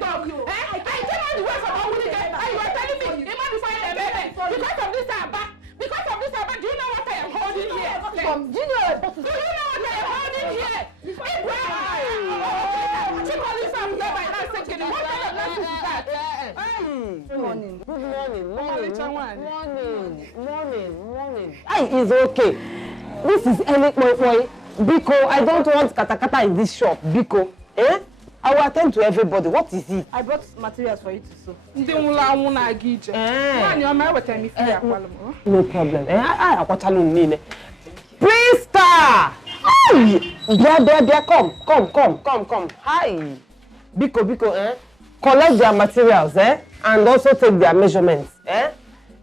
talk. I came all the way from Ogunike, and you are telling me, even before I met because of this Abba, do you know what I am holding here? Do you know what I am holding here? Morning. It's okay. This is any boy. Biko, I don't want katakata in this shop. Biko, I will attend to everybody. What is it? I brought materials for you to sew. No problem. Priesta! Hey! There, come. Hi. Biko, collect their materials, and also take their measurements,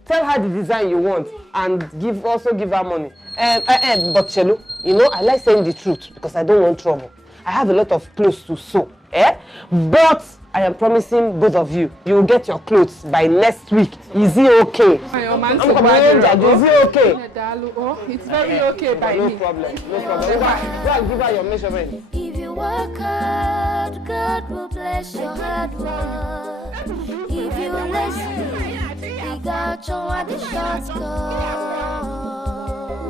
Tell her the design you want and also give her money. But Chelo, you know, I like saying the truth because I don't want trouble. I have a lot of clothes to sew, But I am promising both of you, you will get your clothes by next week. Is it okay? Is it okay? It's very okay by me. No problem. Go and give her your measurement. If you work hard, God will bless your hard work. If you lazy, we got you at the shots go.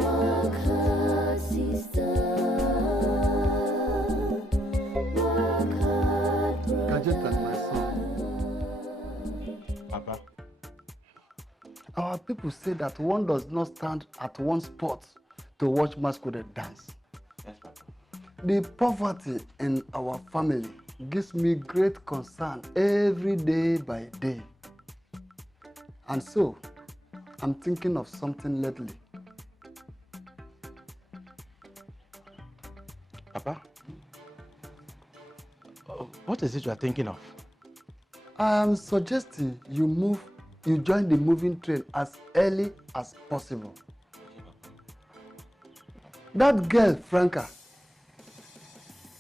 Work hard, sister. Work hard, brother. Kajeta, my son. Papa. Our people say that one does not stand at one spot to watch masquerade dance. Yes, Papa. The poverty in our family gives me great concern every day by day. And so, I'm thinking of something lately. Papa? What is it you are thinking of? I'm suggesting you join the moving train as early as possible. That girl, Franca,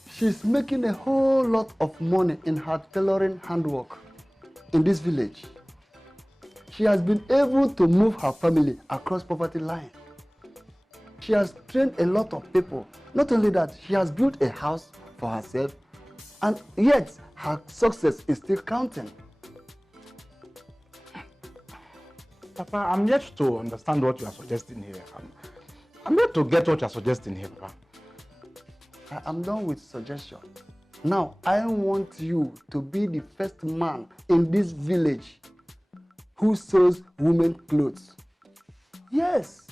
she's making a whole lot of money in her tailoring handwork in this village. She has been able to move her family across poverty line. She has trained a lot of people. Not only that, she has built a house for herself, and yet her success is still counting. Papa, I'm yet to understand what you are suggesting here. I'm yet to get what you are suggesting here, Papa. I'm done with suggestion. Now, I want you to be the first man in this village who sews women's clothes. Yes.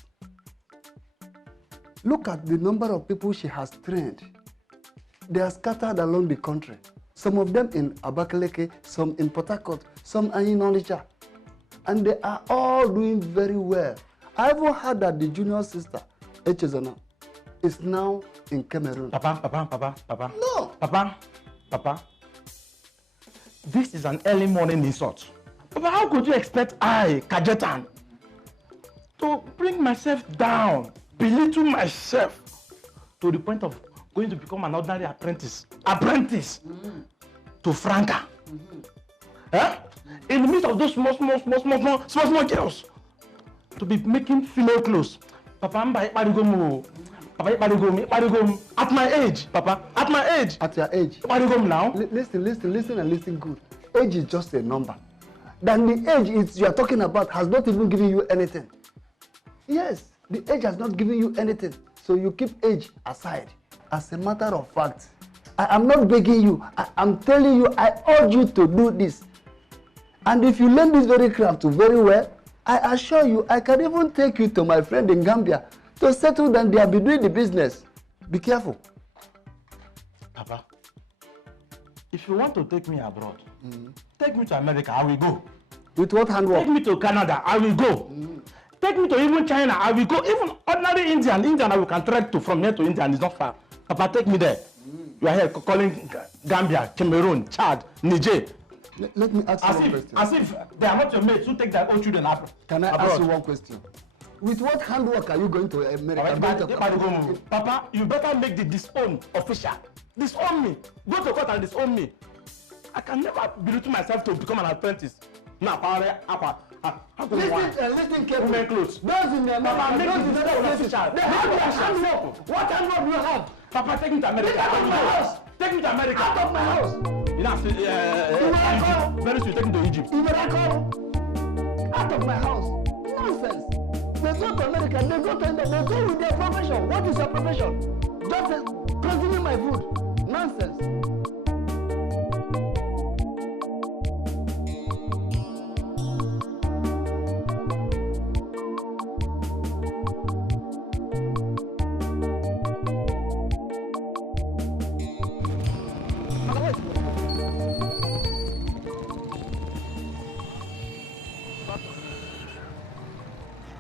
Look at the number of people she has trained. They are scattered along the country. Some of them in Abakaleke, some in Port Harcourt, some are in Naija. And they are all doing very well. I even heard that the junior sister, Echezona, is now in Cameroon. Papa. No. Papa. This is an early morning insult. Papa, how could you expect I, Kajetan, to bring myself down, belittle myself to the point of going to become an ordinary apprentice to Franca? In the midst of those small girls, to be making female clothes. Papa, at my age, Papa, at my age. At your age. Now. Listen and listen good. Age is just a number. Then the age you are talking about has not even given you anything. Yes, the age has not given you anything. So you keep age aside. As a matter of fact, I am not begging you. I'm telling you, I urge you to do this. And if you learn this very craft very well, I assure you, I can even take you to my friend in Gambia to settle down there, be doing the business. Be careful. Papa, if you want to take me abroad, take me to America, I will go. With what handwork? Take me to Canada, I will go. Take me to even China, I will go. Even ordinary Indian I can trek to from here to India and it's not far. Papa, take me there. You are here calling Gambia, Cameroon, Chad, Niger. Let me ask you one question. As if they are not your mates who take their own children abroad. Can I ask you one question? With what handwork are you going to America? Papa, you better make the disown official. Disown me. Go to court and disown me. I can never belittle myself to become an apprentice. Now, listen carefully. Clothes. Those in the Papa, make the disown official. They have their handwork. What handwork do you have? Papa, take me to America. Take me to my house. Take me to America. Out of my house. You know, very soon, take him to Egypt. Out of my house. Nonsense. They go to America, they go to India, they go with their profession. What is your profession? Just consuming my food. Nonsense.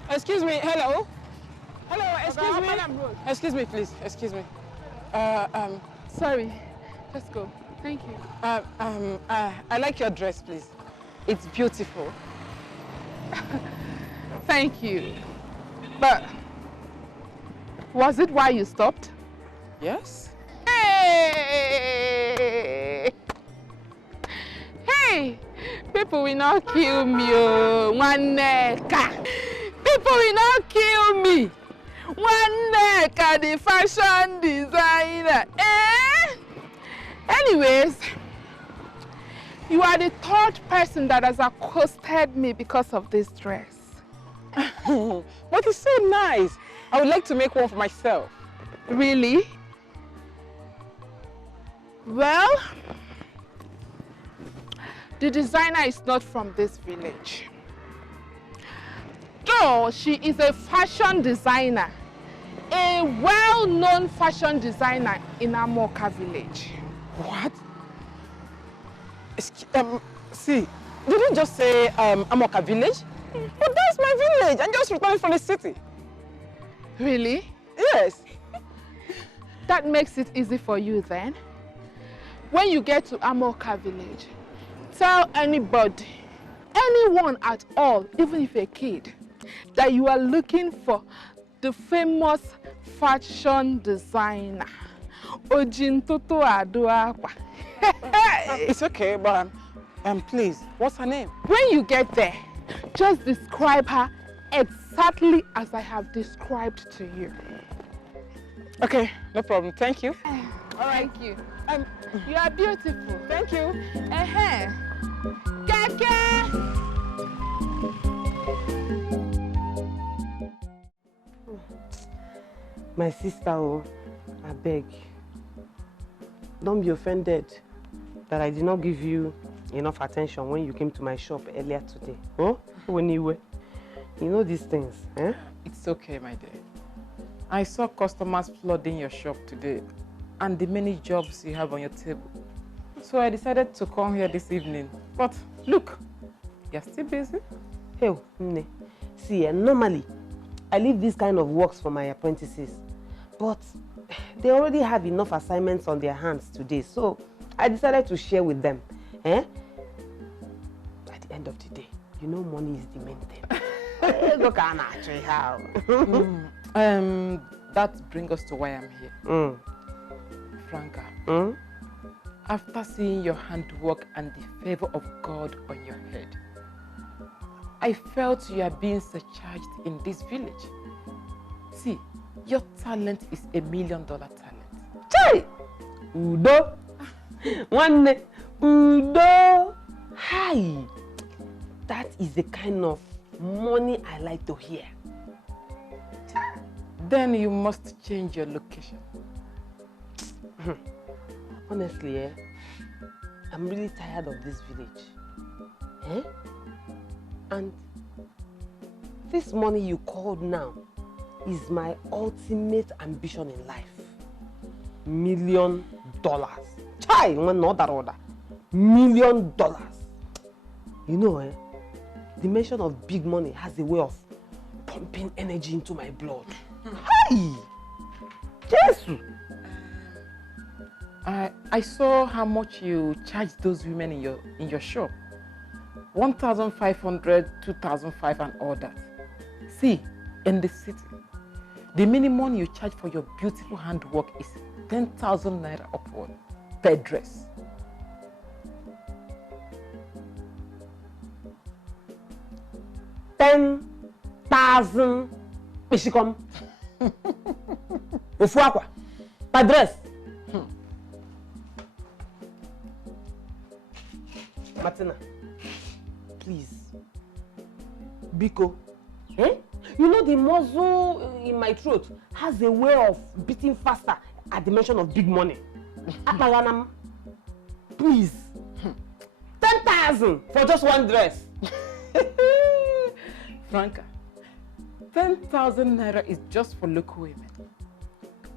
Excuse me, hello? Hello, excuse me. Excuse me, please, excuse me. Sorry, let's go. Thank you. I like your dress, please. It's beautiful. Thank you. But was it why you stopped? Yes? Hey! Hey! People will not kill me, oh, one neck. People will not kill me. One neck, the fashion designer. Anyways, you are the third person that has accosted me because of this dress. But it's so nice. I would like to make one for myself. Really? Well, the designer is not from this village. Though she is a fashion designer, a well-known fashion designer in NWOKOYE village. What? See, did you just say NWOKOYE village? But that's my village. I'm just returning from the city. Really? Yes. That makes it easy for you then. When you get to NWOKOYE village, tell anybody, anyone at all, even if a kid, that you are looking for the famous fashion designer. Ojintoto Aduakwa. It's okay, but please, what's her name? When you get there, just describe her exactly as I have described to you. Okay, no problem. Thank you. All right. Thank you. You are beautiful. Thank you. Dikeh! My sister, I beg. Don't be offended that I did not give you enough attention when you came to my shop earlier today. Oh, anyway, you know these things, eh? It's okay, my dear. I saw customers flooding your shop today and the many jobs you have on your table. So I decided to come here this evening. But look, you're still busy. Hey, Nne. See, normally, I leave this kind of works for my apprentices. But they already have enough assignments on their hands today, so I decided to share with them. Eh? At the end of the day, you know money is the main thing. Look at how. That brings us to why I'm here. Franca, after seeing your handwork and the favor of God on your head, I felt you are being surcharged in this village. See, your talent is $1 million talent. Chai! Udo! One Udo! Hi! That is the kind of money I like to hear. Then you must change your location. Honestly, I'm really tired of this village. Eh? And this money you called now is my ultimate ambition in life. $1 million. Chai, not that order. $1 million. You know, the mention of big money has a way of pumping energy into my blood. Hi! Jesus! I saw how much you charged those women in your shop. 1,500, 2,500 and all that. See, in the city, the minimum you charge for your beautiful handwork is 10,000 naira upward per dress. $10,000 Pishikom. Ufuakwa. Per dress. Martina, please. Biko. Eh? You know the muscle in my throat has a way of beating faster at the mention of big money. Abaganam, please. 10,000 for just one dress. Franca, 10,000 naira is just for local women.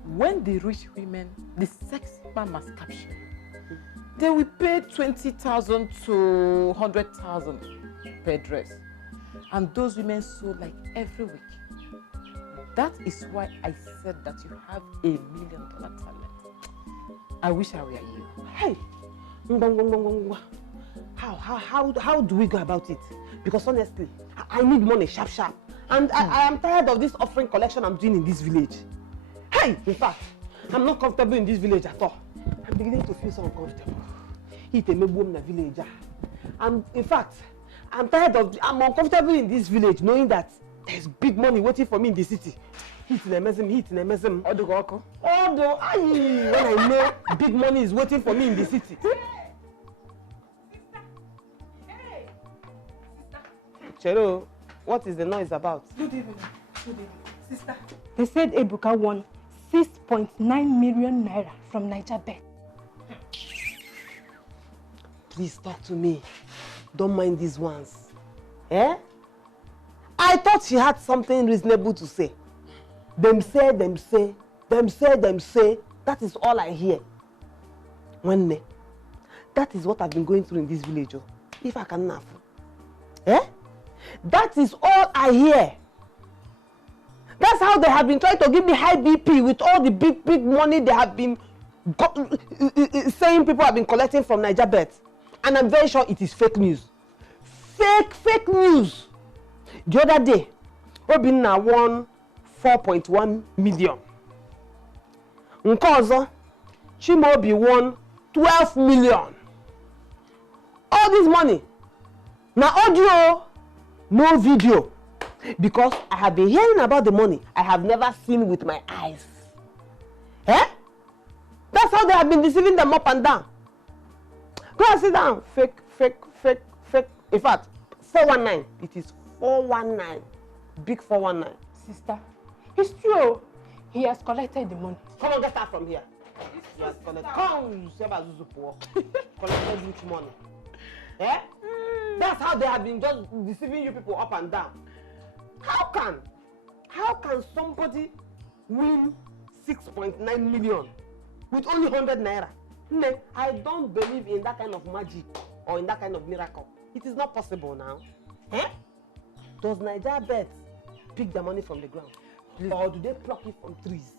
When the rich women, the sexy man must capture you, they will pay 20,000 to 100,000 per dress. And those women sew like every week. That is why I said that you have $1 million talent. I wish I were you. Hey, how do we go about it? Because honestly, I need money sharp. And I am tired of this offering collection I'm doing in this village. Hey, in fact, I'm not comfortable in this village at all. I'm beginning to feel so uncomfortable. In fact, I'm uncomfortable in this village knowing that there's big money waiting for me in the city. Although when I know big money is waiting for me in the city. Chero, what is the noise about? Good evening. Sister. They said Ebuka won 6.9 million naira from Naija bet. Please talk to me. Don't mind these ones. Eh? I thought she had something reasonable to say. Them say. That is all I hear. One day. That is what I've been going through in this village. If I can laugh. Eh? That is all I hear. That's how they have been trying to give me high BP with all the big money they have been saying people have been collecting from Naija bet. And I'm very sure it is fake news. Fake news. The other day, Obinna won 4.1 million. Nkozo, Chimobi won 12 million. All this money. Now audio, no video. Because I have been hearing about the money I have never seen with my eyes. Eh? That's how they have been deceiving them up and down. Go and sit down. Fake. In fact, 419. It is 419. Big 419. Sister, it's true. He has collected the money. Come on, get out from here. He has collected. Come, collected which money? Eh? That's how they have been just deceiving you people up and down. How can somebody win 6.9 million with only 100 naira? I don't believe in that kind of magic or in that kind of miracle. It is not possible now. Eh? Does Naija bet pick the money from the ground? Or do they pluck it from trees?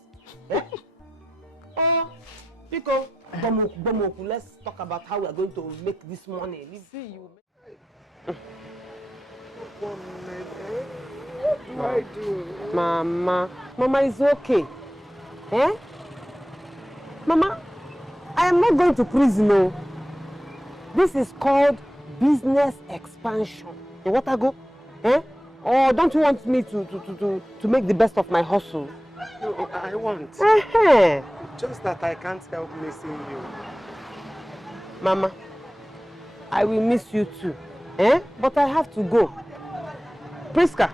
Eh? Or, Pico, Bomoku, let's talk about how we are going to make this money. See you. What do I do? Mama is okay. Eh? Mama, I am not going to prison, no. This is called business expansion. You want to go? Eh? Or don't you want me to make the best of my hustle? No, I want. Just that I can't help missing you. Mama, I will miss you too. Eh? But I have to go. Priska,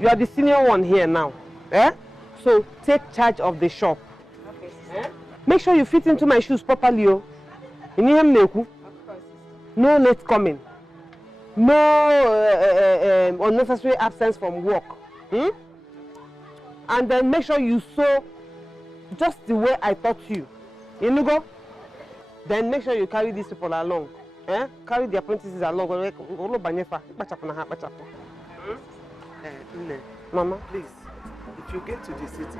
you are the senior one here now. Eh? So take charge of the shop. Okay. Eh? Make sure you fit into my shoes properly. Oh. No late coming. No unnecessary absence from work. And then make sure you sew just the way I taught you. You go? Then make sure you carry these people along. Eh? Carry the apprentices along. Mama, please, if you get to the city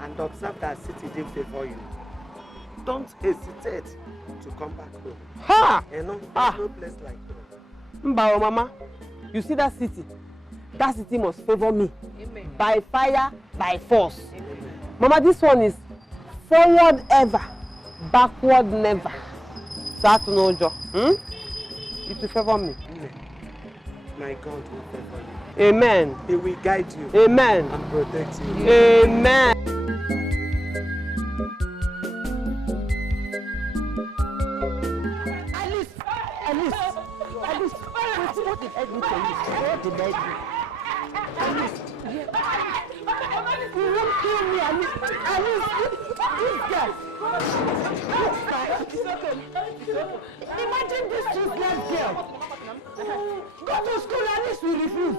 and observe that city didn't favor you, don't hesitate to come back home. Ha! You know, there's no place like home. Mbao, Mama, you see that city? That city must favor me. Amen. By fire, by force. Amen. Mama, this one is forward ever, backward never. That no job. It will favor me. My God will favor you. Amen. He will guide you. Amen. And protect you. Amen. Alice! You won't kill me, Alice. This guy. Imagine this useless girl. Go to school, Alice will refuse.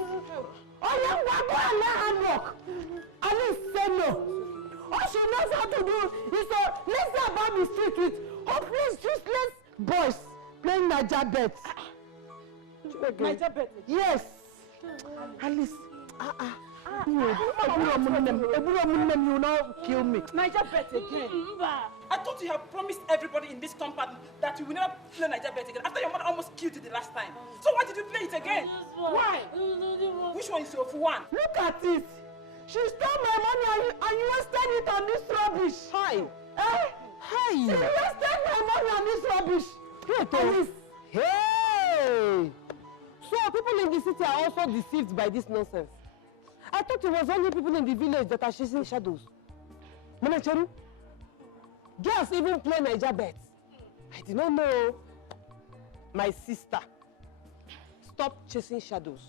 Oh, yeah, go and let her work. Alice said no. All she knows how to do is to lazy about the street with hopeless, useless boys playing Naija bets. Naija bet? Yes. Alice, you will not kill me. Naija bet again. I thought you have promised everybody in this compound that you will never play Naija bet again after your mother almost killed you the last time. So why did you play it again? Why? Which one is your one? Look at it. She stole my money and you wasted it on this rubbish. Hi. Eh? Hi. She wasted my money on this rubbish. Alice. Hey. So people in the city are also deceived by this nonsense. I thought it was only people in the village that are chasing shadows. Manacheru, girls even play Naija bets. I did not know. My sister, stop chasing shadows.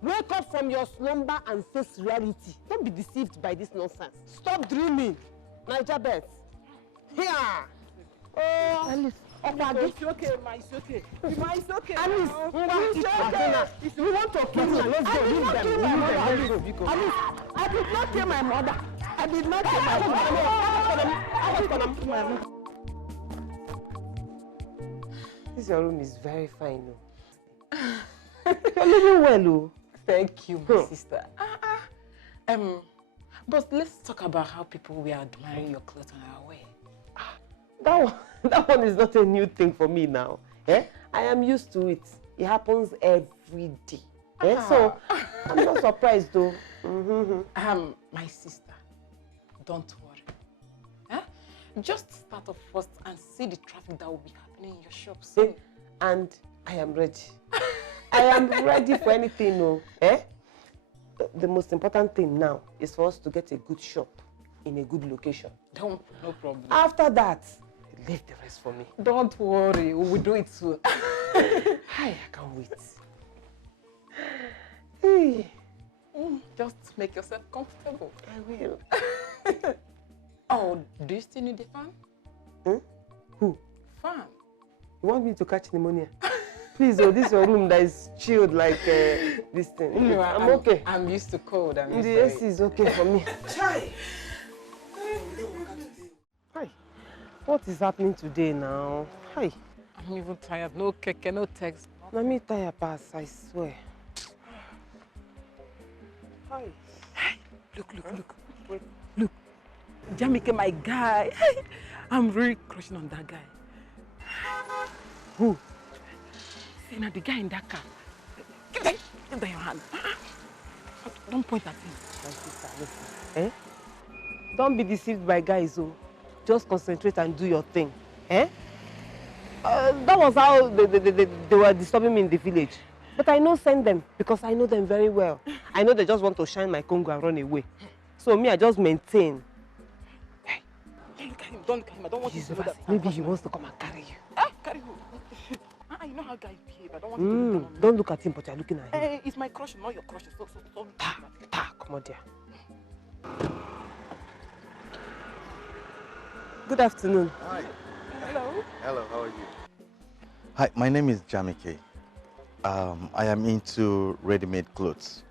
Wake up from your slumber and face reality. Don't be deceived by this nonsense. Stop dreaming. Naija bets. Here. Oh, Alice. It's okay, ma. It's okay. Ma, it's okay. Alice, you want to kill me? Let's go. Leave them. Alice, I did not kill my mother. I did not kill my mother. This your room is very fine, though. You're living well, though. Thank you, my sister. But let's talk about how people were admiring your clothes on our way. That one is not a new thing for me now. I am used to it. It happens every day. So I'm not surprised though. My sister, don't worry. Just start off first and see the traffic that will be happening in your shops. And I am ready. I am ready for anything, no. The most important thing now is for us to get a good shop in a good location. No problem. After that, leave the rest for me. Don't worry, we will do it soon. I can't wait. Hey. Just make yourself comfortable. I will. Oh, do you still need a fan? Who? Fan. You want me to catch pneumonia? Please, this is your room that is chilled like this thing. No, I'm okay. I'm used to cold. The AC is okay for me. Hi. What is happening today now? Hi. I'm even tired. No cake, no text. Let me tire pass, I swear. Hi. Look. Look. Jamike, my guy. I'm really crushing on that guy. Who? See, now the guy in that car. Give them your hand. Don't point at him. My sister, listen. Don't be deceived by guys, oh. Just concentrate and do your thing. That was how they were disturbing me in the village. But I know send them because I know them very well. I know they just want to shine my Congo and run away. So me, I just maintain. Hey, don't look at him. I don't want you to know that. Maybe he wants to come and carry you. Carry who? You know how guys behave. I don't want you to look at him. Don't look at him, but you're looking at him. Hey, it's my crush, not your crush. So come on, dear. Good afternoon. Hi. Hello. Hello, how are you? Hi, my name is Jamike. I am into ready-made clothes.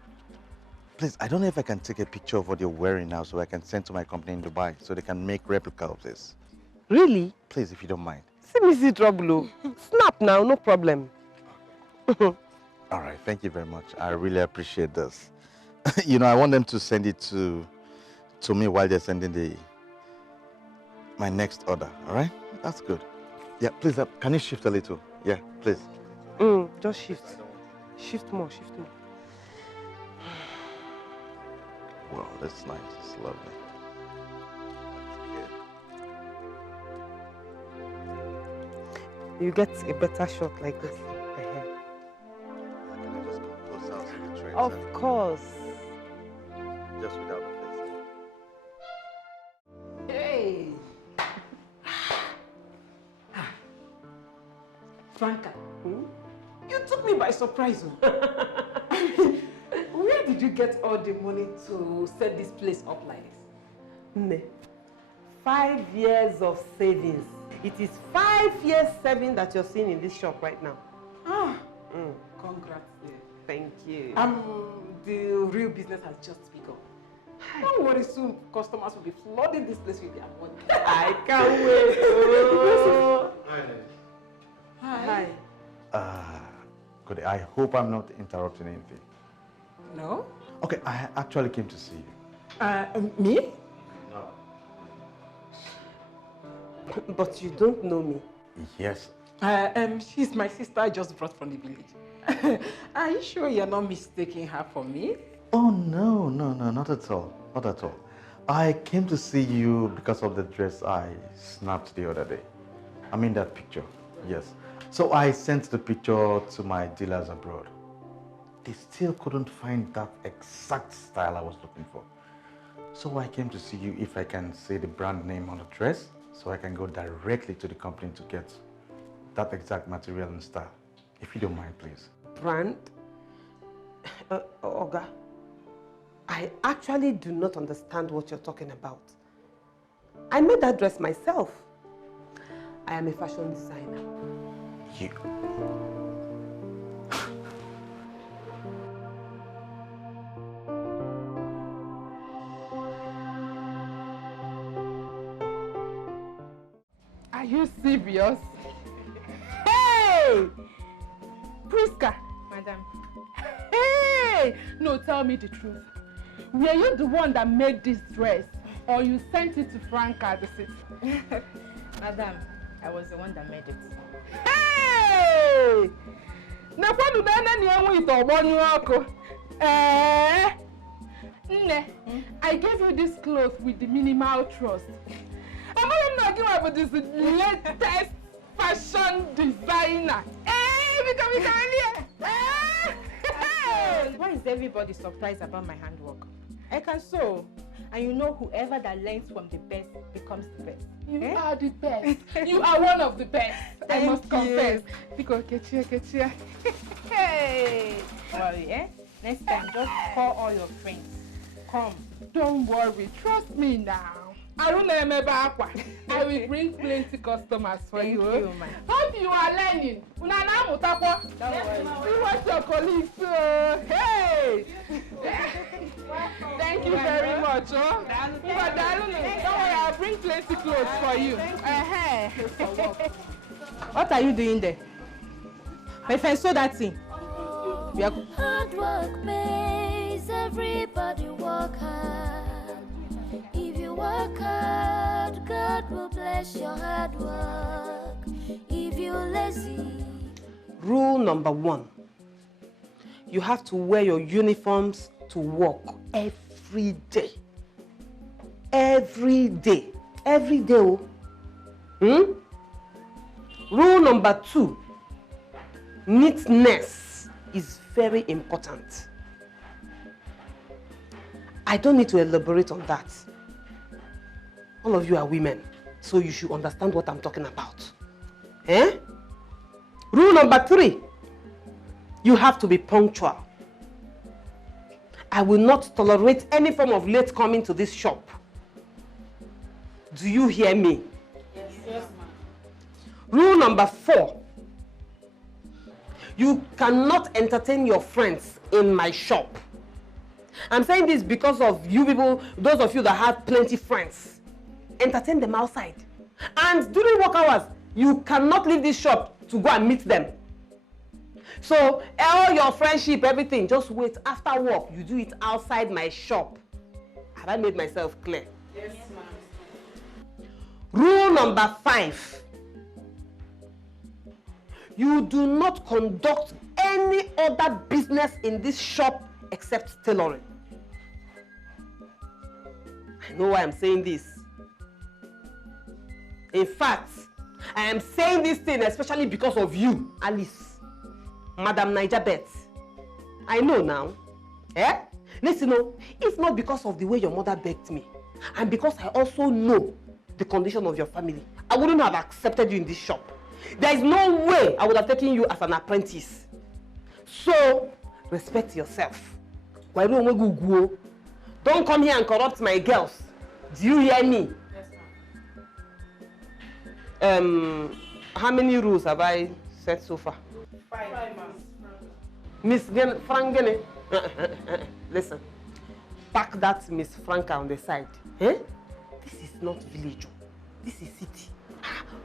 Please, I don't know if I can take a picture of what you're wearing now so I can send to my company in Dubai so they can make replica of this. Really? Please, if you don't mind. See trouble. Snap now, no problem. All right, thank you very much. I really appreciate this. You know, I want them to send it to me while they're sending my next order, all right? That's good. Yeah, please, can you shift a little? Yeah, please. Just shift. Shift more. Wow, that's nice. It's lovely. You get a better shot like this. Can I just come closer to the train? Of course. Just without the face. Hey. Franca, you took me by surprise. Where did you get all the money to set this place up like this? Ne, 5 years of savings. It is 5 years saving that you're seeing in this shop right now. Ah, congrats. Thank you. The real business has just begun. Don't worry, soon customers will be flooding this place with their money. I can't wait. Oh. Hi. Good. I hope I'm not interrupting anything. No? Okay, I actually came to see you. Me? No. But you don't know me. Yes. She's my sister I just brought from the village. Are you sure you're not mistaking her for me? Oh, no, not at all. Not at all. I came to see you because of the dress I snapped the other day. I mean that picture, yes. So I sent the picture to my dealers abroad. They still couldn't find that exact style I was looking for. So I came to see you if I can say the brand name on the dress, so I can go directly to the company to get that exact material and style. If you don't mind, please. Brand? Oga, I actually do not understand what you're talking about. I made that dress myself. I am a fashion designer. You... Are you serious? Hey! Priska! Madam. Hey! No, tell me the truth. Were you the one that made this dress? Or you sent it to Franca, the city? Madam, I was the one that made it. Hey! I gave you this clothes with the minimal trust. I'm not giving up with this latest fashion designer. Hey, Why is everybody surprised about my handwork? I can sew. And you know whoever that learns from the best becomes the best. You are the best. You are one of the best. I must confess. Because Kechia. Hey! Worry, eh? Next time, just call all your friends. Come. Don't worry. Trust me now. I will bring plenty customers for you. Thank you, man. Hope you are learning. Don't worry. See what your colleagues do. Hey! Thank you very much. Huh? Don't worry, I'll bring plenty clothes for you. What are you doing there? My friend, sew that thing. Hard work pays, everybody work hard. If you work hard, God will bless your hard work. If you're lazy. Rule number 1. You have to wear your uniforms to work every day. Every day. Every day. Rule number 2. Neatness is very important. I don't need to elaborate on that. All of you are women, so you should understand what I'm talking about. Rule number 3. You have to be punctual. I will not tolerate any form of late coming to this shop. Do you hear me? Yes, ma'am. Rule number 4. You cannot entertain your friends in my shop. I'm saying this because of you people, those of you that have plenty friends. Entertain them outside. And during work hours, you cannot leave this shop to go and meet them. So all your friendship, everything, just wait after work. You do it outside my shop. Have I made myself clear? Yes, ma'am. Rule number 5. You do not conduct any other business in this shop except tailoring. I know why I'm saying this. In fact, I am saying this thing especially because of you, Alice, Madam Naija Bet. I know now. Listen, it's not because of the way your mother begged me, and because I also know the condition of your family. I wouldn't have accepted you in this shop. There is no way I would have taken you as an apprentice. So, respect yourself. Don't come here and corrupt my girls. Do you hear me? Yes, ma'am. How many rules have I set so far? 5, ma'am. Miss Frangene, listen. Pack that Miss Franca on the side. Eh? This is not village. This is city.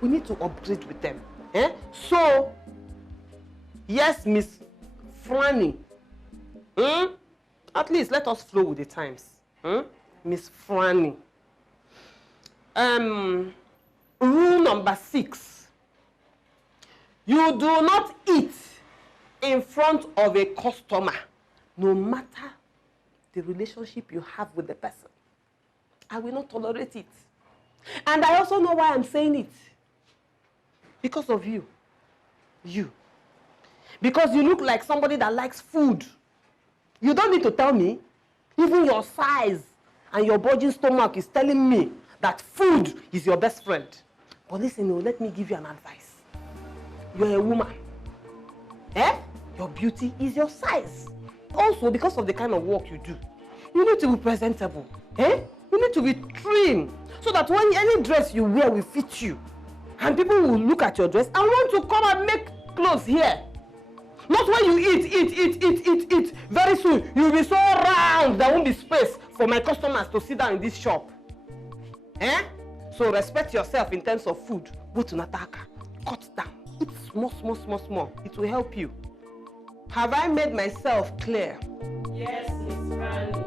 We need to upgrade with them. Eh? So, yes, Miss Franny. At least let us flow with the times. Miss Franny. Rule number 6. You do not eat in front of a customer, no matter the relationship you have with the person. I will not tolerate it. And I also know why I'm saying it. Because of you. You. Because you look like somebody that likes food. You don't need to tell me. Even your size and your bulging stomach is telling me that food is your best friend. But listen, let me give you an advice. You're a woman. Eh? Your beauty is your size. Also, because of the kind of work you do, you need to be presentable. Eh? You need to be trim so that when any dress you wear will fit you. And people will look at your dress and want to come and make clothes here. Not when you eat. Very soon, you'll be so round there won't be space for my customers to sit down in this shop. Eh? So respect yourself in terms of food. Go to Nataka. Cut down. Eat small. It will help you. Have I made myself clear? Yes, Miss Franny.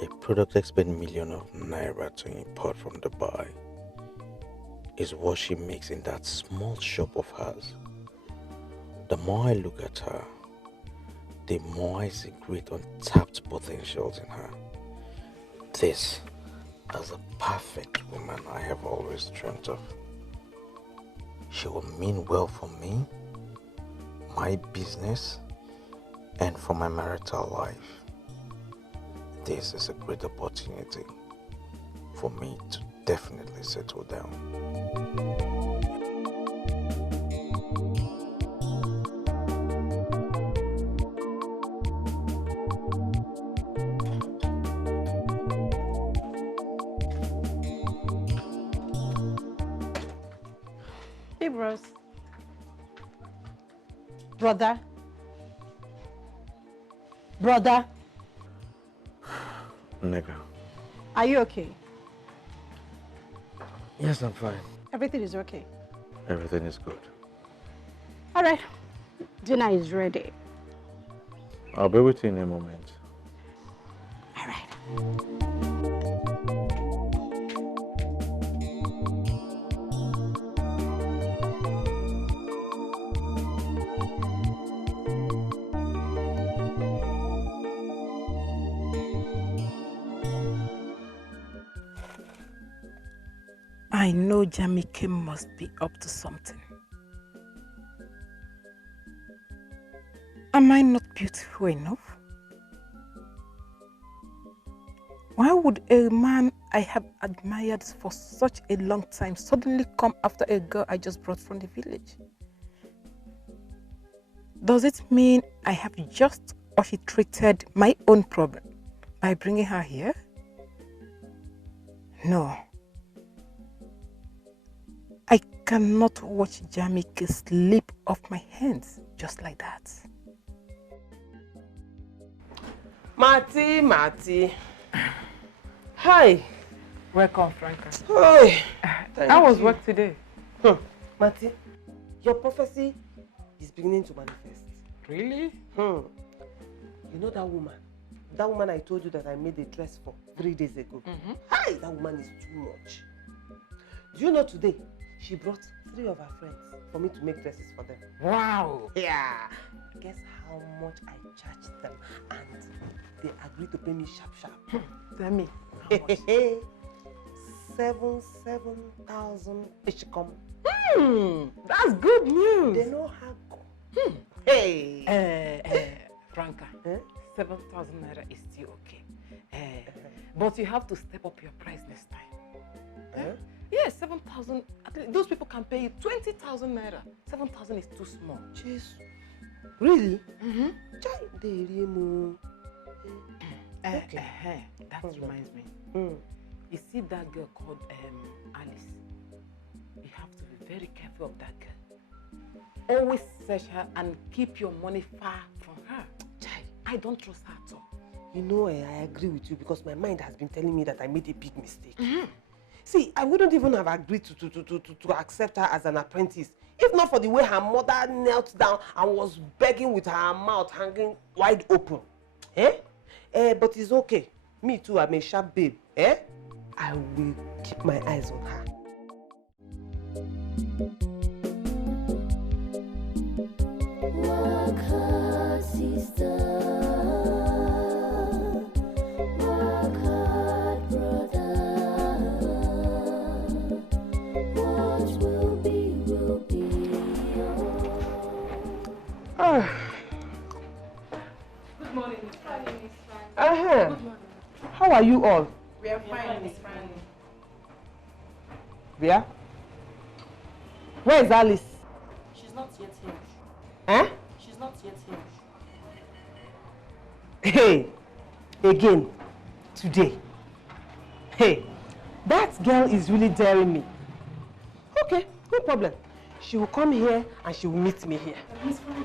A product expert million of naira to import from Dubai is what she makes in that small shop of hers. The more I look at her, the more I see great untapped potentials in her. This is a perfect woman I have always dreamt of. She will mean well for me, my business, and for my marital life. This is a great opportunity for me to definitely settle down. Hey, bros. Brother. Nigga. Are you okay? Yes, I'm fine. Everything is okay. Everything is good. All right. Dinner is ready. I'll be with you in a moment. All right. I know Jamike must be up to something. Am I not beautiful enough? Why would a man I have admired for such a long time suddenly come after a girl I just brought from the village? Does it mean I have just orchestrated my own problem by bringing her here? No. I cannot watch Jamike slip off my hands just like that. Marty. Hi. Welcome, Franca. Hi. How was work today? Marty, your prophecy is beginning to manifest. Really? You know that woman? That woman I told you that I made a dress for 3 days ago. Hi, that woman is too much. Do you know today? She brought 3 of her friends for me to make dresses for them. Wow. Yeah. Guess how much I charged them, and they agreed to pay me sharp. Tell me. 7,000 each come. That's good news. They know how go. Hey. Franca, 7,000 naira is still okay. But you have to step up your price next time. Yes, 7,000. Those people can pay you 20,000 naira. 7,000 is too small. Jesus. Really? Mm-hmm. Okay. That reminds me. You see that girl called Alice? You have to be very careful of that girl. Always search her and keep your money far from her. I don't trust her at all. You know, I agree with you because my mind has been telling me that I made a big mistake. See, I wouldn't even have agreed to accept her as an apprentice if not for the way her mother knelt down and was begging with her mouth hanging wide open. But it's okay. Me too, I'm a sharp babe. I will keep my eyes on her. Work hard, sister. Work hard, brother. What will be, will be. Good morning, Miss Fanny. How are you all? We are fine, Miss Fanny. Where? Where is Alice? She's not yet here. She's not yet here. Hey, again, today. Hey, that girl is really daring me. Okay, no problem. She will come here and she will meet me here. Miss Fanny,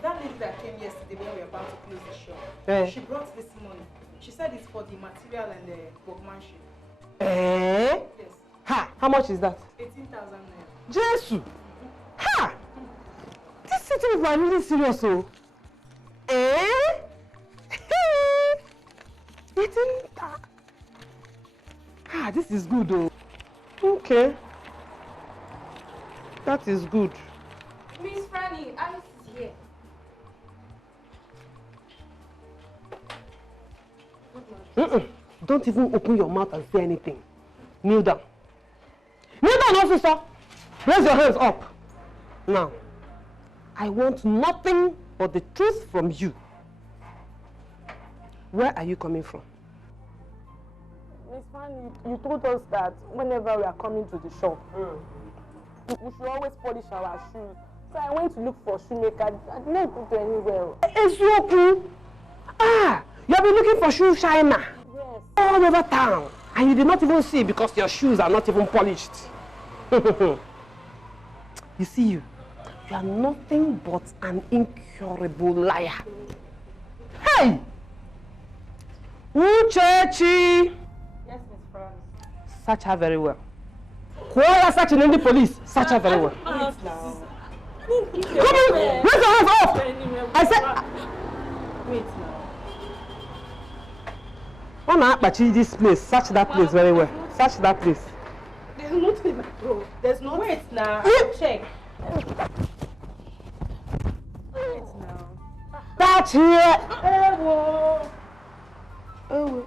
that lady that came yesterday when we were about to close the shop, she brought this money. She said it's for the material and the workmanship. Yes. Ha! How much is that? 18,000 naira. Jesus! Ha! This city people are really serious, oh. 18,000. Ah, this is good, oh. Okay. That is good. Miss Franny, Alice is here. Don't even open your mouth and say anything. Kneel down. Kneel down, officer! Raise your hands up. Now, I want nothing but the truth from you. Where are you coming from? Miss Fanny, you told us that whenever we are coming to the shop, we should always polish our shoes. So I went to look for a shoemaker. I didn't go to anywhere. Ezuoku! Ah! You have been looking for shoe shiner. Yes. All over town. And you did not even see because your shoes are not even polished. You see you are nothing but an incurable liar. Hey! Uchechi! Yes, Miss Franny. Search her very well. Whoever searching in the police, search her very well. Come on! Raise your hands up! I said... Wait now. When I apache this place, search that place very well. Search that place. There's nothing, bro. There's no. Wait now. Check. Wait now. That's here. Oh,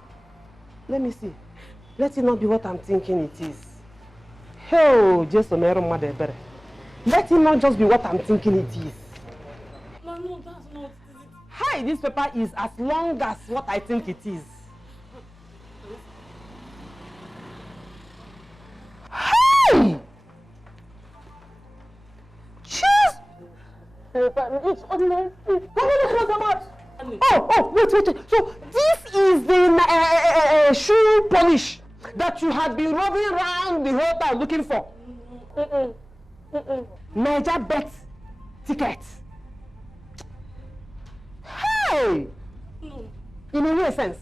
let me see. Let it not be what I'm thinking it is. Oh, just a mere mother. Let it not just be what I'm thinking it is. No, that's not. Hi, this paper is as long as what I think it is. Hey! Cheese! Oh, wait. So this is the shoe polish that you had been roving around the whole town looking for. Naija bet ticket. Hey! No. In a real sense,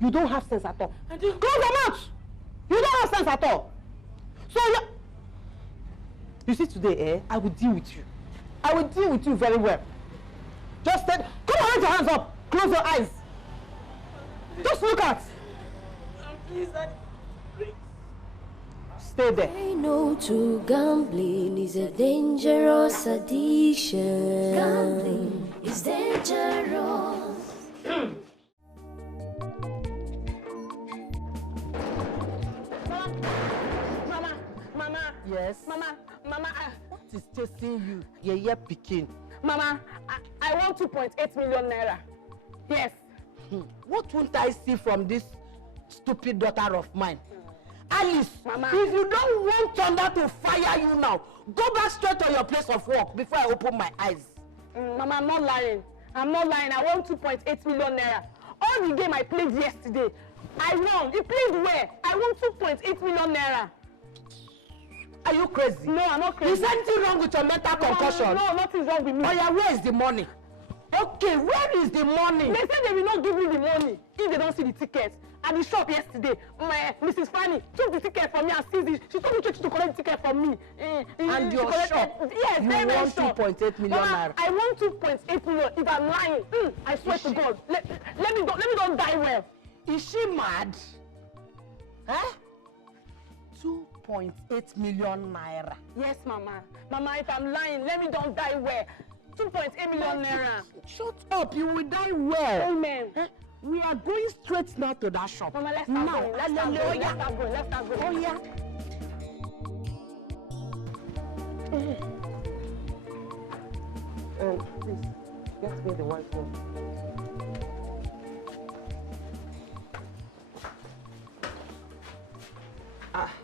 you don't have sense at all. Close your mouth! You don't have sense at all. So you see today, I will deal with you. I will deal with you very well. Just come on, raise your hands up. Close your eyes. Just look at. Please, Stay there. Say no to gambling is a dangerous addiction. Gambling is dangerous. Mama. Yes? Mama, what is chasing you? Yeah, Pikin. Mama, I want 2.8 million naira. Yes. What won't I see from this stupid daughter of mine? Alice, Mama. if you don't want thunder to fire you now, go back straight to your place of work before I open my eyes. Mama, I'm not lying. I'm not lying. I won 2.8 million naira. All the game I played yesterday, I won. You played where? I won 2.8 million naira. Are you crazy? No, I'm not crazy. Is anything wrong with your mental concussion? No, nothing's wrong with me. Oh yeah, where is the money? Okay, where is the money? They said they will not give me the money if they don't see the tickets. At the shop yesterday, my Mrs. Fanny took the ticket from me and seized it. She told me to collect the ticket from me. And your shop? Yes, you very won shop. 2.8 million naira. I won 2.8 million. If I'm lying, I swear to God, let me don't die well. Is she mad? Huh? 2.8 million naira. Yes, Mama. Mama, if I'm lying, let me don't die well. 2.8 million naira. Shut up, you will die well. Amen. Huh? We are going straight now to that shop. Mama, let's start going. Let's start going. Let's start going. Oh yeah. Please, get me the white phone.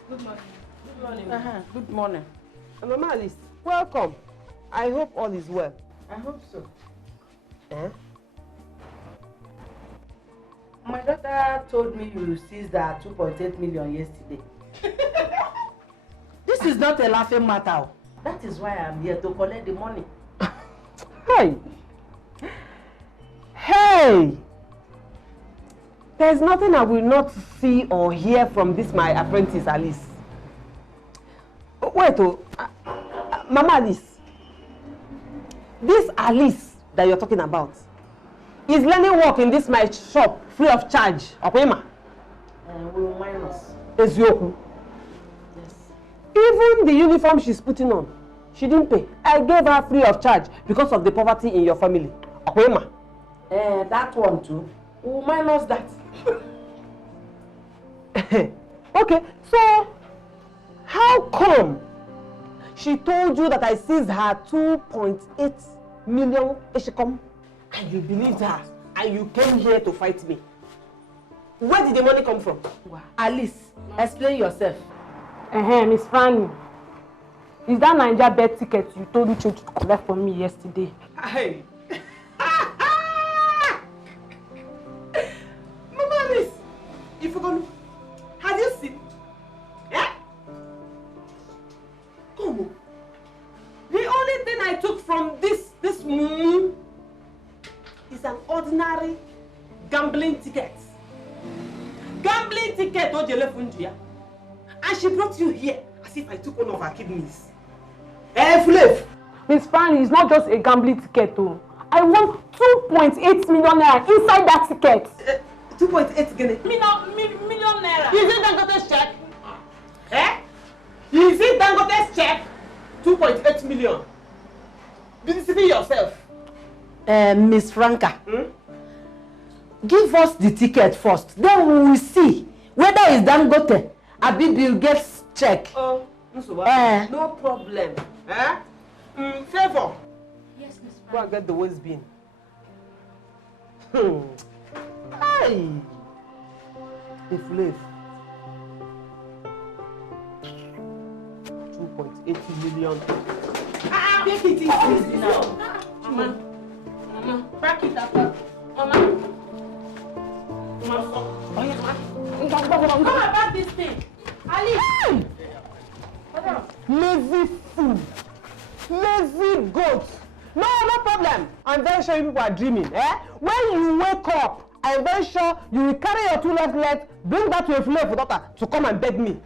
Good morning. Good morning. Good morning. Mama Alice, welcome. I hope all is well. I hope so. Eh? My daughter told me you seized that 2.8 million yesterday. This is not a laughing matter. That is why I'm here to collect the money. Hey! Hey! There's nothing I will not see or hear from this my apprentice Alice. Wait, Mama Alice. This Alice that you're talking about is learning work in this my shop free of charge. Okwema? We will minus. Ezioku. Yes. Even the uniform she's putting on, she didn't pay. I gave her free of charge because of the poverty in your family. Okwema? That one too. We will minus that. Okay, so how come she told you that I seized her 2.8 million Eshikom and you believed her and you came here to fight me? Where did the money come from? Alice, explain yourself. Miss Fanny, is that Naija bet ticket you told me to collect from me yesterday? Hey. Mama Alice, if you go, have you seen? Yeah? Come on. The only thing I took from this moon is an ordinary gambling ticket. Gambling ticket, Ojelefundia. And she brought you here as if I took one of her kidneys. Flev! Miss Fanny, it's not just a gambling ticket, though. I won 2.8 million naira inside that ticket. 2.8 million naira. Is it Dangote's check? Is it Dangote's check? 2.8 million. Did you see yourself? Miss Franca, give us the ticket first. Then we will see whether it's Dangote or Bill Gates check. Oh, no problem. Favor. Yes, Miss Franca. Go and get the waste bin. Hey! The Flav. 2.8 million. Take it easy now. Mama, back it up. Mama. Come about this thing. Ali. Lazy fool. Lazy goat. No problem. I'm very sure you people are dreaming. When you wake up, I'm very sure you will carry your two left legs, bring that to a Flav daughter to come and beg me.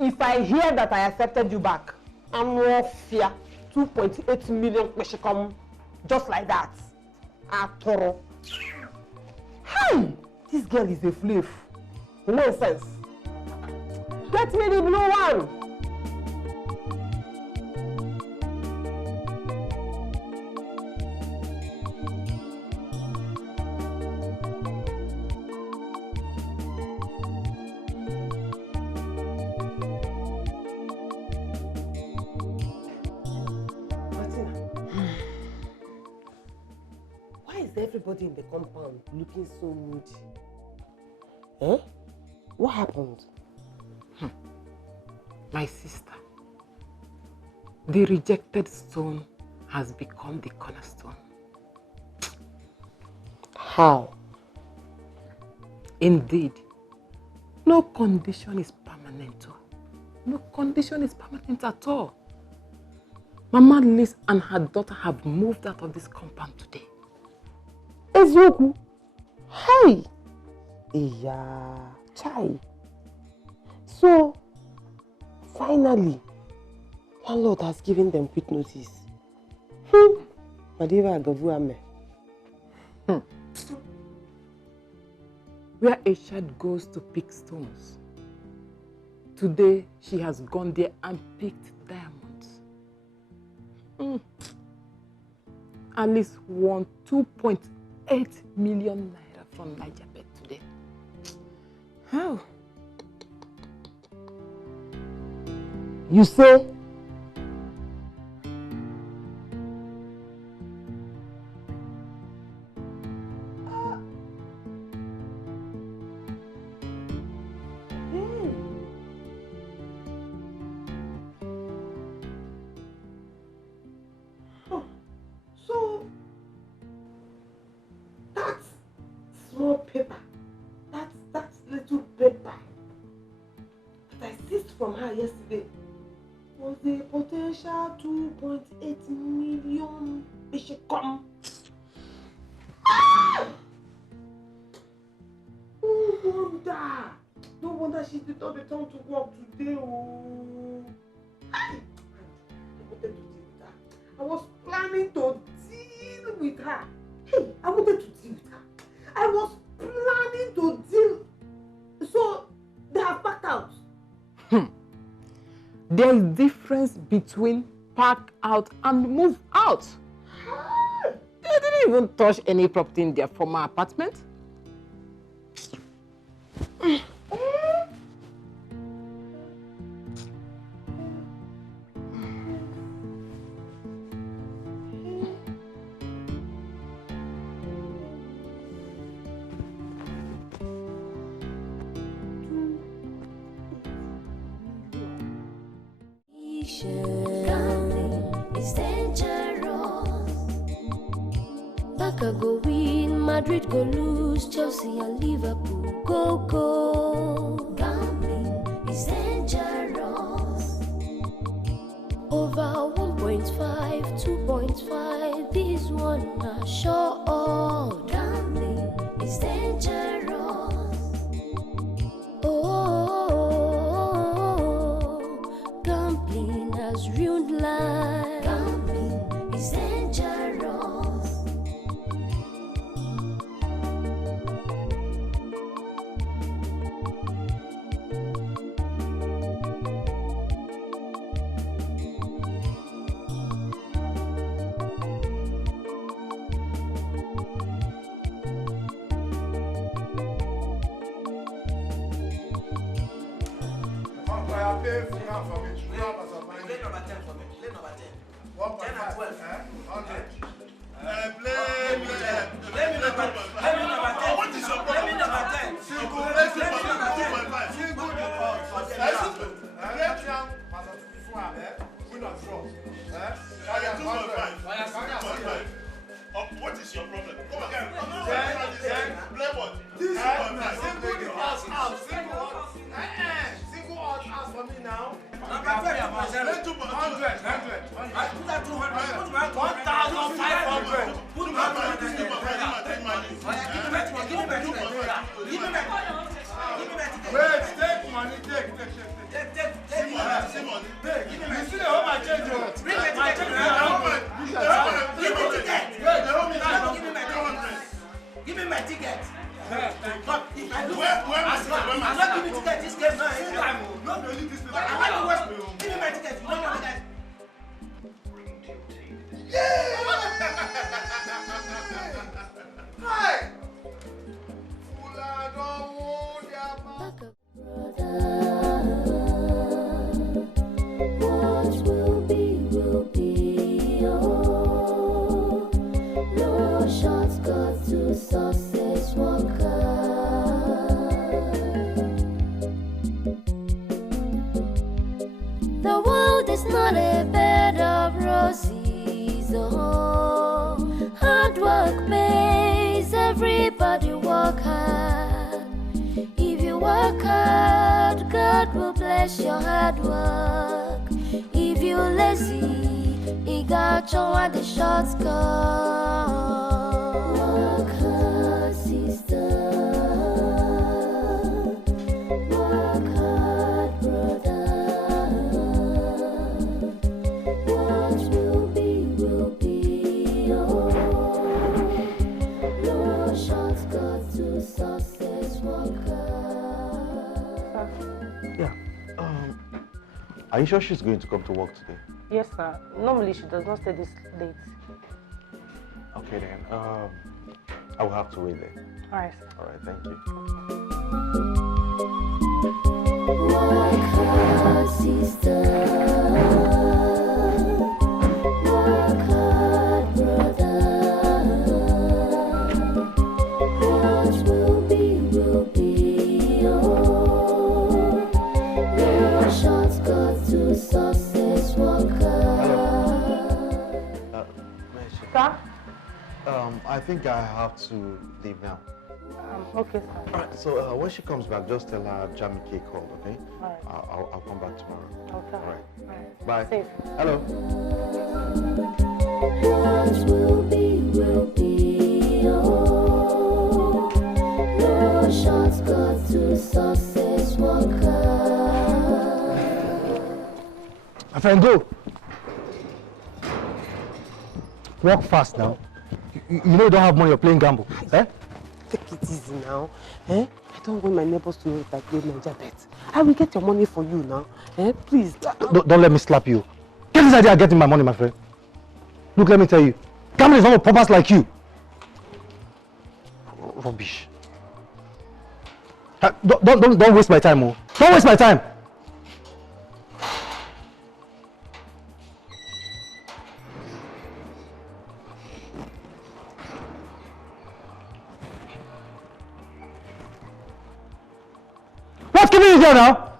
If I hear that I accepted you back, I'm no fear. 2.8 million Eshikom, just like that. Atoro. Hey! This girl is a Flav. No sense. Get me the blue one. Everybody in the compound looking so moody. What happened? My sister, the rejected stone has become the cornerstone. How? Indeed, no condition is permanent. No condition is permanent at all. Mama Liz and her daughter have moved out of this compound today. Ezoku? Hi! Yeah, chai. So, finally, landlord has given them quick notice. Madiva Agavuame. Where a child goes to pick stones, today she has gone there and picked diamonds. Alice won 2.8 million naira from Naija today. How? You say? So, that small paper, that little paper that I seized from her yesterday was a potential 2.8 million Ishikam. No wonder she did not return to work today. Oh. I wanted to deal with her. I was planning to deal with her. Hey, I wanted to deal with her. I was planning to deal. So, they have backed out. There is difference between pack out and move out. They didn't even touch any property in their former apartment. It's dangerous. Barca go win, Madrid go lose, Chelsea and Liverpool go. Gambling is dangerous. Over 1.5, 2.5, this one are sure. Gambling is dangerous. Gambling has ruined life. Gambling is dangerous. What is your problem? Come again. Play what? Single out for me now. Everybody work hard. If you work hard, God will bless your hard work. If you lazy, He got you on the shortcut. Work hard, sister. Work hard, brother. What will be, oh. No shortcut to success, work hard. Yeah. Are you sure she's going to come to work today? Yes, sir. Normally she does not stay this late. Okay then. I will have to wait there. All right, sir. All right. Thank you. Work hard, sister. Work hard, brother. What will be, oh. No shortcut to success, work hard. Sir? I think I have to leave now. Okay, sir. All right. So when she comes back, just tell her Jamie K called, okay? All right. I'll come back tomorrow. Okay. All right. All right. Bye. Safe. Hello. What will be, oh. No shortcut to success, work hard. My friend, go. Walk fast now. You know you don't have money, you're playing gamble. Eh? Take it easy now. Eh? I don't want my neighbors to know that I play Naija bet. I will get your money for you now. Eh? Please. Don't let me slap you. Get this idea of getting my money, my friend. Look, let me tell you. Gambling is not for paupers like you. Rubbish. Don't waste my time, oh. Don't waste my time. What's keeping you there now?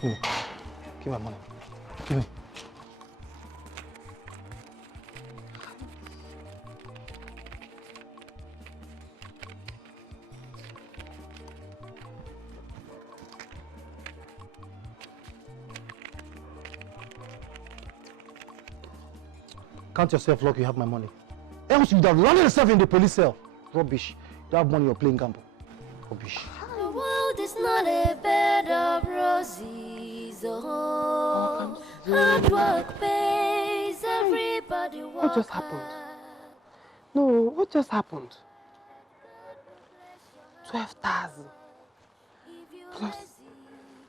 Give me my money. Give me. Count yourself lucky you have my money. Else you would have run yourself in the police cell. Rubbish. You don't have money, you're playing gamble. Rubbish. The world is not a bed of roses. Oh, hard work pays. Everybody work. What just happened? No, what just happened? 12,000 plus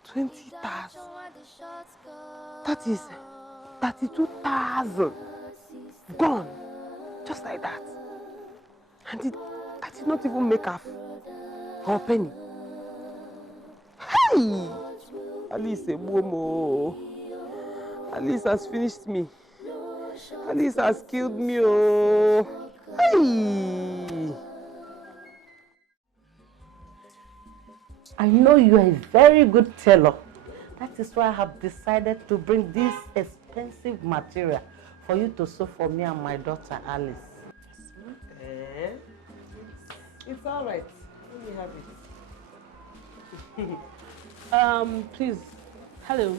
20,000. That is 32,000. Gone. Just like that. And I did not even make half or a penny. Hey! Alice, Momo. Alice has finished me. Alice has killed me. Oh. Hey! I know you are a very good tailor. That is why I have decided to bring this expensive material for you to sew for me and my daughter Alice. It's all right. Let me have it. Please. Hello.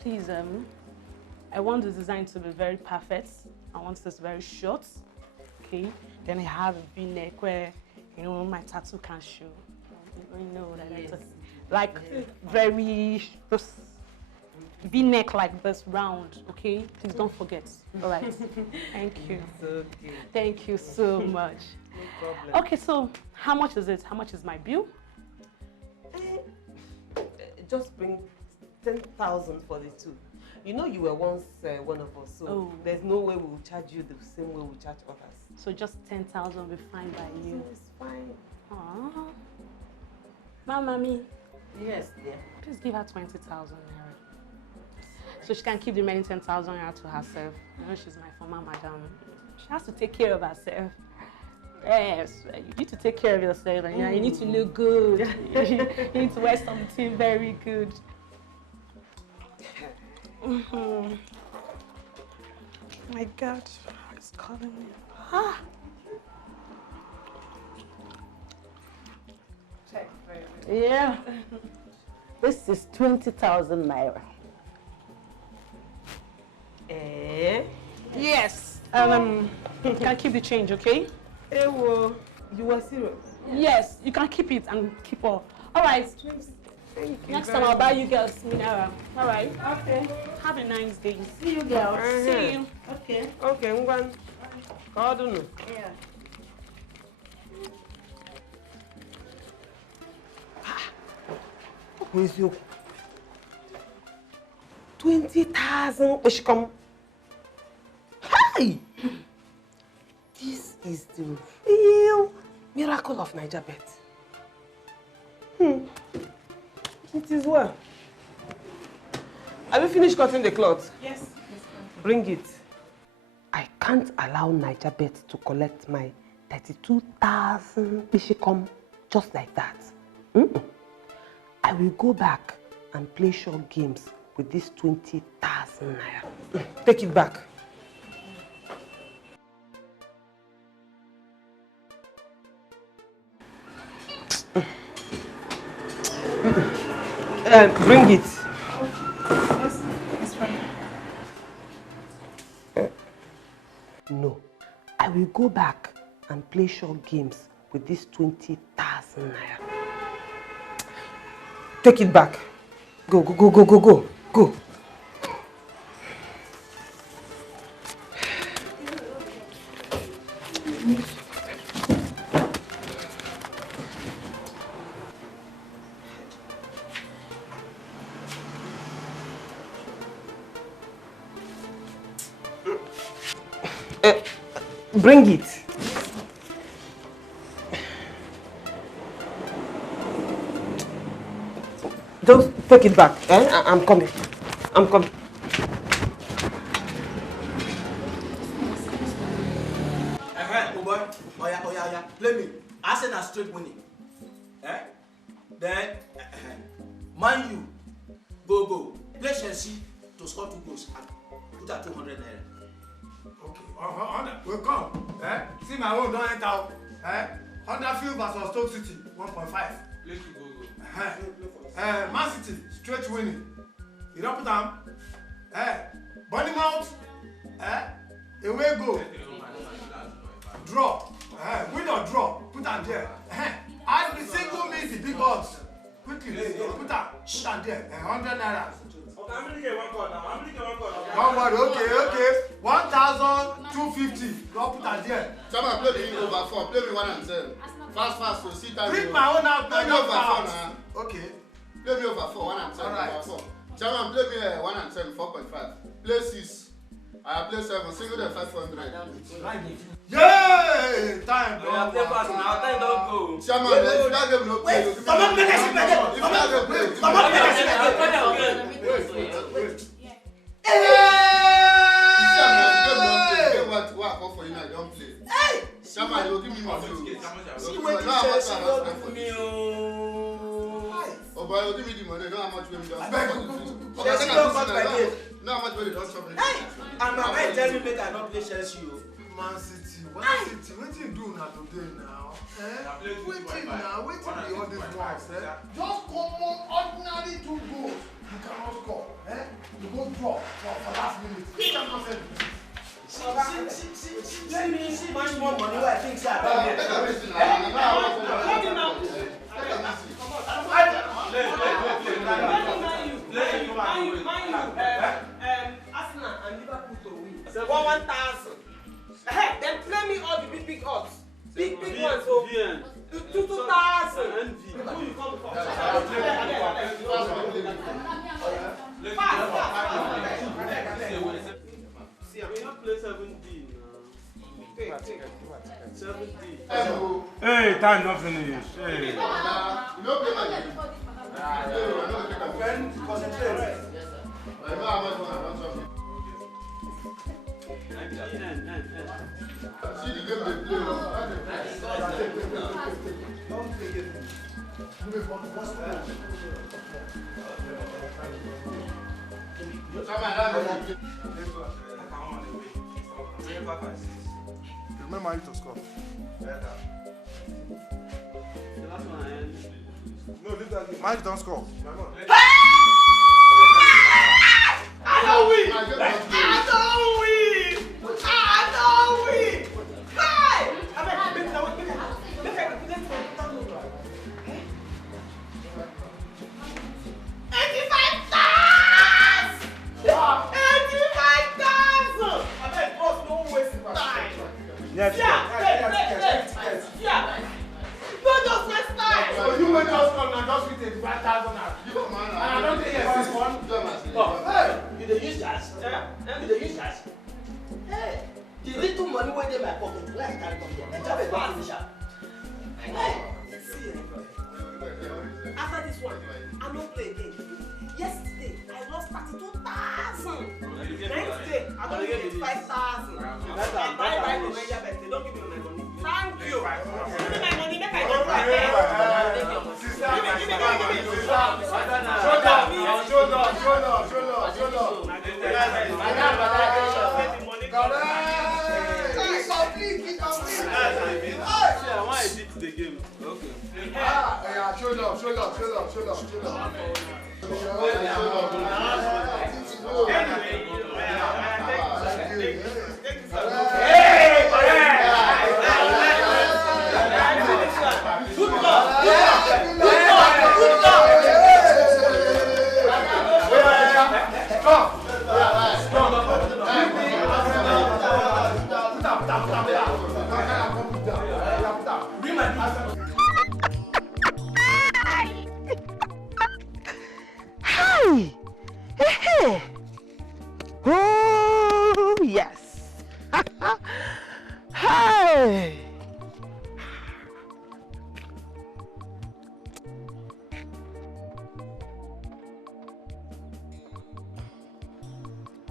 Please, I want the design to be very perfect. I want this very short. Okay. Then I have a V-neck where, you know, my tattoo can show. You know what I like to, like very V-neck like this, round. Okay. Please don't forget. All right. Thank you. Okay. Thank you so much. No problem. Okay, so how much is it? How much is my bill? Just bring 10,000 for the two. You know you were once one of us, so there's no way we'll charge you the same way we charge others. So just 10,000 will be fine by you. It's fine. Aww. Mommy. Yes, dear. Please give her 20,000 naira. So she can keep the remaining 10,000 naira to herself. You know she's my former madam. She has to take care of herself. Yes, you need to take care of yourself and you need to look good. You need to wear something very good. My God, it's calling me. Ah. Yeah. This is 20,000 naira. Yes. You can keep the change, okay? You were serious? Yes, you can keep it and keep all. All right. Next time I'll buy you girls mineral. All right. Okay. Have a nice day. See you girls. See you. Okay. Okay, I'm going. I don't know. Yeah. Where's you? 20,000 Oshkom. Hi! This is the real miracle of Naija bet. It is well. Have you finished cutting the cloth? Yes. Bring it. I can't allow Naija bet to collect my 32,000 Bishikom just like that. I will go back and play short games with this 20,000 naira. Take it back. Bring it. Yes, it's fine. No. I will go back and play short games with this 20,000 naira. Take it back. Go, go, go, go, go, go, go. Bring it. Just take it back. I'm coming. I'm coming. Oh boy. Oh yeah. Play me. Arsenal straight winning. Then, Man U, go. Play Chelsea to score 2 goals and put at 200 naira. Okay, we'll come. See my own don't enter. Huddersfield versus Stoke City, 1.5. Play to go. Man City, straight winning. You don't put them. Bournemouth, away goal. Draw. Win or draw. Put them there. Add the single means the big odds. Quickly, put them there. 100 naira. I'm going to get one call now. One word, okay. 1,250. Go put that there. Someone play me over 4. Play me 1 and 10. Fast, so see time. Bring my own out. Play me over 4 now. Okay. Play me over 4, 1 and 10. Alright. Over 4. Someone play me 1 and 10, 4.5. Play 6. I play 7. Single them 500. Yay! Time don't go. Time don't go. Chairman, if that game no play, wait, someone make us better. If that game play, someone make us better. Wait. What I call for you now, don't play. Hey! Chairman, you give me money. See what you say, she won't for me. Oh boy, you give me the money. You know how much money just. Chelsea don't cut my game. No, how much money don't chop me. Hey! And my mind tell me make I not play Chelsea. Man City, what you do now today now? Waiting now, waiting the all these ones. Just common ordinary 2 goals. You cannot score. You go draw for last minute. You cannot send it. See much more money I think so. Arsenal and Liverpool to win. 1,000. Then play me all the big odds. Big ones. So 2,000. Who you come from? See, I will not play 7D now. 7D. Hey, time not finished. Hey. You don't play my game. Concentrate. I know how much money I don't chop me. See the game Remember you to score. No, leave that game. Mike don't score. I don't win! I don't win! I don't win! Hi! Yes, yeah. No, just waste time. So you went just come now, just with 85,000 now. And I don't think yes, this one. Oh, hey, you dey use cash? You dey use cash? Hey, the little money wey dey my pocket, where I carry come here? I just dey pass it. Hey, see, after this one, I no play again. Yesterday, I lost 32,000. Next day, I don't get 85,000. I buy the Naija bet. They don't give me my money. Thank you. Give me my money. Make I go back. Give me. Oh, yes. Hey.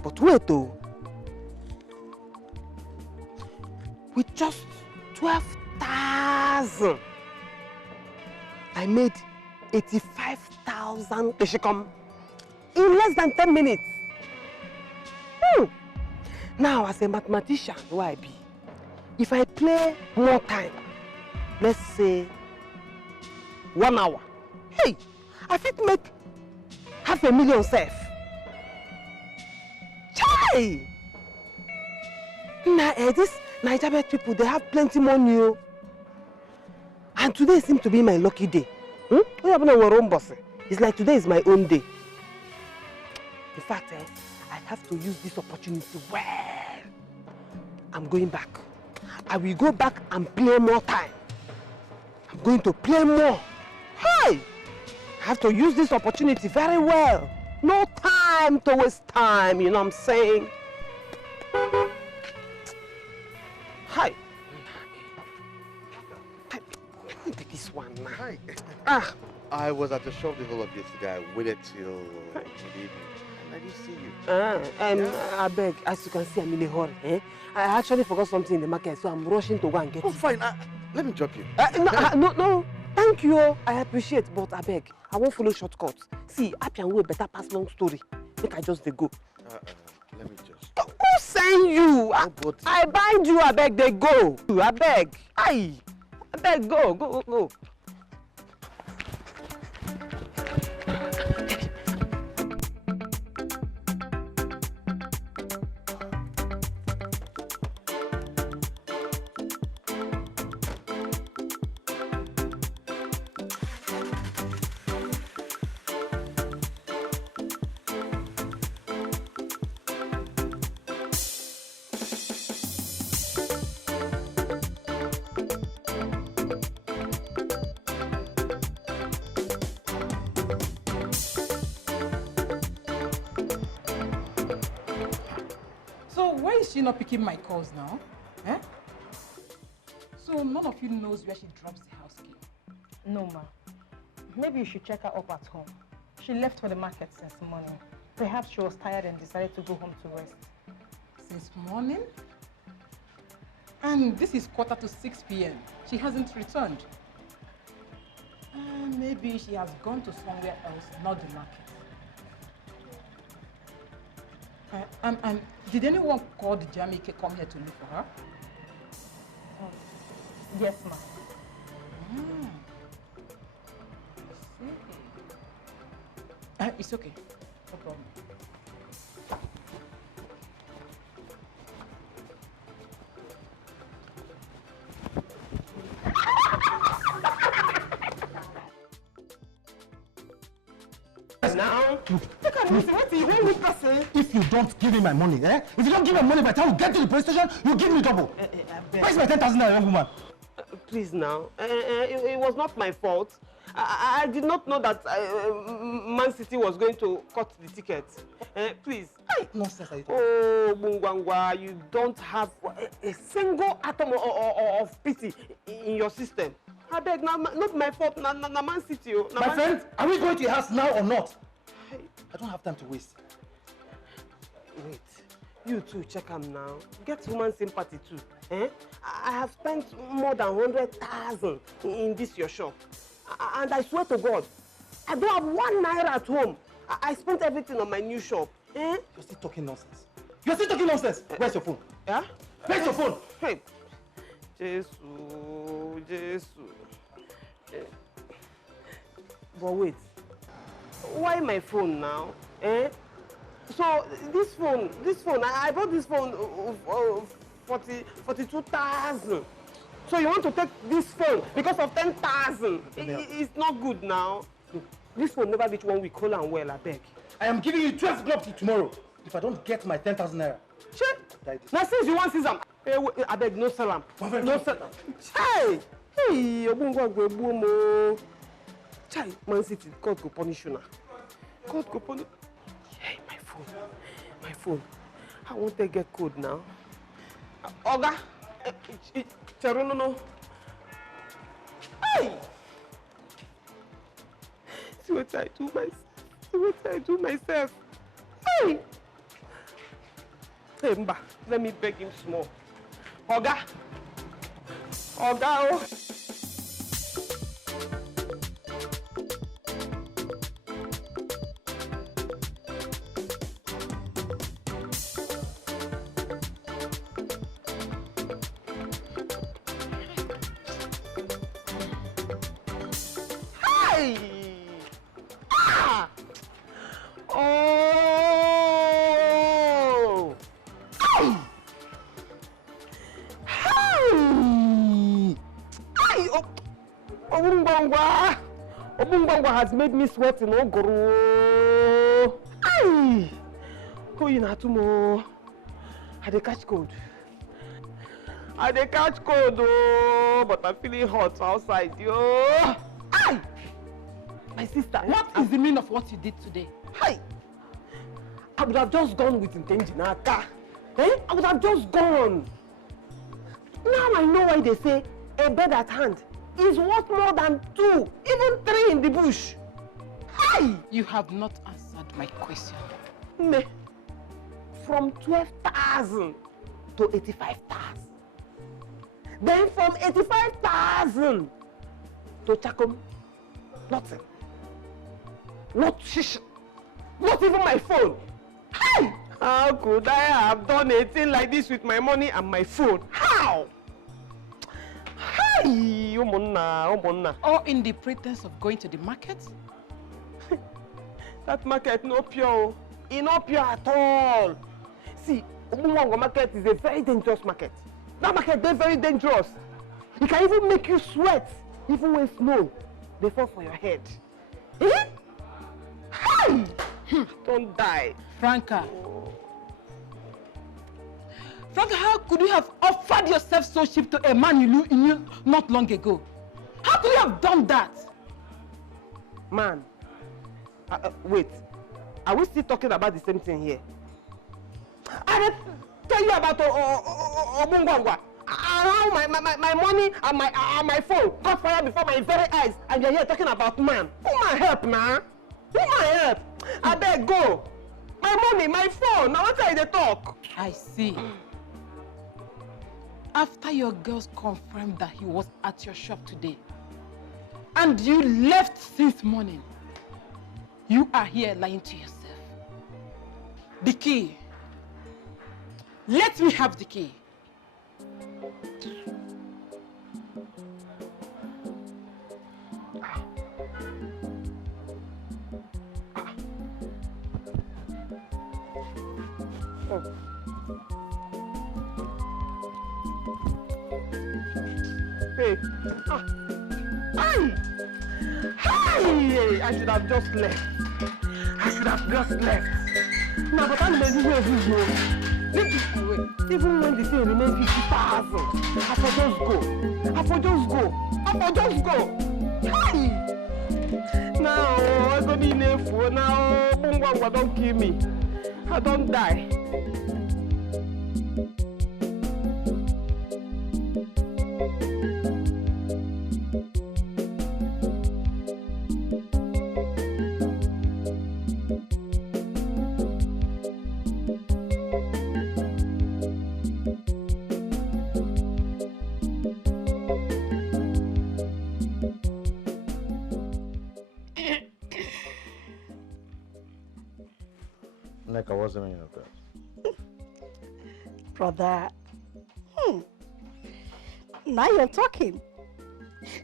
But wait though. With just 12,000, I made 85,000 Teshikam in less than 10 minutes. Now, as a mathematician, who I be, if I play more time, let's say 1 hour, hey, I fit make 500,000 safe. Chai! Now, these Nigerian people, they have plenty money. And today seems to be my lucky day. It's like today is my own day. In fact, I have to use this opportunity well. I'm going back. I will go back and play more time. I'm going to play more. Hey! I have to use this opportunity very well. No time to waste time, you know what I'm saying? Hi. Look at this one now. Hi. Ah. I was at the shop the whole of yesterday. I waited till the evening. I didn't see you. I beg, as you can see, I'm in a hurry. I actually forgot something in the market, so I'm rushing to go and get it. Oh, fine. Let me drop you. No, thank you. I appreciate, but I beg, I won't follow shortcuts. See, happy and will better pass long story. Make I just go. Let me just. Who send you? I bind you, I beg, they go. I beg. I beg, go. She not picking my calls now? So none of you knows where she drops the house key? No, ma. Maybe you should check her up at home. She left for the market since morning. Perhaps she was tired and decided to go home to rest. Since morning? And this is 5:45 p.m. She hasn't returned. Maybe she has gone to somewhere else, not the market. And did anyone called Jamaica come here to look for her? Yes, ma'am. It's okay. No problem. Now, look at me, what do you want with person? If you don't give me my money, eh? If you don't give me money by the time we get to the police station, you give me double. Where's my 10,000 naira, young woman? Please now, it was not my fault. I did not know that Man City was going to cut the ticket. Please. Nonsense. Oh, Bungwangwa, you don't have a single atom of pity in your system. I beg, not my fault, na Man City. My friend, are we going to your house now or not? I don't have time to waste. Wait, you too, check him now. Get woman sympathy too. I have spent more than 100,000 in this your shop. And I swear to God, I don't have 1 naira at home. I spent everything on my new shop. You're still talking nonsense. You're still talking nonsense. Where's your phone? Yeah? Where's your phone? Hey. Jesus. But wait, why my phone now? So this phone, I bought this phone 42,000. So you want to take this phone because of 10,000? It's not good now. Look, this phone never reach 1 week. Hold on well, I beg. I am giving you 12 o'clock till tomorrow. If I don't get my 10,000 naira. Sure. Now since you want Sesam, I beg, no salam. No salam. Hey! Hey, Obungwa, Chai, Man City, God go punish you now. God go punish. Hey, my phone. I want to get code now. Oga, no. Hey! See what I do myself. Hey! Hey, Mba, let me beg him small. Oga, oh. Obungwangwa has made me sweat in Ogoro. Ay! Going at tomorrow. I dey catch cold. Oh, but I'm feeling hot outside, yo. Ay! My sister. What is the meaning of what you did today? Hi! I would have just gone with Intenjinaka. I would have just gone. Now I know why they say a bird at hand is worth more than 2, even 3 in the bush. Hi! You have not answered my question. Me, from 12,000 to 85,000. Then from 85,000 to Chakom, nothing. Not shish, not even my phone. Hi! How could I have done a thing like this with my money and my phone? How? Hi! Omonna. All in the pretense of going to the market? That market no pure. It's not pure at all. See, Obumongo market is a very dangerous market. That market is very dangerous. It can even make you sweat, even when snow they fall for your head. Eh? Hi! Don't die. Franca, how could you have offered yourself so cheap to a man you knew not long ago? How could you have done that? Man, wait. Are we still talking about the same thing here? I didn't tell you about Obungwangwa. How my money and my phone got fired before my very eyes, and you're here talking about man. Who my help, man? Who my help? I beg go. My money, my phone. Now what are they talk? I see. After your girls confirmed that he was at your shop today, and you left since morning, you are here lying to yourself. The key. Let me have the key. Hey. Hey! I should have just left. Now, but I'm ready to go. Let this go away. Even when they say remain 50,000, I for just go. Hey! Now, I don't need a phone. Now, Bungwa don't kill me. I don't die. Like I wasn't in your bed. Brother, now you're talking.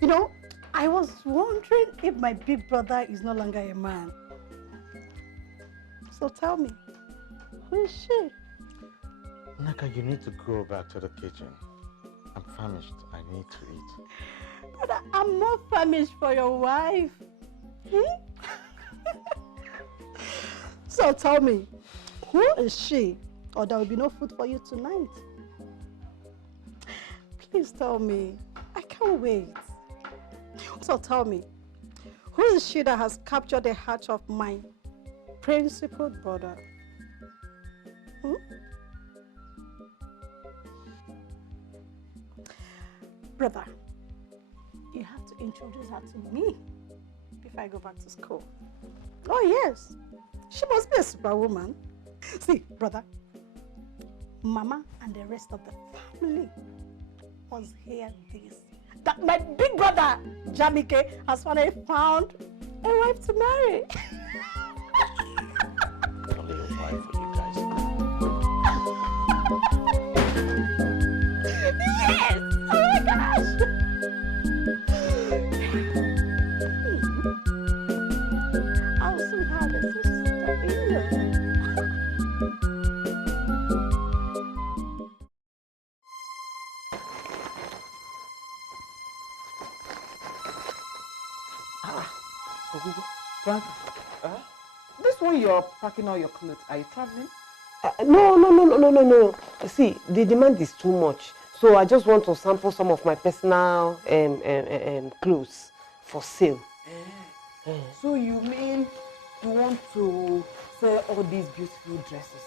You know, I was wondering if my big brother is no longer a man. So tell me, who is she? Naka, you need to go back to the kitchen. I'm famished. I need to eat. Brother, I'm not famished for your wife. So tell me, who is she? Or there will be no food for you tonight. Please tell me. I can't wait. So tell me, who is she that has captured the heart of my principal brother? Brother, you have to introduce her to me if I go back to school. Oh yes, she must be a superwoman. See, brother, Mama and the rest of the family must hear this. That my big brother, Dikeh, has finally found a wife to marry. Only a wife for you guys. Yes! Oh my gosh! I'll soon have a sister. Frank, this one you're packing all your clothes. Are you traveling? No. See, the demand is too much. So I just want to sample some of my personal clothes for sale. So you mean you want to sell all these beautiful dresses?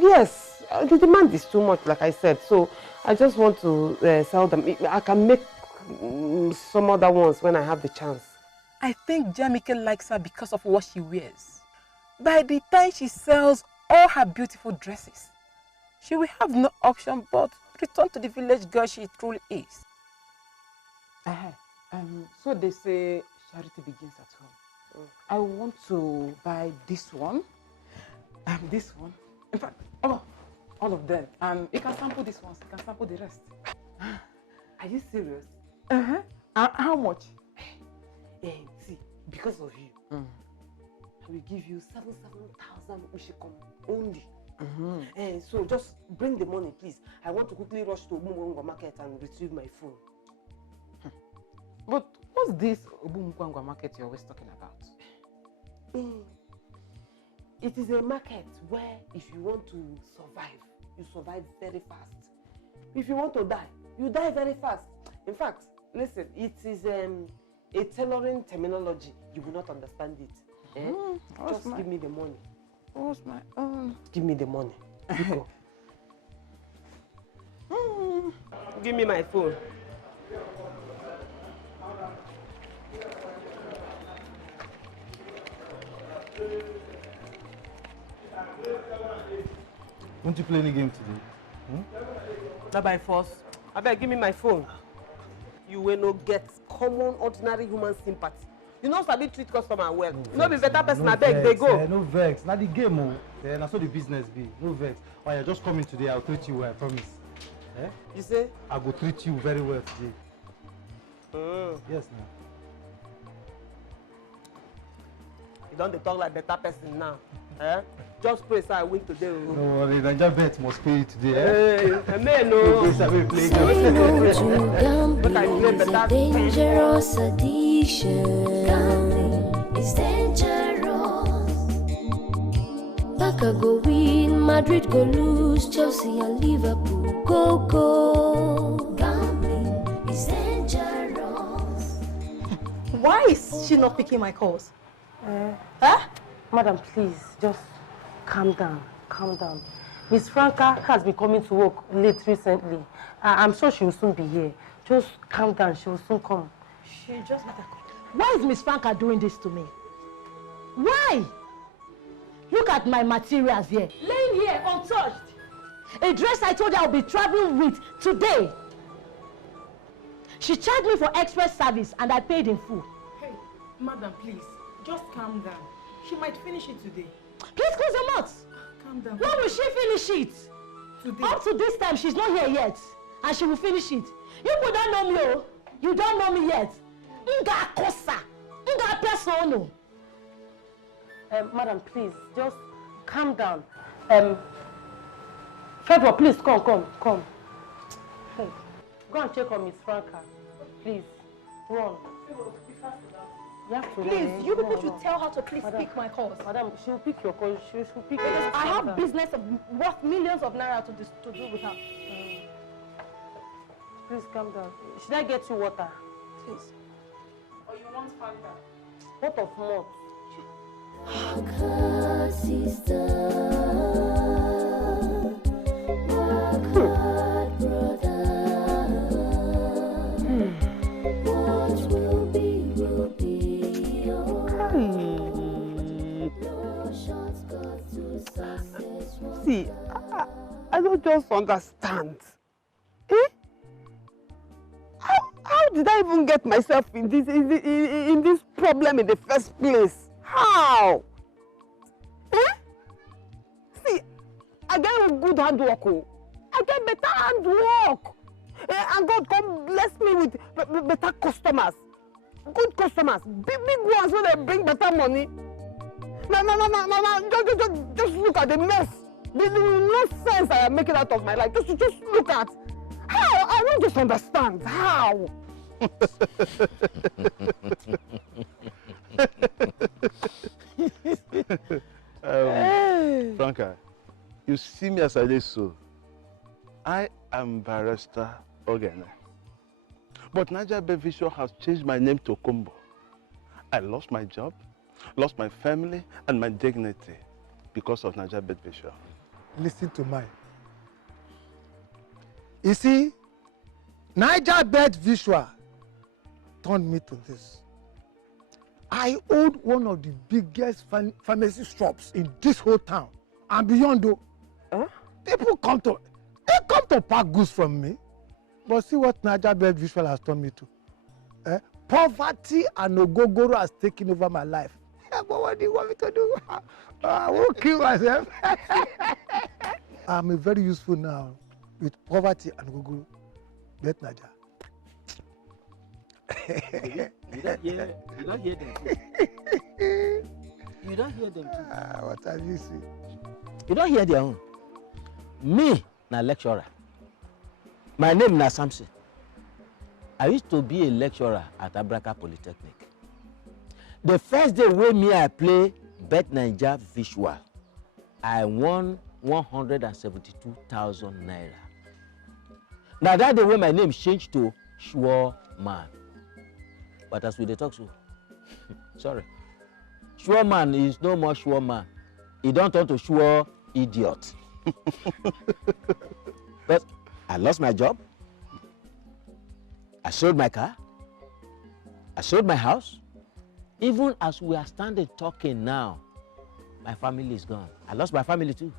Yes. The demand is too much, like I said. So I just want to sell them. I can make some other ones when I have the chance. I think Dikeh likes her because of what she wears. By the time she sells all her beautiful dresses, she will have no option but return to the village girl she truly is. So they say charity begins at home. I want to buy this one, this one. In fact, all of them. You can sample this one, you can sample the rest. Are you serious? How much? See, because of you, I will give you 7,000 Ushikom only. So just bring the money, please. I want to quickly rush to Obumkwangwa market and retrieve my phone. But what's this Obumkwangwa market you're always talking about? It is a market where if you want to survive, you survive very fast. If you want to die, you die very fast. In fact, listen, it is a tailoring terminology. You will not understand it. Just give me the money. What's my own? Give me the money. Give me my phone. Won't you play any game today? Not by force. I beg, give me my phone. You will not get common, ordinary human sympathy. You know, sabi treat customer well. No be better person. I beg, they go. No vex. Not the game, oh. That's how the business be. No vex. Oh, yeah, just come in today. I'll treat you well. I promise. Eh? You say? I will treat you very well today. Yes, now. You don't talk like better person now. Eh? Just pray so I win today. No worry, Naija bet must pay you today. Hey, man, no. Say no to gambling is a dangerous addiction. Gambling is dangerous. Barca go win, Madrid go lose, Chelsea and Liverpool go. Gambling is dangerous. Why is she not picking my calls? Madam, please, just calm down, calm down. Miss Franca has been coming to work late recently. I'm sure she will soon be here. Just calm down, she will soon come. She just let her come. Why is Miss Franca doing this to me? Why? Look at my materials here. Laying here untouched. A dress I told her I'll be traveling with today. She charged me for express service and I paid in full. Hey, madam, please, just calm down. She might finish it today. Please close your mouth. Calm down. When will she finish it? Today. Up to this time, she's not here yet. And she will finish it. You don't know me, oh. You don't know me yet. Nga kosa. Nga persono. Madam, please, just calm down. Favor, please, come. Hey, go and check on Miss Franca. Please, run. You have to Please, run. you people should tell her to please Madam, pick my calls. Madam, she will pick your calls. She will pick Because your I have calls. business worth millions of naira to do with her. Please calm down. Should I get you water? Please. Or you want Fanta? What of malt? Work, sister. Work hard, brother. What will be, will be. No shortcut to success. See, I don't just understand. How did I even get myself in this problem in the first place? How? See, I get a good hand work. I get better hand work. And God come bless me with better customers. Good customers. Big ones where they bring better money. No. Just look at the mess. The nonsense I am making out of my life. Just look at. How? I don't just understand. How? Franca, you see me as I did so. I am Barrister Ogene. But Naija Visual has changed my name to Kumbo. I lost my job, lost my family, and my dignity because of Naija Visual. Listen to mine. You see, Naija Visual turned me to this. I owned one of the biggest pharmacy shops in this whole town and beyond. Though, people come to pack goods from me, but see what Naija Visual has turned me to. Poverty and ogogoro has taken over my life. But what do you want me to do? I won't kill myself. I'm very useful now with poverty and ogogoro. Bet Naija. You don't hear them too. You don't hear them too. What have you seen? You don't hear their own. Me, na lecturer. My name na Samson. I used to be a lecturer at Abraka Polytechnic. The first day when I play Bet Naija Visual, I won 172,000 naira. Now that day when my name changed to Sure Man. But as we talk so, sorry, Sure Man is no more Sure Man. He don't turn to Sure Idiot. But I lost my job. I sold my car. I sold my house. Even as we are standing talking now, my family is gone. I lost my family too.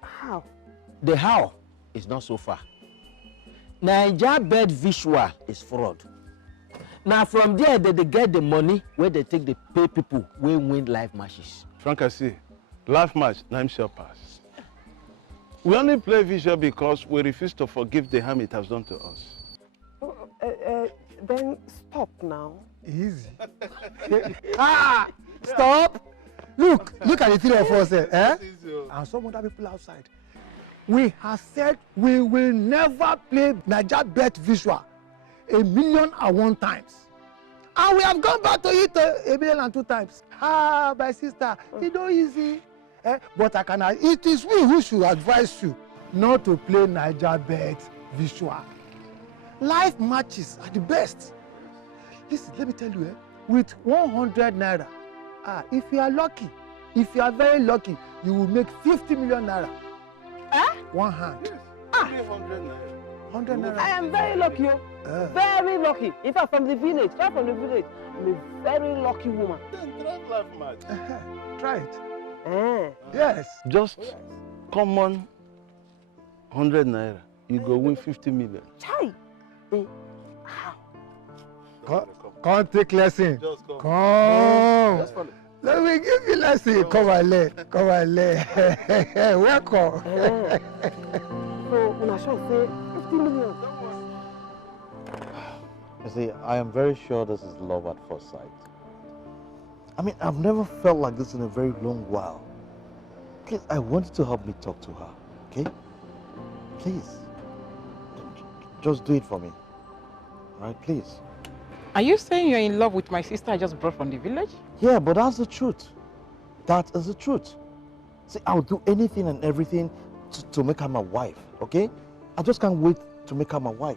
How? The how is not so far. Naija bet visual is fraud. Now from there they get the money where they take the pay people wey win live matches. Franca, see, live match, name shall pass. We only play visual because we refuse to forgive the harm it has done to us. Then stop now. Easy. Stop. Look at the three of us, and some other people outside. We have said we will never play Naija bet visual 1,000,001 times. And we have gone back to it 1,000,002 times. My sister, it's not easy. But it is we who should advise you not to play Naija bet visual. Live matches are the best. Listen, let me tell you, with 100 naira, if you are lucky, if you are very lucky, you will make 50 million naira. One hand. Yes. 300 naira. 100 naira. I am very lucky. Very lucky. In fact, from the village, I'm a very lucky woman. Then try live match. Try it. Yes. Just common 100 naira. You go win 50 million. Chai. Come take lesson. Just come. Come. Just follow. Let me give you lesson. Come and learn. Come and learn. Welcome. So, when I shall say 50 million. You see, I am very sure this is love at first sight. I mean, I've never felt like this in a very long while. Please, I want you to help me talk to her, okay? Please. Just do it for me. All right, please. Are you saying you're in love with my sister I just brought from the village? Yeah, but that's the truth. That is the truth. See, I'll do anything and everything to make her my wife, okay? I just can't wait to make her my wife.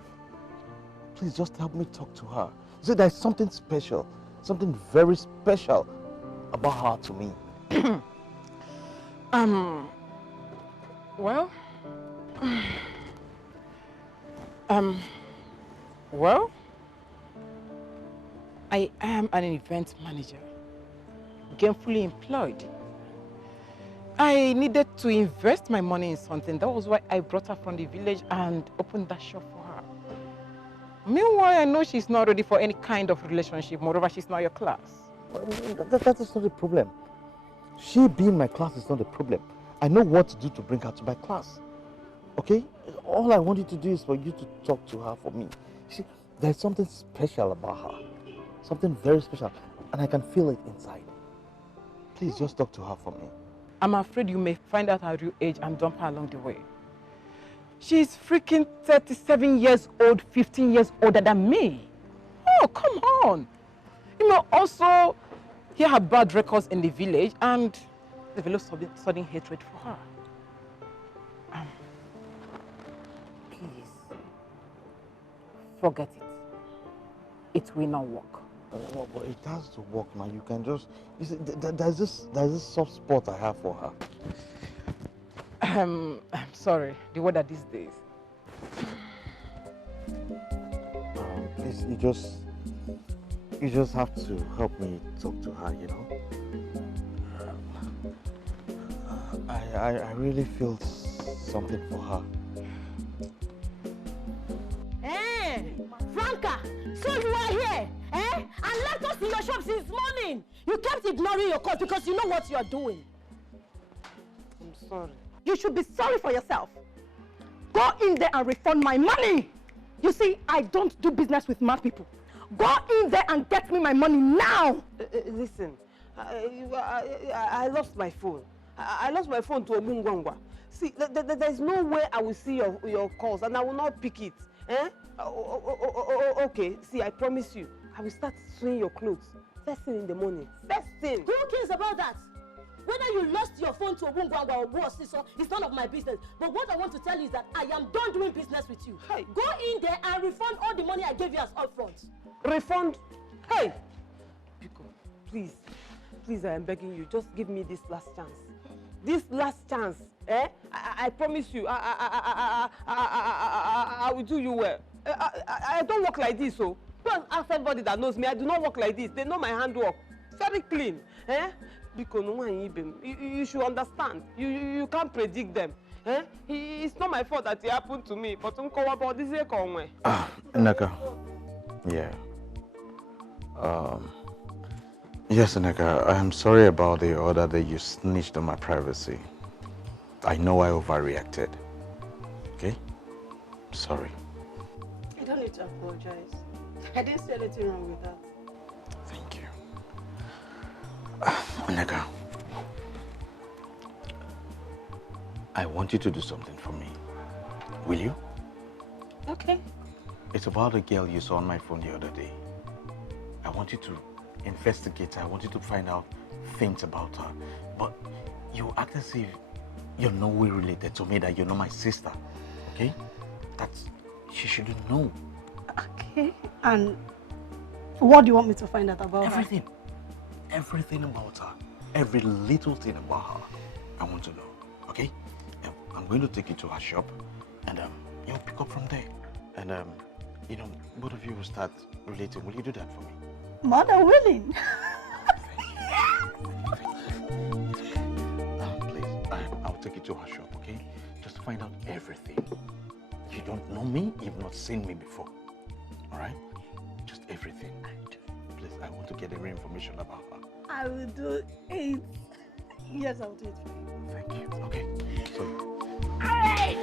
Please just help me talk to her. See, there's something special, something very special about her to me. Well, I am an event manager, gainfully employed. I needed to invest my money in something. That was why I brought her from the village and opened that shop for her. Meanwhile, I know she's not ready for any kind of relationship. Moreover, she's not your class. That is not a problem. She being my class is not a problem. I know what to do to bring her to my class. Okay? All I want you to do is for you to talk to her for me. See, there's something special about her. Something very special. And I can feel it inside. Please just talk to her for me. I'm afraid you may find out her real age and dump her along the way. She's freaking 37 years old, 15 years older than me. Oh, come on. You may also hear her bad records in the village and develop sudden hatred for her. Please, forget it. It will not work. But it has to work now. You can just... You see, there's this soft spot I have for her. I'm sorry, the weather these days. Please, you just have to help me talk to her, you know? I really feel something for her. Hey, Franca, so you are here, and left us in your shop since morning. You kept ignoring your calls because you know what you're doing. I'm sorry. You should be sorry for yourself. Go in there and refund my money. You see, I don't do business with mad people. Go in there and get me my money now. Listen, I lost my phone. I lost my phone to Obungwangwa. See, there's no way I will see your calls and I will not pick it. Okay, see, I promise you, I will start sewing your clothes. First thing in the morning. First thing. Who cares about that? Whether you lost your phone to Obungwangwa or worse, it's none of my business. But what I want to tell you is that I am done doing business with you. Hey. Go in there and refund all the money I gave you as upfront. Refund? Hey! Pico, please, I am begging you, just give me this last chance. This last chance, I promise you, I will do you well. I don't work like this, so. Don't ask everybody that knows me, I do not work like this. They know my handwork. Very clean. Because no one even. You should understand. You can't predict them. Eh? It's not my fault that it happened to me. But about this Naka. Yeah. Yes, Naka, I am sorry about the order that you snitched on my privacy. I know I overreacted. Okay? Sorry. You don't need to apologize. I didn't see anything wrong with that. Thank you. Naka, I want you to do something for me. Will you? Okay. It's about a girl you saw on my phone the other day. I want you to investigate her. I want you to find out things about her. But you act as if you're no way related to me, that you're not my sister. Okay? She shouldn't know. Okay. And what do you want me to find out about Everything. Everything about her. Every little thing about her. I want to know. Okay? I'm going to take you to her shop and you'll pick up from there. And you know, both of you will start relating. Will you do that for me? More than willing. Please, I'll take you to her shop, okay? Just to find out everything. You don't know me, you've not seen me before. Alright? Just everything. Please, I want to get every information about her. I will do it. Yes, I will do it for you. Thank you. Okay. So. Alright!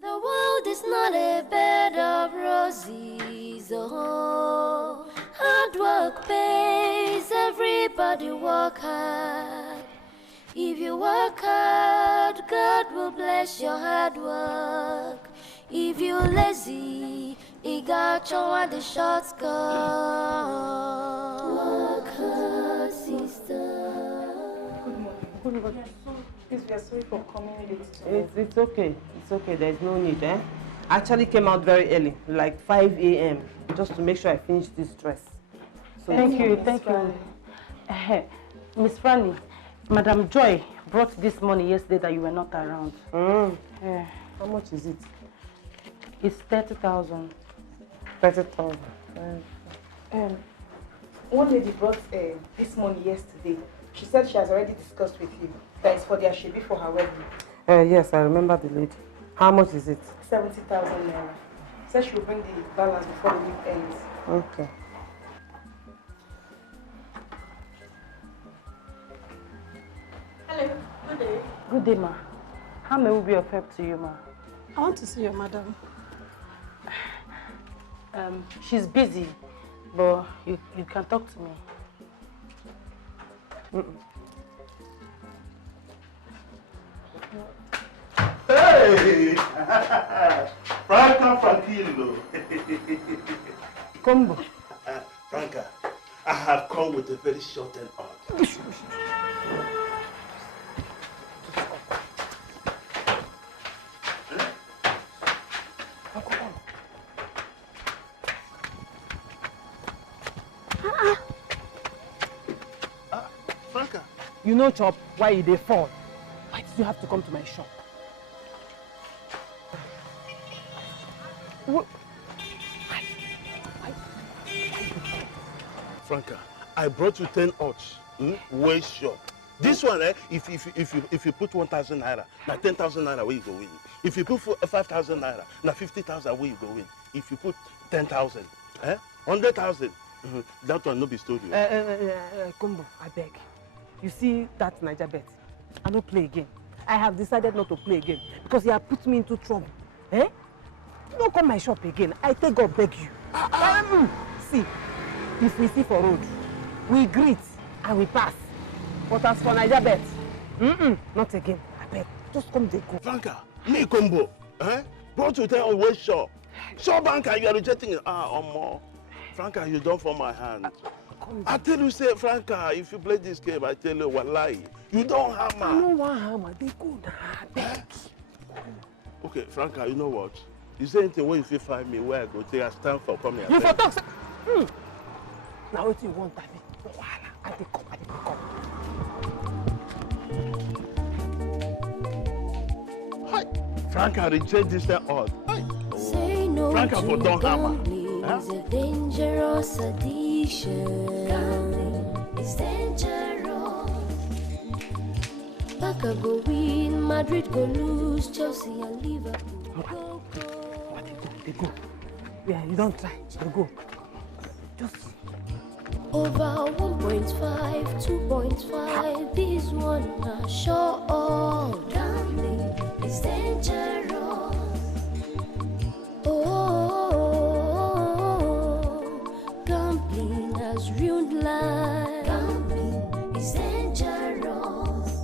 The world is not a bed of roses, oh. Hard work pays, everybody work hard. If you work hard, God will bless your hard work. If you're lazy, He got you on the short skirt. Work hard, sister. Good morning. Please, we are sorry for coming late. It's okay. It's okay. There's no need, eh? I actually came out very early, like 5 a.m., just to make sure I finish this dress. So Thank you. Miss Franny, Madam Joy brought this money yesterday that you were not around. How much is it? It's 30,000. 30,000. One lady brought this money yesterday. She said she has already discussed with you that it's for their shebi for her wedding. Yes, I remember the lady. How much is it? 70,000 naira. Said she will bring the balance before the week ends. Okay. Hello, good day. Good day, ma. How may we be of help to you, ma? I want to see your madam. She's busy, but you can talk to me. Hey! Franca Franquillo. Combo. Franca, I have come with a very short and odd. Franca. You know, Chop, why they fall? Why did you have to come to my shop? Franca, I brought you 10 odds. Way short. This one, if you put 1,000 naira, now 10,000 naira, where you go win. If you put 5,000 naira, now 50,000, where you go win. If you put 10,000, 100,000, that one no be story. Combo, I beg. You see that Naija bet? I don't play again. I have decided not to play again because you have put me into trouble. Don't come my shop again. I take God beg you. See, if we see for road, we greet and we pass. But as for Naija bet, not again. I beg. Just come they go. Franca, me Combo, brought you 10 on way shop. So Franca, you are rejecting it. More. Franca, you don't fall my hand. I tell you, say, Franca, if you play this game, I tell you, wallahi, you don't hammer. I don't want hammer. They good. Okay, Franca, you know what? Is there anything where if you find me where I go take a stand for coming? You for talk. Now what you want, I dey come. Franca reject this odd. Say no Franca for to don't hammer. gambling. It's a dangerous addiction. Gambling is dangerous. Barca go win, Madrid go lose, Chelsea and Liverpool go go. They go. Yeah, you don't try. They go. Just. Over 1.5, 2.5, this one are sure all. Gambling is dangerous. Oh, gambling has ruined life. Gambling is dangerous.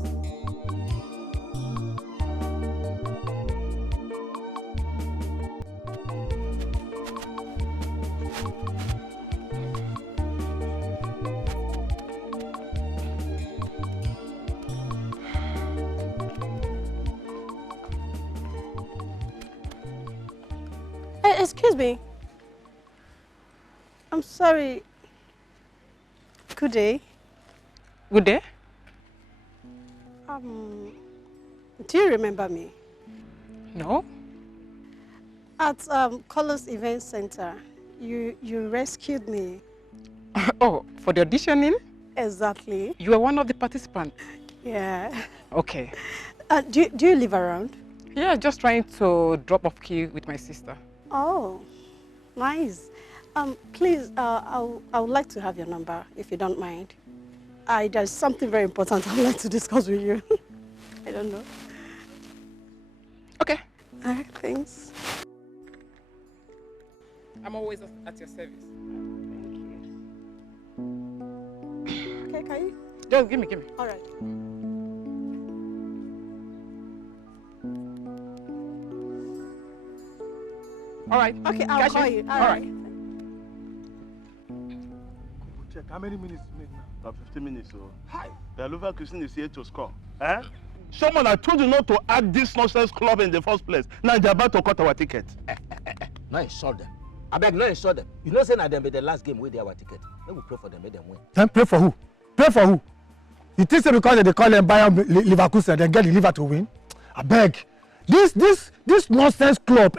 Excuse me. I'm sorry. Good day. Good day? Do you remember me? No. At Colors Event Center, you rescued me. Oh, for the auditioning? Exactly. You are one of the participants? Yeah. Okay. Do you live around? Yeah, just trying to drop off key with my sister. Oh, nice. Please, I would like to have your number, if you don't mind. There's something very important I would like to discuss with you. I don't know. Okay. All right, thanks. I'm always at your service. Okay, can you? Just give me. All right. All right. Okay, I'll call you. All right. Check how many minutes you made now? About 15 minutes. So. Hi. The Aluva Christine is here to score. Eh? Someone I told you not to add this nonsense club in the first place. Now they're about to cut our ticket. No insult them. I beg, no insult them. You know, say na them be the last game with their ticket. Let me pray for them, make them win. Then pray for who? Pray for who? You think so because they call them Bayern Leverkusen, then get the liver to win? I beg. This nonsense club,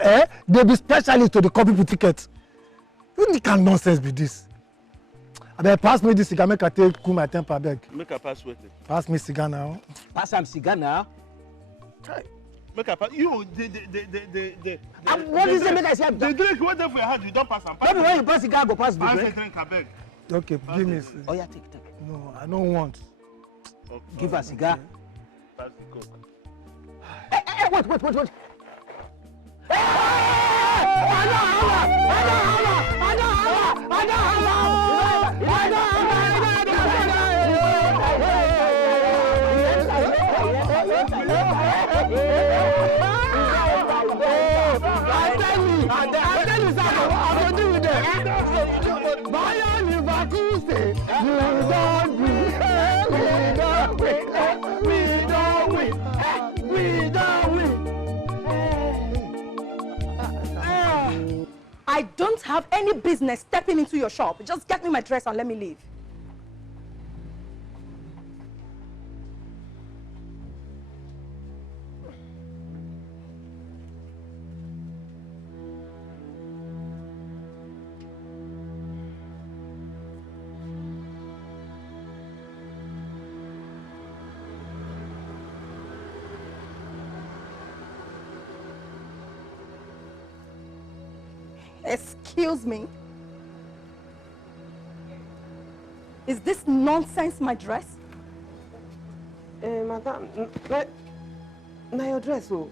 they be specialists to the copy people tickets. What kind of nonsense be this? I beg, pass me this cigar, make I take cool my temper, I beg. Make a pass with it. Pass me cigar now. Pass some cigar now. Make a pass. You, what is it? Make I say the drink wait there for your hand. You don't pass them. Maybe when you pass cigar, go pass the drink. drink. Pass the drink, I beg. Okay, give me. Oh yeah, take. No, I don't want. Okay. Give a cigar. Okay. Pass the coke. Hey, wait. I don't have any business stepping into your shop. Just get me my dress and let me leave. Excuse me. Is this nonsense my dress? Madam, na your dress, oh.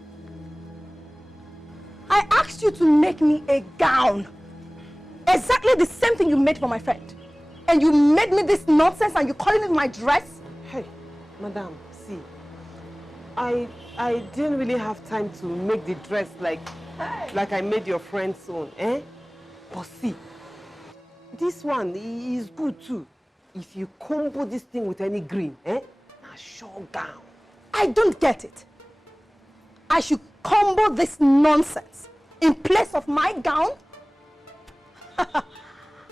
I asked you to make me a gown. Exactly the same thing you made for my friend. And you made me this nonsense and you're calling it my dress? Hey, madam, see. I didn't really have time to make the dress like I made your friend's own, eh? But see, this one is good too. If you combo this thing with any green, a sure gown. I don't get it. I should combo this nonsense in place of my gown?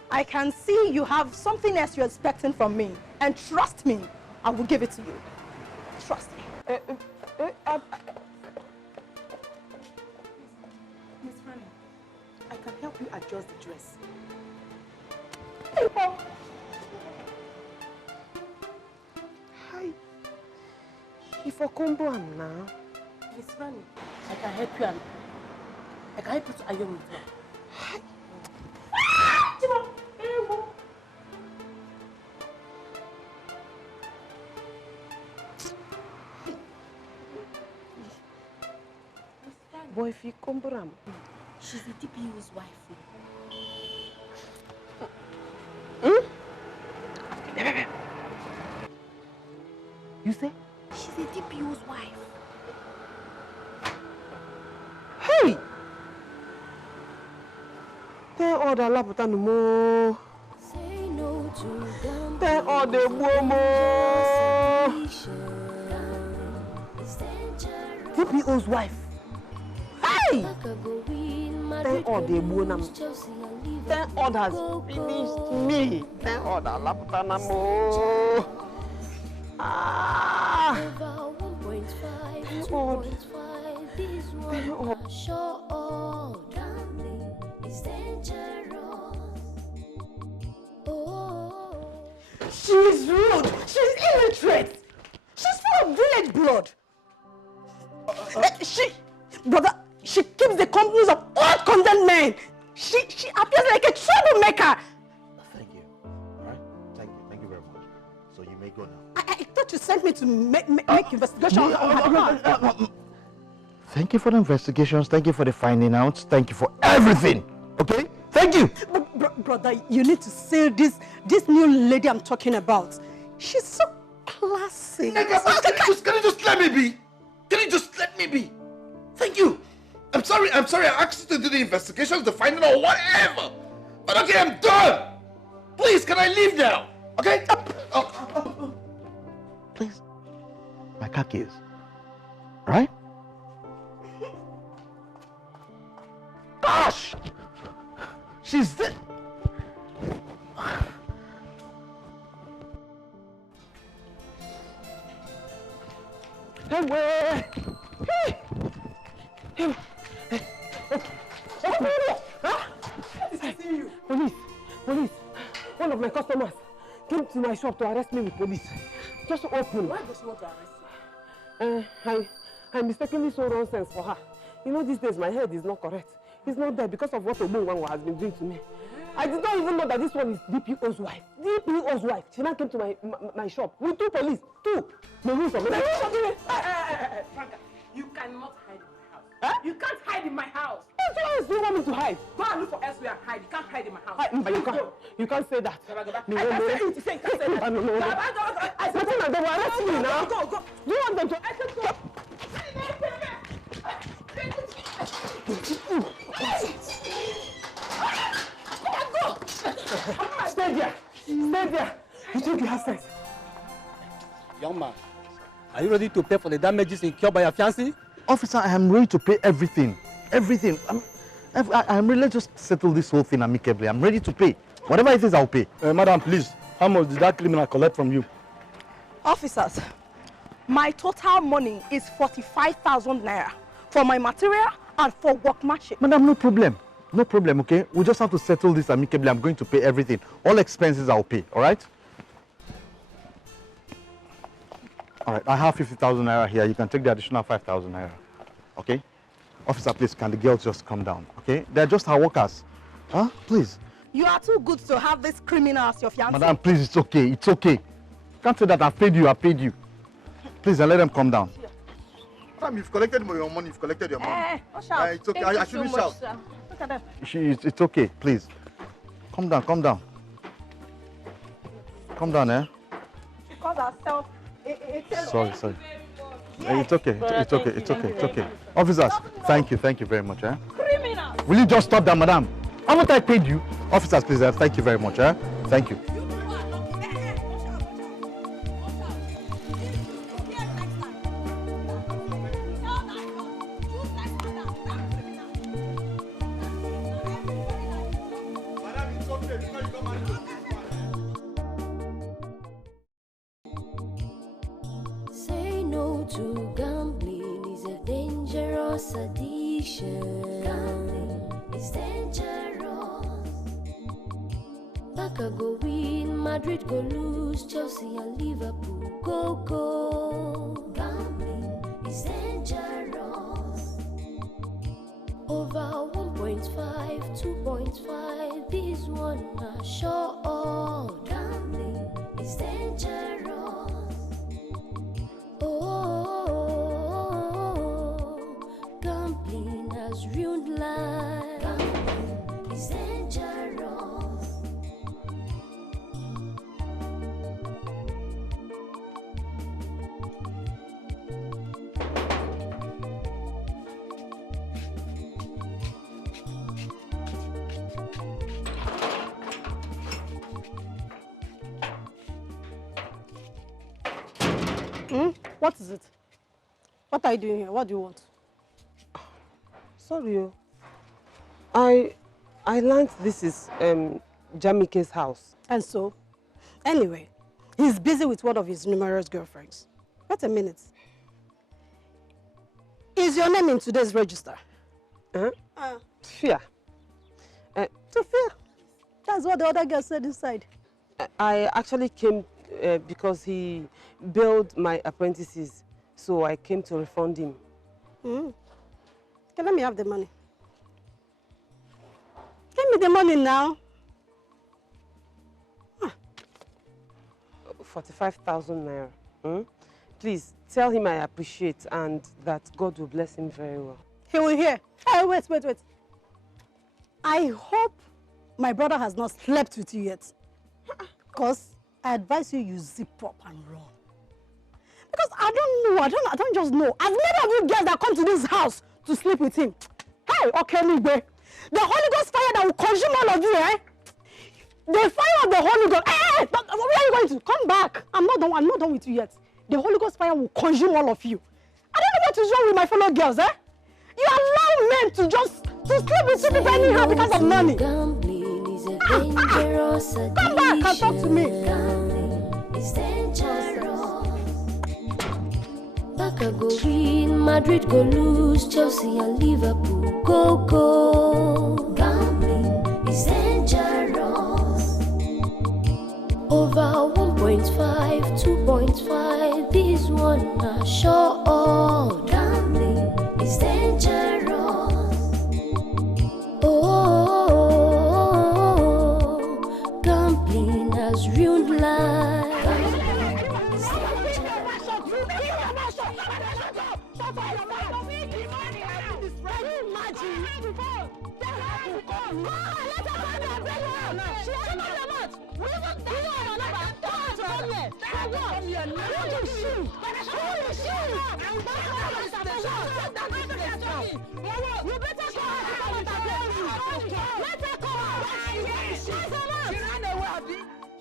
I can see you have something else you're expecting from me. And trust me, I will give it to you. Trust me. can help you adjust the dress. Hi. If I come down now. Miss Rani, I can help you to iron it well. Boy, if you come down. She's the DPU's wife. You say? She's the DPU's wife. Hey! Tell all the laputa no more. Tell all the womo. DPO's wife. Hey! Tell all the womo. Tell all has finished me. Tell all the laputa no more. Ah! God. She's rude. She's illiterate. She's full of village blood. She keeps the companies of all condemned men. She appears like a troublemaker. Thank you. All right? Thank you very much. So you may go now. I thought you sent me to make investigation on her behalf. Thank you for the investigations. Thank you for the finding out. Thank you for everything. Okay? Thank you. Brother, you need to see this new lady I'm talking about. She's so classy. Can you just let me be? Can you just let me be? Thank you. I'm sorry I asked you to do the investigations, the finding or whatever. But okay, I'm done. Please, can I leave now? Okay? Please. My car keys. Right? Gosh! She's dead. Hey, Police. One of my customers came to my shop to arrest me with police. Just open. Why does she want to arrest you? I mistakenly saw nonsense for her. You know, these days my head is not correct. It's not there because of what Obungwango has been doing to me. I did not even know that this one is DPO's wife. DPO's wife. She now came to my shop with 2 police. 2. Franca, you cannot hide in my house. Huh? You can't hide in my house. What else do you want me to hide? Go and look for elsewhere and hide. You can't hide in my house. You can't say that. I can't say it. You can't say that. No. I said that they will arrest me now. Go. Do you want them to? I said go. Stay there. You think you have sense? Young man, are you ready to pay for the damages incurred by your fiancé? Officer, I am ready to pay everything. Everything. I'm ready to just settle this whole thing amicably. I'm ready to pay. Whatever it is, I'll pay. Madam, please, how much did that criminal collect from you? Officers, my total money is 45,000 naira for my material and for workmanship. Madam, no problem. No problem, okay? We just have to settle this amicably. I'm going to pay everything. All expenses I'll pay, all right? All right, I have 50,000 naira here. You can take the additional 5,000 naira, okay? Officer, please, can the girls just come down, okay? They're just our workers. Huh? Please. You are too good to have this criminal as your fiancé. Madam, please, it's okay. It's okay. Can't say that I've paid you. Please, let them come down. Madam, you've collected your money. It's okay. I shouldn't shout. Look at them. It's okay, please. Come down. Come down, eh? She calls herself a Sorry. It's okay. Officers, thank you very much, eh? criminal. Will you just stop that, madam? Haven't I paid you? Officers, please, thank you very much, eh? Thank you. Say no to gambling is a dangerous addiction. Gambling is dangerous. Barca go win, Madrid go lose, Chelsea and Liverpool go. Gambling is dangerous. Over 1.5, 2.5, this one are sure. Gambling is dangerous. Gambling has ruined life. Gambling is dangerous. What is it? What are you doing here? What do you want? Sorry, I learned this is Jamike's house. And so? Anyway, he's busy with one of his numerous girlfriends. Wait a minute. Is your name in today's register? Fear. Sophia. That's what the other girl said inside. I actually came because he billed my apprentices, so I came to refund him. Okay, let me have the money. Give me the money now. 45,000 naira. Please tell him I appreciate and that God will bless him very well. He will hear. Hey, wait. I hope my brother has not slept with you yet. Because I advise you zip up and run. Because I don't know, I don't just know. As many of you girls that come to this house to sleep with him, hey, okay, anyway, the Holy Ghost fire that will consume all of you, eh? The fire of the Holy Ghost, where are you going to? Come back. I'm not done with you yet. The Holy Ghost fire will consume all of you. I don't know what is wrong with my fellow girls, eh? You allow men to sleep with you people anyhow because of money. Come back and talk to me. It's dangerous. Barca go win, Madrid go lose, Chelsea and Liverpool go. Gambling is dangerous. Over 1.5, 2.5, this one are sure. Gambling is dangerous. Gambling has ruined life.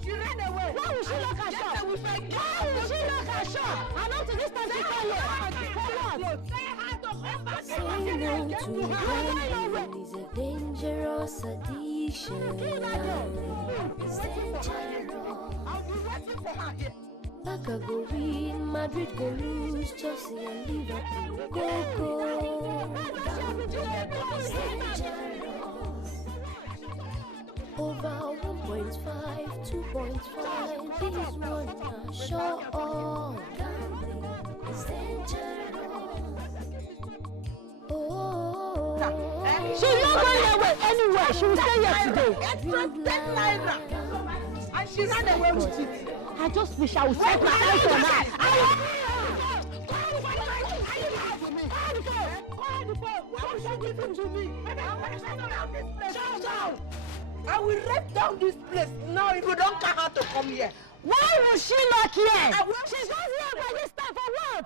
She ran away. Why would she lock her shop? Why would she lock her shop? And up to this time she can't lock. For what? Say no to gambling is a dangerous addiction. It's dangerous. Barca go win, Madrid go lose, Chelsea and Liverpool go. It's dangerous. Over 1.5, 2.5, this one are sure. Gambling is dangerous. She's not going away anywhere. She will stay here today. Extra 10 naira. And she ran away with it. I just wish I would set my eyes on her. I will rip down this place now if you don't come out to come here. Why was she not here? She's not here by this time for what?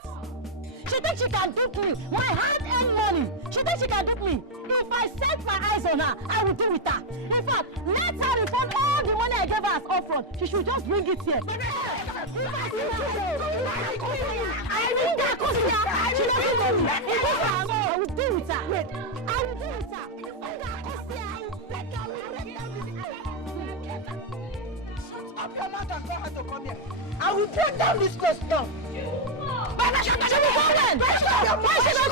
She thinks she can dupe me. My hard-earned money. She thinks she can dupe me. If I set my eyes on her, I will do with her. In fact, let her refund all the money I gave her as upfront. She should just bring it here. I will get close to her. She doesn't know me. In this house, I will deal with her. Wait, I will deal with her. Shut up your mouth and tell her to come here. I will break down this place now. Why is she going to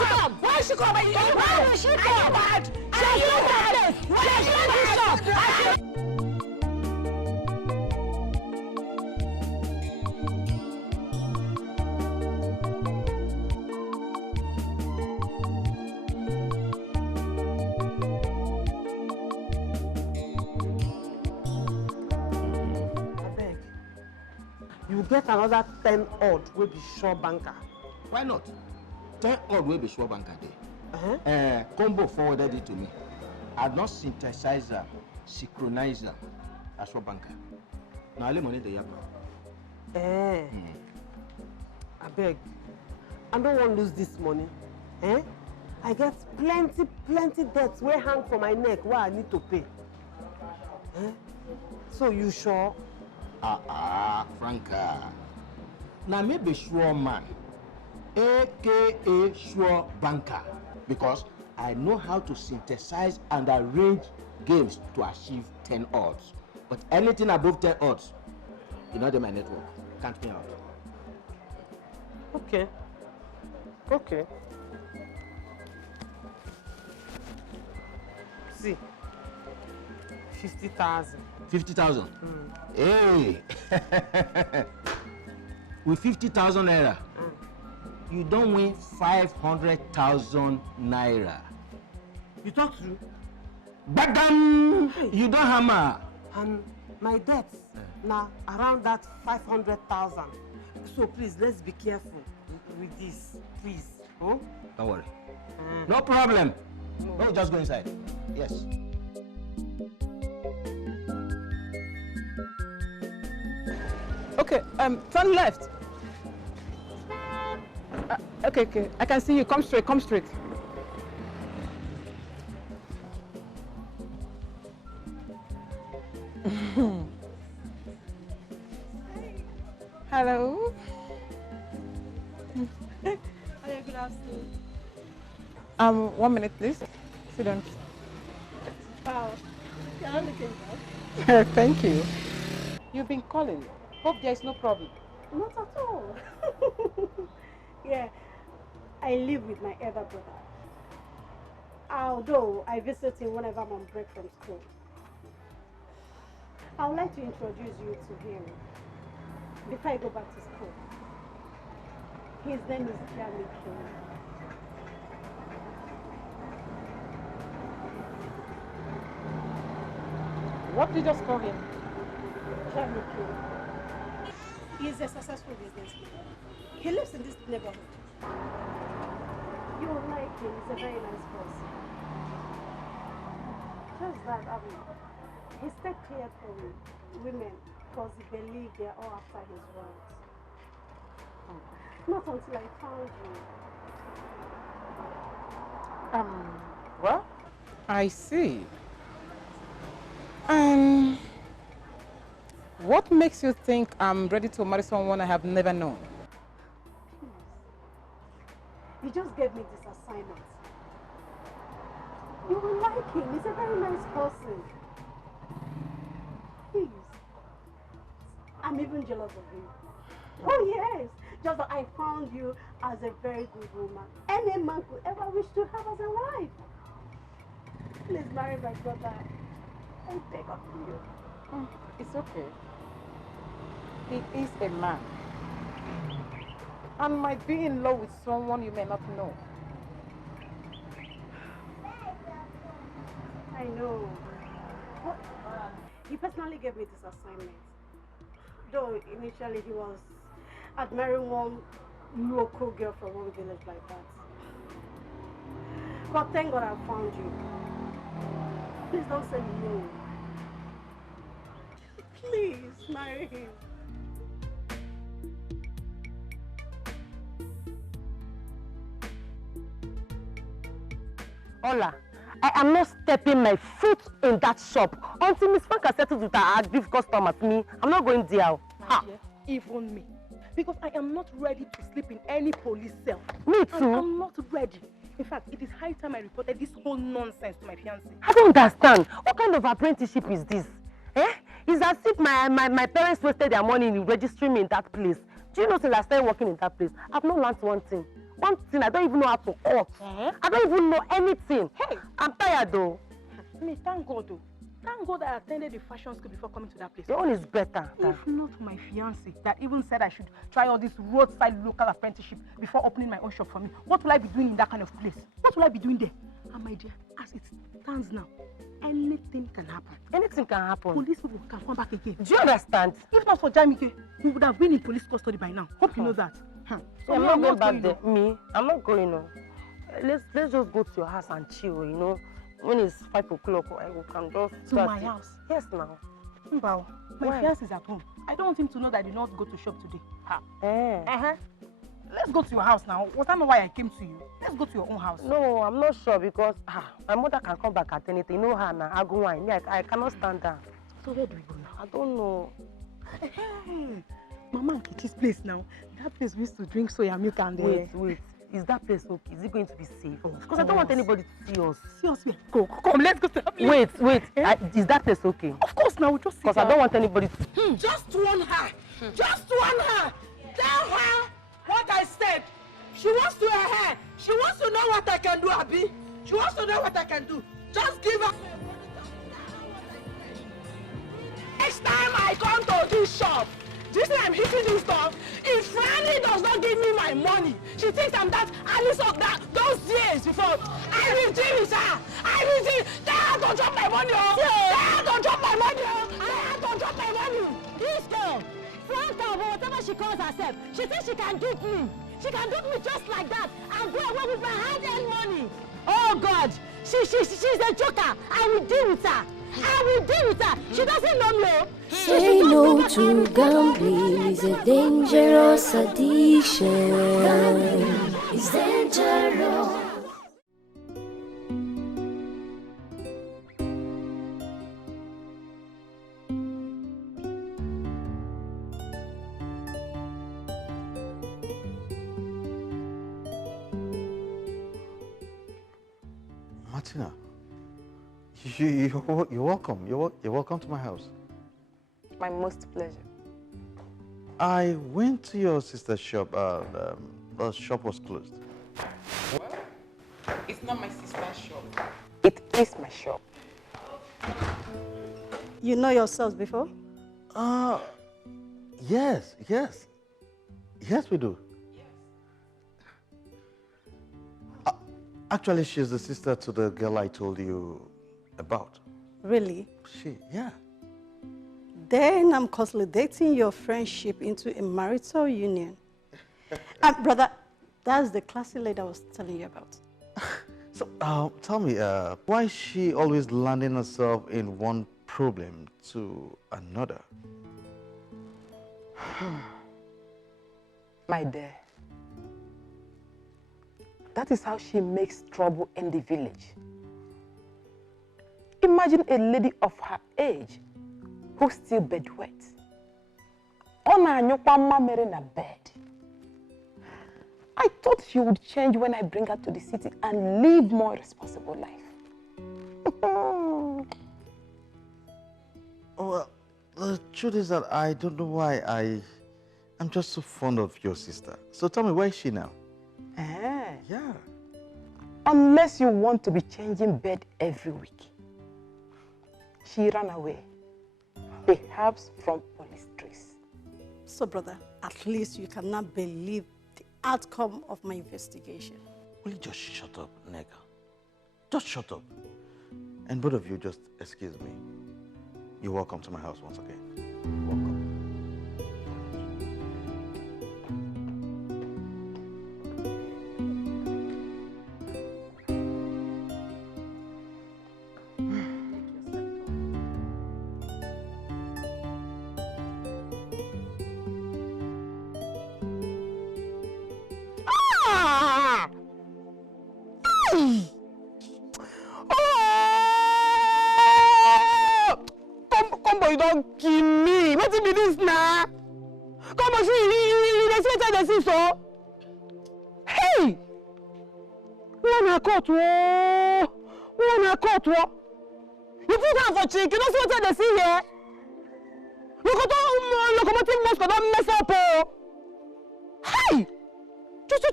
come? Why is she coming? Why will she come? Are you mad? Are you mad? You get another 10 odd will be sure banker. Why not? 10 odd will be sure banker there. Combo forwarded it to me. I've not synthesizer, synchronizer as sure banker. Now I money the yapa. I beg. I don't want to lose this money. I get plenty debts where hang for my neck where I need to pay. So you sure? Franca. Now maybe sure man, aka sure banker, because I know how to synthesize and arrange games to achieve 10 odds. But anything above 10 odds, you know, my network. Count me out. Okay. Okay. See. 50,000. 50,000? Hey! With 50,000 naira, you don't win 500,000 naira. You talk to? Badam! You don't hammer. And my debts now around that 500,000. So please, let's be careful with this, please. Oh? Don't worry. No problem. No, just go inside. Yes. Okay, turn left. Okay, I can see you. Come straight, come straight. Hello. Hi, good afternoon. 1 minute, please. Sit down. Wow, you're not looking bad. Thank you. You've been calling. Hope there is no problem. Not at all. Yeah, I live with my elder brother. Although I visit him whenever I'm on break from school. I would like to introduce you to him before I go back to school. His name is Dikeh. What did you just call him? Dikeh. He is a successful businessman. He lives in this neighborhood. You will like him. He's a very nice person. Just that, he stayed clear from women because he believed they're all after his words. Not until I found you. Well, I see. What makes you think I'm ready to marry someone I have never known? You just gave me this assignment. You will like him. He's a very nice person. Please. I'm even jealous of him. Oh yes. Just that I found you as a very good woman. Any man could ever wish to have as a wife. Please marry my brother. I beg of you. It's okay. He is a man. And might be in love with someone you may not know. I know. But he personally gave me this assignment. Though initially he was admiring one local girl from one village like that. But thank God I found you. Please don't say no. Please marry him. Ola, I am not stepping my foot in that shop until Miss Franca settles with her aggrieved customers. Me, I'm not going there. Even me. Because I am not ready to sleep in any police cell. Me too. I'm not ready. In fact, it is high time I reported this whole nonsense to my fiancé. I don't understand. What kind of apprenticeship is this? It's as if my parents wasted their money in registering me in that place. Do you know since I started working in that place, I've not learned one thing. One thing, I don't even know how to cut. I don't even know anything. Hey, I'm tired though. me, thank God though. Thank God I attended the fashion school before coming to that place. Your own is better. If not for my fiancé that even said I should try all this roadside local apprenticeship before opening my own shop for me, what will I be doing in that kind of place? What will I be doing there? And my dear, as it stands now, anything can happen. Anything can happen. Police people can come back again. Do you understand? If not for Jamike, we would have been in police custody by now. Hope you know that. So I'm not going back there. Me, I'm not going on. Let's just go to your house and chill, you know. When it's 5 o'clock, we can just to my house? Yes, now. Mbao, my fiancé is at home. I don't want him to know that I did not go to shop today. Let's go to your house now. Was that not why I came to you? Let's go to your own house. No, I'm not sure because my mother can come back at anything. You know her now. I go wine. I cannot stand there. So where do we go now? I don't know. Hey, Mama and Kitty's place now. That place we used to drink soya milk and Wait. Is that place okay? Is it going to be safe? Because I don't want anybody to see us. See us where? Come, let's go to that place. Wait. Is that place okay? Of course now, we'll just see. Because I don't want anybody to... Just warn her. Just warn her. Tell her what I said. She wants to her hair. She wants to know what I can do, Abi. She wants to know what I can do. Just give her... Next time I come to this shop, this time I'm hitting this stuff. If Franny does not give me my money, she thinks I'm that Alice of those years before. I will deal with her. I will deal. Tell her to drop my money. Tell her to drop my money. Tell her to drop my money. This girl, Franca, or whatever she calls herself, she thinks she can dupe me. She can dupe me just like that and go away with my hard-earned money. Oh God, she's a joker. I will deal with her. I will deal with her. She doesn't know me. Say no to gambling is a dangerous addiction. Gambling is dangerous. Martina, you're welcome. You're welcome to my house. My most pleasure. I went to your sister's shop. The shop was closed. Well, it's not my sister's shop. It is my shop. You know yourselves before? Yes, we do. Actually, she's the sister to the girl I told you about. Really? Yeah. Then I'm consolidating your friendship into a marital union. Brother, that's the classy lady I was telling you about. So, tell me, why is she always landing herself in one problem to another? My dear, that is how she makes trouble in the village. Imagine a lady of her age who's still bedwet. In a bed. I thought she would change when I bring her to the city and live more responsible life. Well, the truth is that I don't know why I'm just so fond of your sister. So tell me, where is she now? Yeah. Unless you want to be changing bed every week. She ran away, perhaps from police trace. So, brother, at least you cannot believe the outcome of my investigation. Will you just shut up, Nega? Just shut up. And both of you just excuse me. You're welcome to my house once again. You're welcome. You don't kill me. What be this now? Come on, see, you so. Hey! One a court, one a court. You put her for chicken, you don't see what they see here. Look at all locomotive Moscow don't mess up. Hey! Just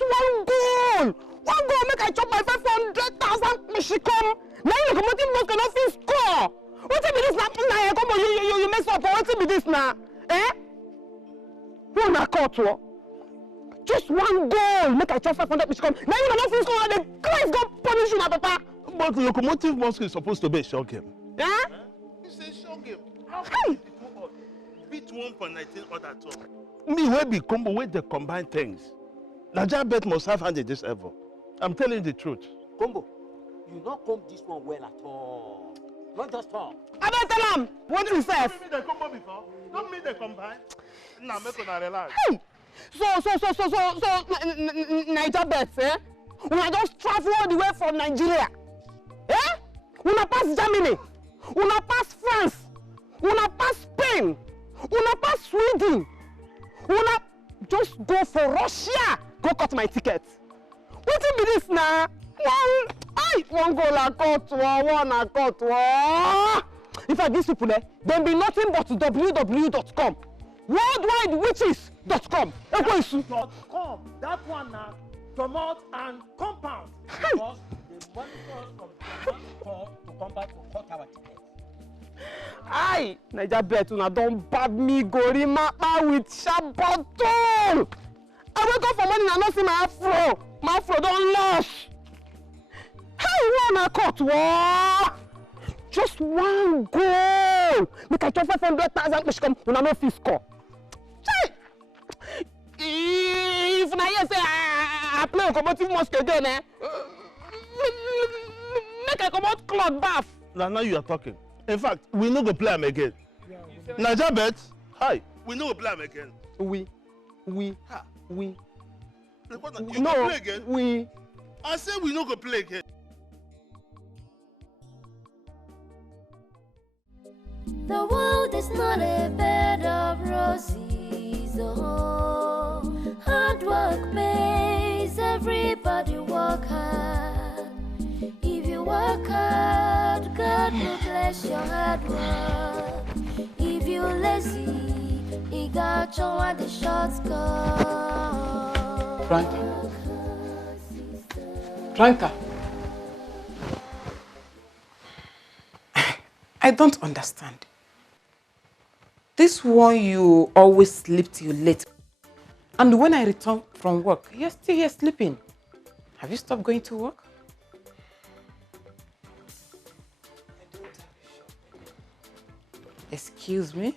one goal. One goal make I chop my 500,000 Michigan. Now locomotive bus cannot fit score. What be this now? Come on, you mess up. What be this now? Eh? Who na caught? Just one goal. Make I transfer 500 which come. Now you cannot fit score. The Christ God punish you, papa. But the locomotive bus is supposed to be a short game. Eh? It's a short game. How can it beat 1.19 other two? Me, where be combo with the combined things. Naija bet must have hand in this ever. I'm telling you the truth. Combo, you not come this one well at all. Not just talk. I don't tell him. What you say? Don't meet the combo before. Don't meet the combine. Now make una relax. Hey! So, Naija bets, eh? Una just travel all the way from Nigeria. Eh? Una pass Germany. Una pass France. Una pass Spain. Una pass Sweden. Una just go for Russia. Go cut my ticket. What be this now? One goal I cut, one I cut. In fact, these people, they be nothing but www.com. worldwidewitches.com. .com. That one now, promote and compound. Because they monitor us from .com to compound to cut our tickets. Aye, Naija bet una don bad me gorimapa with sharp bottle. I wake up for morning and not see my afro. My afro don lost. Hey, one I caught, just one goal. Make I transfer 500,000 which come una no fit score. If na here say I play locomotive mosque again, make I comot cloth bath. Now you are talking. In fact, we no go play am again. Naija bet, hi, we no go play am again. We. You No, go play again? we. I say we no go play again. The world is not a bed of roses. Oh, hard work pays. Everybody work hard. If you work hard, God will bless your hard work. If you lazy, He got you on the short skirt. Franca. I don't understand. This one you always sleep till late. And when I return from work, you're still here sleeping. Have you stopped going to work? Excuse me?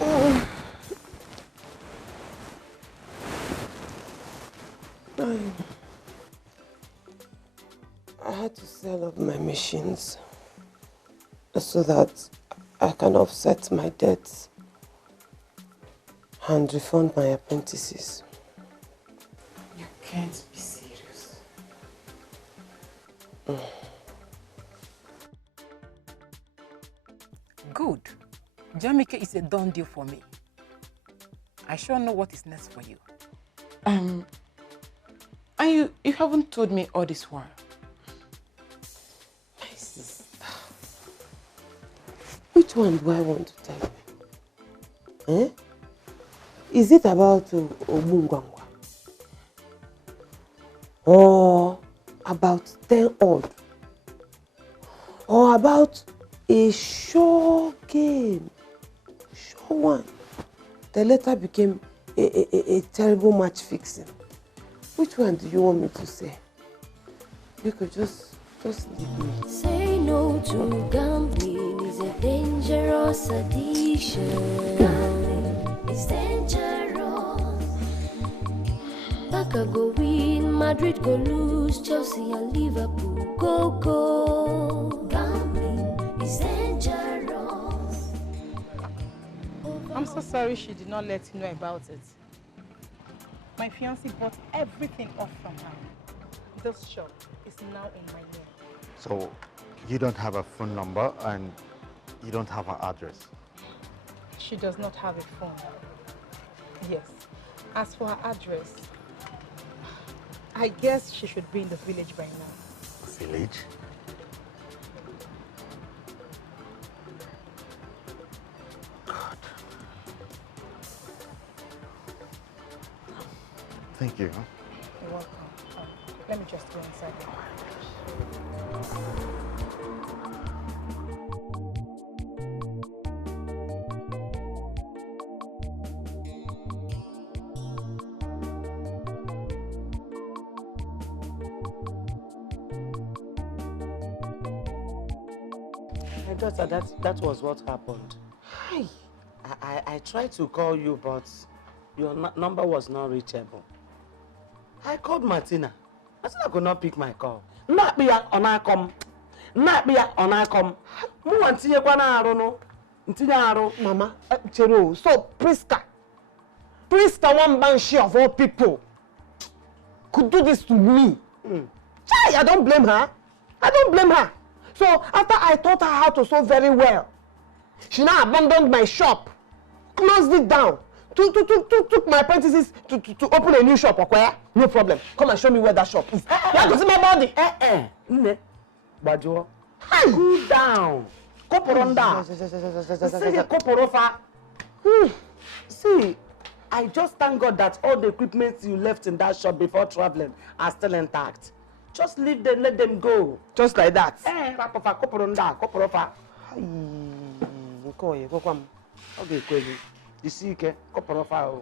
Oh. I had to sell off my machines so that I can offset my debts and refund my apprentices. You can't be serious. Good. Jamaica is a done deal for me. I sure know what is next for you. And you haven't told me all this while. My sister. Which one do I want to tell you? Eh? Is it about Omungwangwa? Or about 10 odd? Or about a sure game? Sure one. The later became a terrible match fixing. Which one do you want me to say? You could just leave me. Say no to gambling is a dangerous addiction. Gambling is dangerous. Barca go win, Madrid go lose, Chelsea and Liverpool go. Gambling is dangerous. I'm so sorry she did not let you know about it. My fiancé bought everything off from her. This shop is now in my name. So you don't have a phone number and you don't have her address? She does not have a phone. Yes. As for her address, I guess she should be in the village by now. Village? Thank you. You're welcome. Let me just go inside. My daughter, that was what happened. Hi. I tried to call you, but your number was not reachable. I called Martina. Martina could not pick my call. Not be on our com. Not be on our com. Mu antiye kwa na aro no. Ntinya aro. Mama, Chero, so Priska one banshee of all people could do this to me. Chai, I don't blame her. I don't blame her. So after I taught her how to sew very well, she now abandoned my shop, closed it down, took my apprentices to open a new shop. Okay? No problem. Come and show me where that shop is. You have to see my body. Bajo, cool down. Koporonda. See, I just thank God that all the equipment you left in that shop before traveling are still intact. Just leave them, let them go. Just like that. Rapofa, koporonda, koporofa. Nkoye, kokwam. Okay, kweli. Disike, koporofa.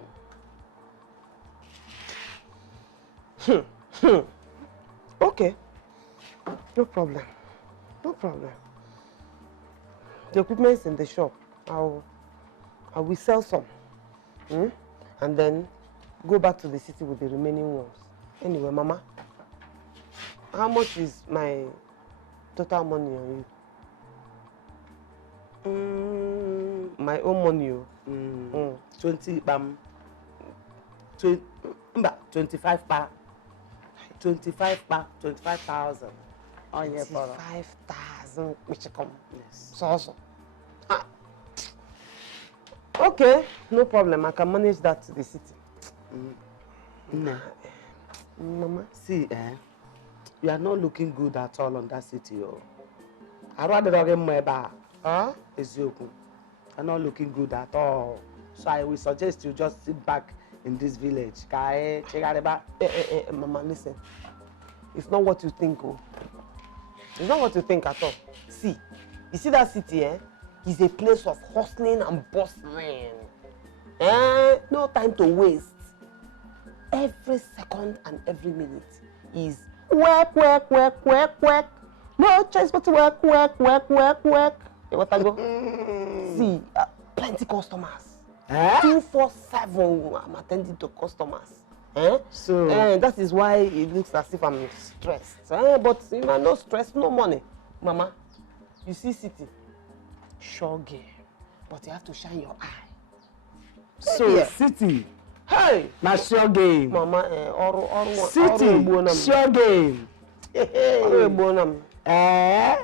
Okay. No problem. No problem. The equipment's in the shop. I will sell some. And then go back to the city with the remaining ones. Anyway, Mama, how much is my total money on you? My own money. 25 pa. 25,000. Oh yeah, 25,000. Yes. So. Okay, no problem. I can manage that to the city. Mama, see, you are not looking good at all on that city. I rather not get my bar. You are not looking good at all. So I will suggest you just sit back in this village. Mama, listen. It's not what you think, It's not what you think at all. See, you see that city, is a place of hustling and bustling. No time to waste. Every second and every minute is work. No choice but to work. You want to go? See, plenty customers. 247, I'm attending to customers. So that is why it looks as if I'm stressed. But you know, no stress, no money. Mama, you see city, sure game, but you have to shine your eye. So city, hey, na sure game. Mama, city, sure game.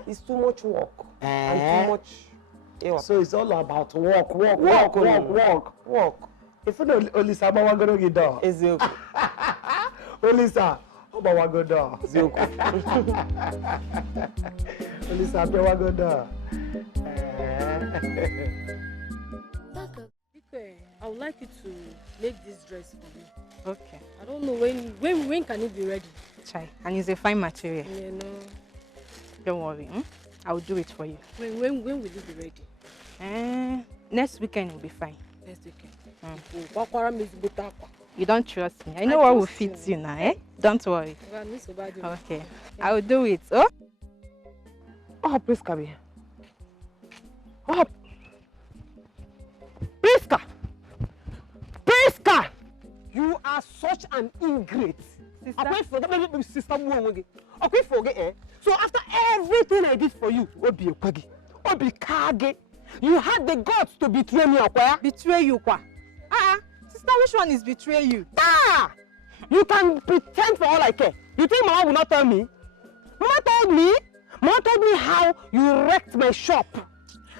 It's too much work and too much. So it's all about work. If you know Olisa, I'm going to get down. Ezioku. Olisa, I'm going to go down. Ezioku. Olisa, I'm going to go down. Dikeh, I would like you to make this dress for me. Okay. I don't know when can it be ready? Chai, and it's a fine material. Yeah, no. Don't worry. I will do it for you. When will it be ready? Next weekend will be fine. Next weekend. You don't trust me. I know what will fit you now, Don't worry. Okay. I will do it. Oh, Priska, be. Oh, Priska! Priska! You are such an ingrate. Sister, forget. So after everything I did for you, Obi Kage, you had the guts to betray me, Okwaya? Betray you, Kwa? Sister, which one is betray you? You can pretend for all I care. You think Mama will not tell me? Mama told me how you wrecked my shop.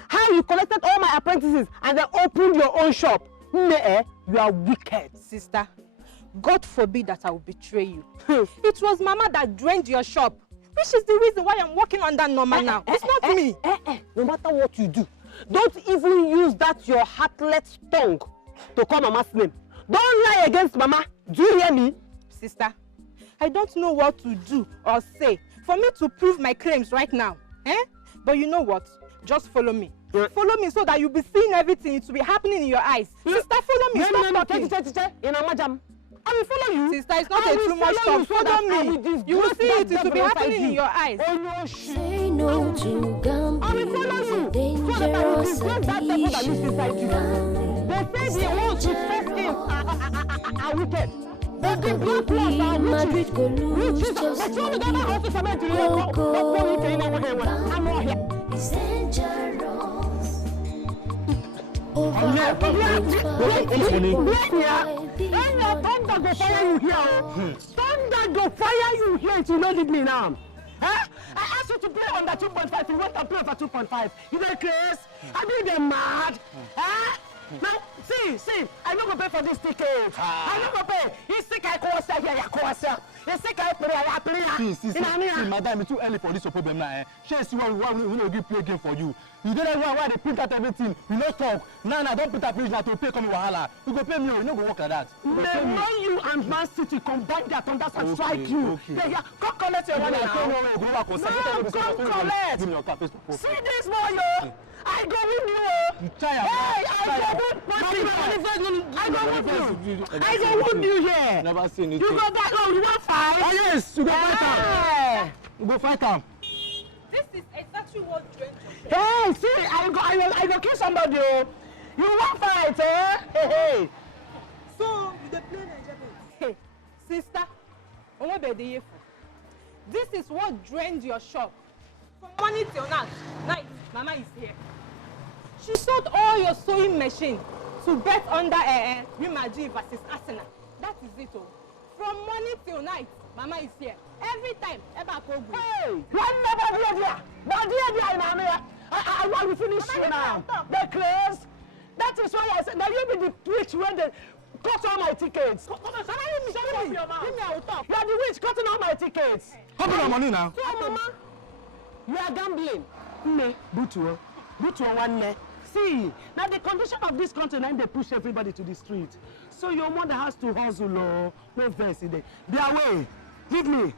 How you collected all my apprentices and then opened your own shop. You are wicked. Sister, God forbid that I will betray you. It was Mama that drained your shop, which is the reason why I'm working on that number now. It's not me. No matter what you do, don't even use that your heartless tongue to call Mama's name. Don't lie against Mama. Do you hear me? Sister, I don't know what to do or say for me to prove my claims right now. Eh? But you know what? Just follow me. Follow me so that you'll be seeing everything. It will be happening in your eyes. Sister, follow me. Stop talking. I will follow you. Sister, it's not a too much talk. Follow me. You will see it. It will be happening in your eyes. Say no to gambling. It's a dangerous addiction. They say the ones with first things are wicked. But the black ones are Madrid go lose. Just It's dangerous. Thunder go fire you here. Thunder go fire you here. It will not leave me now. Huh? I asked you to play on the 2.5. You went and play for 2.5. You don't crazy? Are you them mad? Huh? Now, see, I don't go pay for this ticket. I don't go pay. You sick, I call here, you call here. You sick, I play. See, madam, it's too early for this problem now. She see what we will give play game for you. You don't know why they print out everything. You don't talk. Nah, don't put a page now to pay come wahala. You go pay me, you no go work like that. When you and Man City combine their thunders and strike you. Yeah, come collect your money now. No, come collect. Give me your car face to post. See this boy, yo. I go with you. Hey, I go with you here. Never seen it. You go back home. You want fight? Oh yes, you go fight him. You go fight him. This is exactly what drained your Hey, see, I go kill somebody. You want fight, eh? Hey. So you dey play Naija bet? Hey, sister, this is what drained your shop. From morning till night, Mama is here. She sold all your sewing machine to bet under Real Madrid versus Arsenal. That is it all. From morning till night, Mama is here. Every time, Eba Kogu. Hey, you never be there. But I want to finish you now. The close. That is why I said, now you be the witch when they cut all my tickets. You are the witch cutting all my tickets. How about money now? So, Mama, you are gambling. Butuo one ne. See, now the condition of this continent, they push everybody to the street. So your mother has to hustle, no verse in there. Their way. Leave me.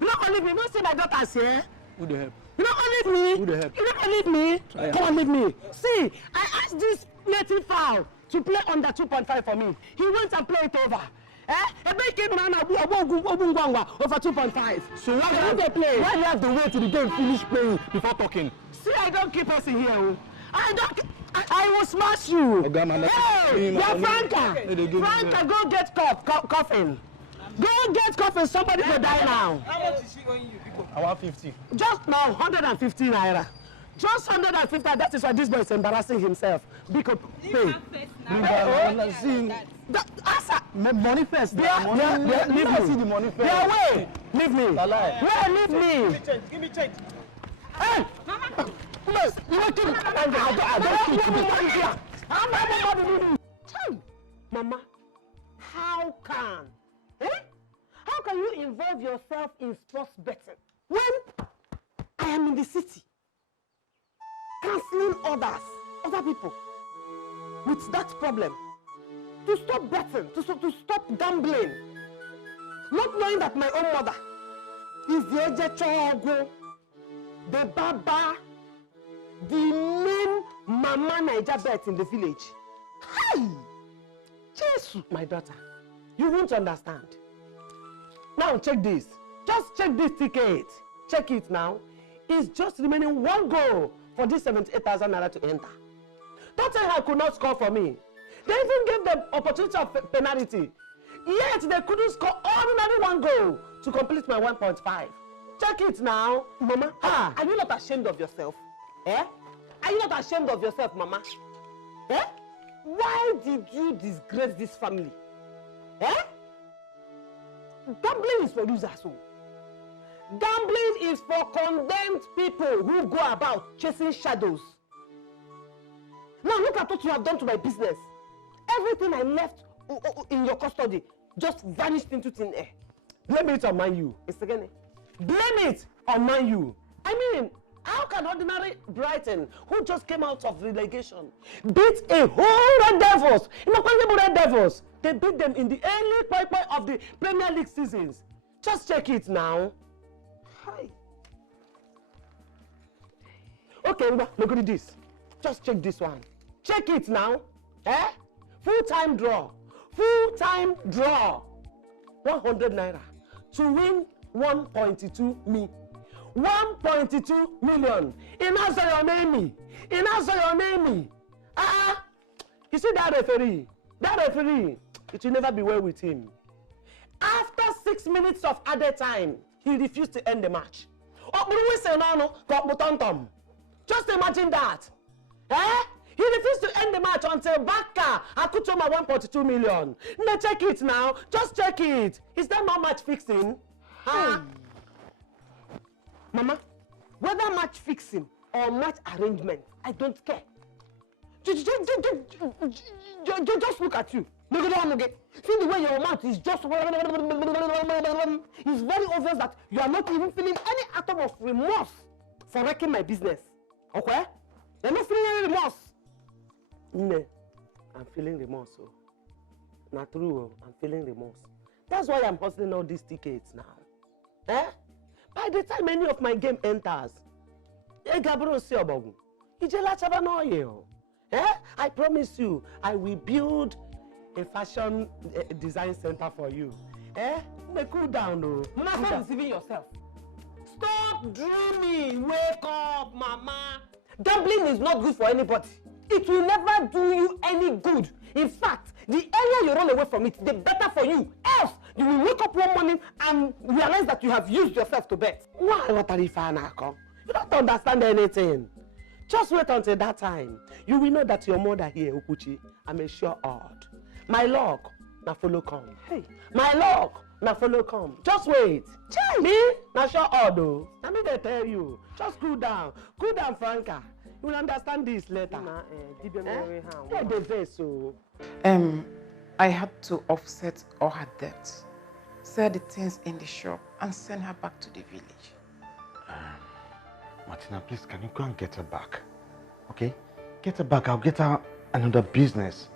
You not gonna leave me. You see my daughters here. Who the help? You not gonna leave me. Who the help? You not gonna leave me. Come on, leave me. See, I asked this native fowl to play under 2.5 for me. He went and played it over. Over 2.5. So why do you have to wait till the game finish playing before talking? See, I don't keep us in here. I will smash you. Hey, you're Franca. Franca, go get coffin. Go get coffin. Somebody will die now. How much is she owing you, people? I want 50. Just now, 150 naira. Just 150. That is why this boy is embarrassing himself. Because pay. Money first. Leave me. See the money first. Yeah, wait. Leave me. Where? Leave me. Give me change. Hey! Mama, how can you involve yourself in sports betting when I am in the city counseling other people with that problem to stop betting, to stop gambling, not knowing that my own mother is the Ejechogo, the Baba, the main Mama Naija bet in the village. Hey! Jesus, my daughter, you won't understand. Now check this. Just check this ticket. Check it now. It's just remaining one goal for this 78,000 naira to enter. Don't tell her I could not score for me. They even gave them opportunity of penalty. Yet they couldn't score ordinary one goal to complete my 1.5. Check it now, Mama. Are you not ashamed of yourself? Eh? Are you not ashamed of yourself, Mama? Eh? Why did you disgrace this family? Eh? Gambling is for losers. Gambling is for condemned people who go about chasing shadows. Now look at what you have done to my business. Everything I left in your custody just vanished into thin air. Blame it on Man U. It's again. Blame it on Man U. I mean, how can ordinary Brighton, who just came out of relegation, beat a whole Red Devils? Red Devils. They beat them in the early part of the Premier League seasons. Just check it now. Hi. Okay, look at this. Just check this one. Check it now. Eh? Full-time draw. Full-time draw. 100 naira to win 1.2 million. 1.2 million. In answer your name. In answer your name. You see that referee? That referee, it will never be well with him. After 6 minutes of added time, he refused to end the match. Just imagine that. Eh? He refused to end the match until Baka Akutoma 1.2 million. Now check it now. Just check it. Is that not match fixing? Mama, whether match fixing or match arrangement, I don't care. Just look at you. See the way your mouth is just... It's very obvious that you are not even feeling any atom of remorse for wrecking my business. Okay? You're not feeling any remorse. No, I'm feeling remorse. Oh. Not true, I'm feeling remorse. That's why I'm hustling all these tickets now. Eh? By the time any of my game enters, I promise you, I will build a fashion design center for you. Eh? Cool down, though. Mama, stop deceiving yourself. Stop dreaming. Wake up, Mama. Gambling is not good for anybody. It will never do you any good. In fact, the earlier you run away from it, the better for you. Else, you will wake up one morning and realize that you have used yourself to bet. Why? What are you come? You don't understand anything. Just wait until that time. You will know that your mother here, Ukuchi, I'm a sure odd. My luck, na follow come. Hey, my luck, na follow come. Just wait. Tell me, na sure odd though. Let me tell you. Just cool down. Cool down, Franca. You will understand this later. I had to offset all her debts, sell the things in the shop, and send her back to the village. Martina, please, can you go and get her back? Okay? Get her back. I'll get her another business.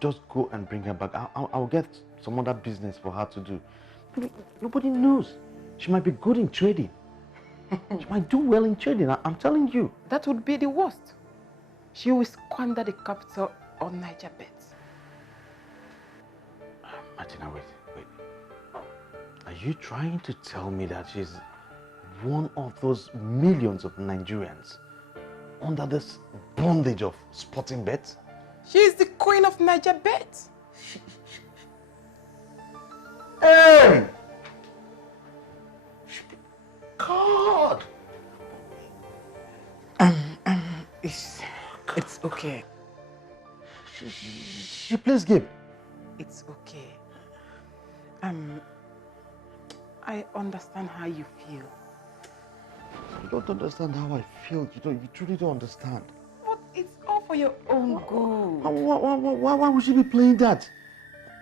Just go and bring her back. I'll get some other business for her to do. Nobody knows. She might be good in trading. She might do well in trading, I'm telling you. That would be the worst. She will squander the capital on Naija bets. Martina, wait. Are you trying to tell me that she's one of those millions of Nigerians under this bondage of sporting bets? She is the queen of Naija bets. Hey! God! It's okay. She plays game. It's okay. I understand how you feel. You don't understand how I feel. You truly don't understand. But it's all for your own good. Why would she be playing that?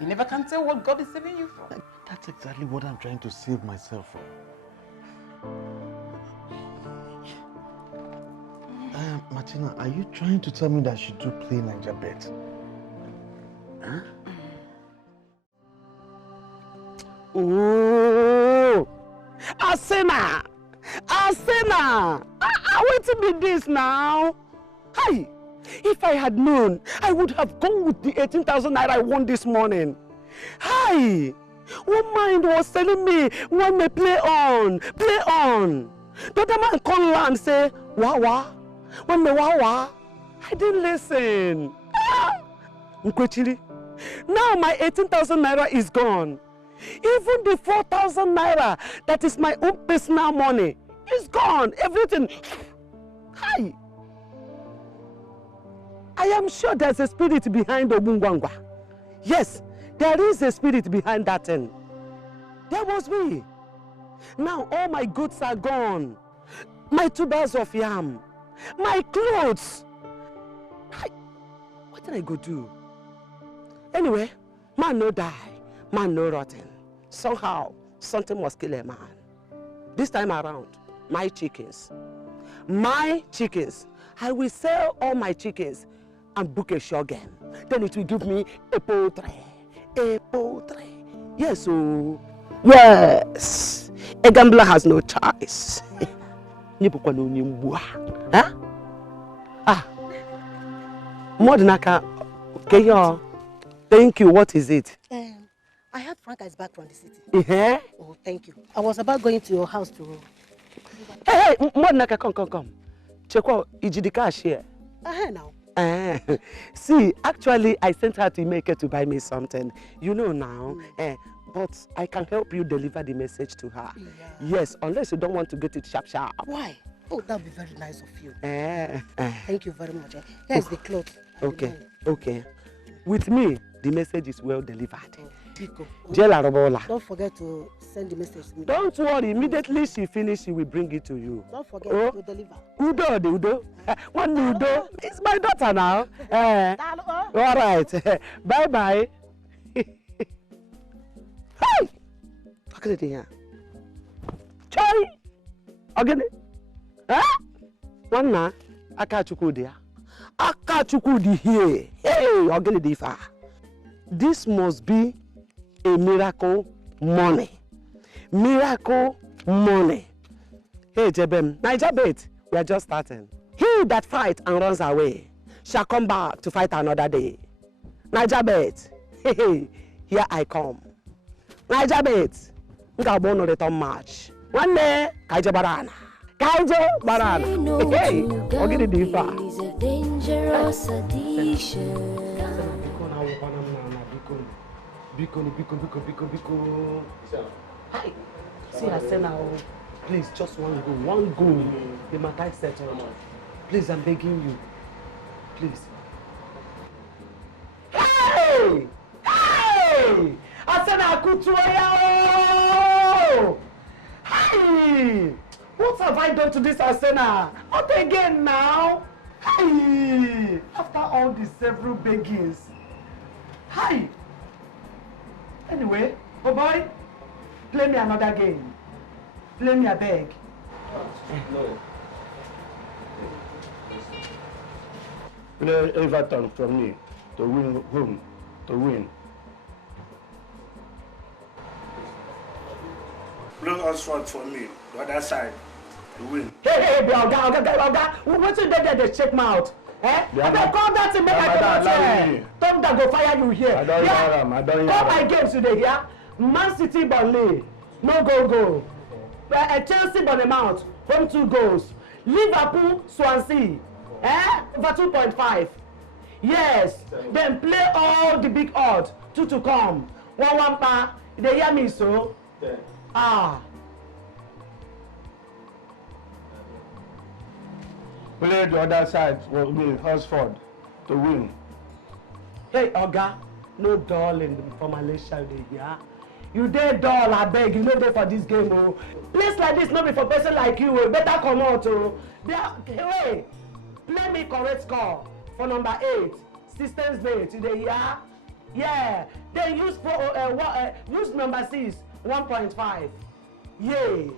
You never can tell what God is saving you from. That's exactly what I'm trying to save myself from. Martina, are you trying to tell me that she do play Naija bet? Huh? Oh, Asena! Wait to be this now. Hi! If I had known, I would have gone with the 18,000 naira I won this morning. Hi! One mind was telling me, when me play on. The other man come and say, wah. When me wah, I didn't listen. Nkwechiri, now my 18,000 naira is gone. Even the 4,000 naira that is my own personal money is gone. Everything. Hi. I am sure there's a spirit behind Obungwangwa. Yes, there is a spirit behind that thing. There was me. Now all my goods are gone. My 2 bags of yam. My clothes. What did I go do? Anyway, man no die. Man no rotten. Somehow, something must kill a man. This time around, my chickens. I will sell all my chickens and book a show game. Then it will give me a poultry. Yes, oh. Yes. A gambler has no choice. Modinaka, thank you. What is it? I heard Franca is back from the city. Yeah? Oh, thank you. I was about going to your house to... Hey, Modinaka, come. Check out, the cash here. Now. See, actually, I sent her to Imeke to buy me something. You know now. But I can help you deliver the message to her. Yeah. Yes, unless you don't want to get it sharp. Why? Oh, that would be very nice of you. Thank you very much. Here's the cloth. Okay. With me, the message is well delivered. Don't forget to send the message to me. Don't worry, immediately she finishes, she will bring it to you. Don't forget to deliver. Udo. One Udo. It's my daughter now. All right. Bye. Hey! Look at it here. Chai! Again. One na Akachukudi here. Hey, again difa. This must be a miracle money. Hey, Jebem, Naija bet, we are just starting. He that fights and runs away shall come back to fight another day. Naija bet, hey, here I come. Naija bet, we got one return match. One day, Kaije Barana. Hey, okay, the diva. Is a dangerous addiction. Biko. Hi. See, I said now, please, just one go. The matter is settled. Please, I'm begging you. Please. Hey! I said I could Hey! What have I done to this Asena? Not again now. Hey! After all the several beggings. Hi! Anyway, boy, play me another game. Play me a beg. No. Play Everton from me to win home. To win. Play Oxford for me, the other side, to win. Hey, Oga. What's in there? They check me out. I call that to make I Tom that go fire you here. I don't hear Call my games today, yeah? Man City Burnley, no goal. Chelsea Bournemouth, home 2 goals. Liverpool Swansea, over 2.5. Yes, then play all the big odds. 2 to come. 1 pa. They hear me so? Play the other side for me, Oxford, to win. Hey, Oga, no dull for Malaysia, yeah? You dey dull, I beg, you know dey for this game, oh. Place like this, not be for person like you, oh. Better come out, oh. Hey, play me correct score for number 8, systems bait, today, yeah? Yeah, then use use number 6, 1.5. Yay.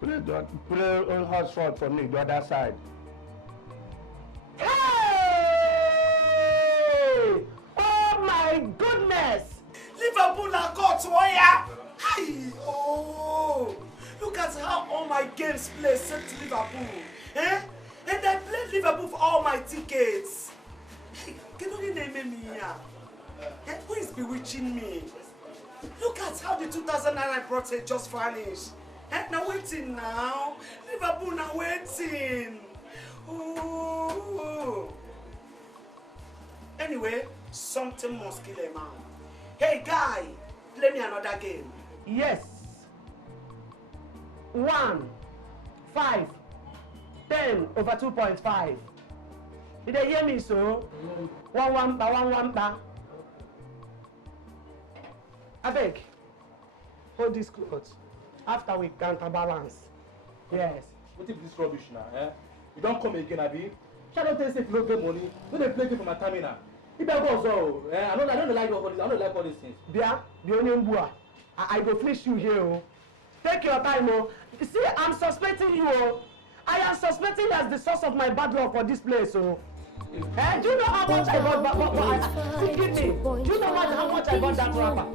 Play Oxford for me, the other side. Hey! Oh my goodness! Liverpool are caught, warrior! Oh! Look at how all my games play set to Liverpool. And I played Liverpool for all my tickets. Can you name me here? Who is bewitching me? Look at how the 2000 I brought it just vanished. Now waiting now. Liverpool now waiting. Oh. Anyway, something must kill a man. Hey guy, play me another game. Yes. 1, 5, 10 over 2.5. Did they hear me so? 1 ba. I beg, hold this cloth. After we counterbalance. Yes. What if this rubbish now, You don't come again, Abi. Shall I tell you if you don't get money? Don't they play game for my terminal? If I go so, I don't like all this. I don't like all these things. I go finish you here, oh. Take your time, oh. You see, I'm suspecting you, oh. I am suspecting you as the source of my bad luck for this place, oh. Do you know how much I got? Forgive me. Do you know how much I got that rapper?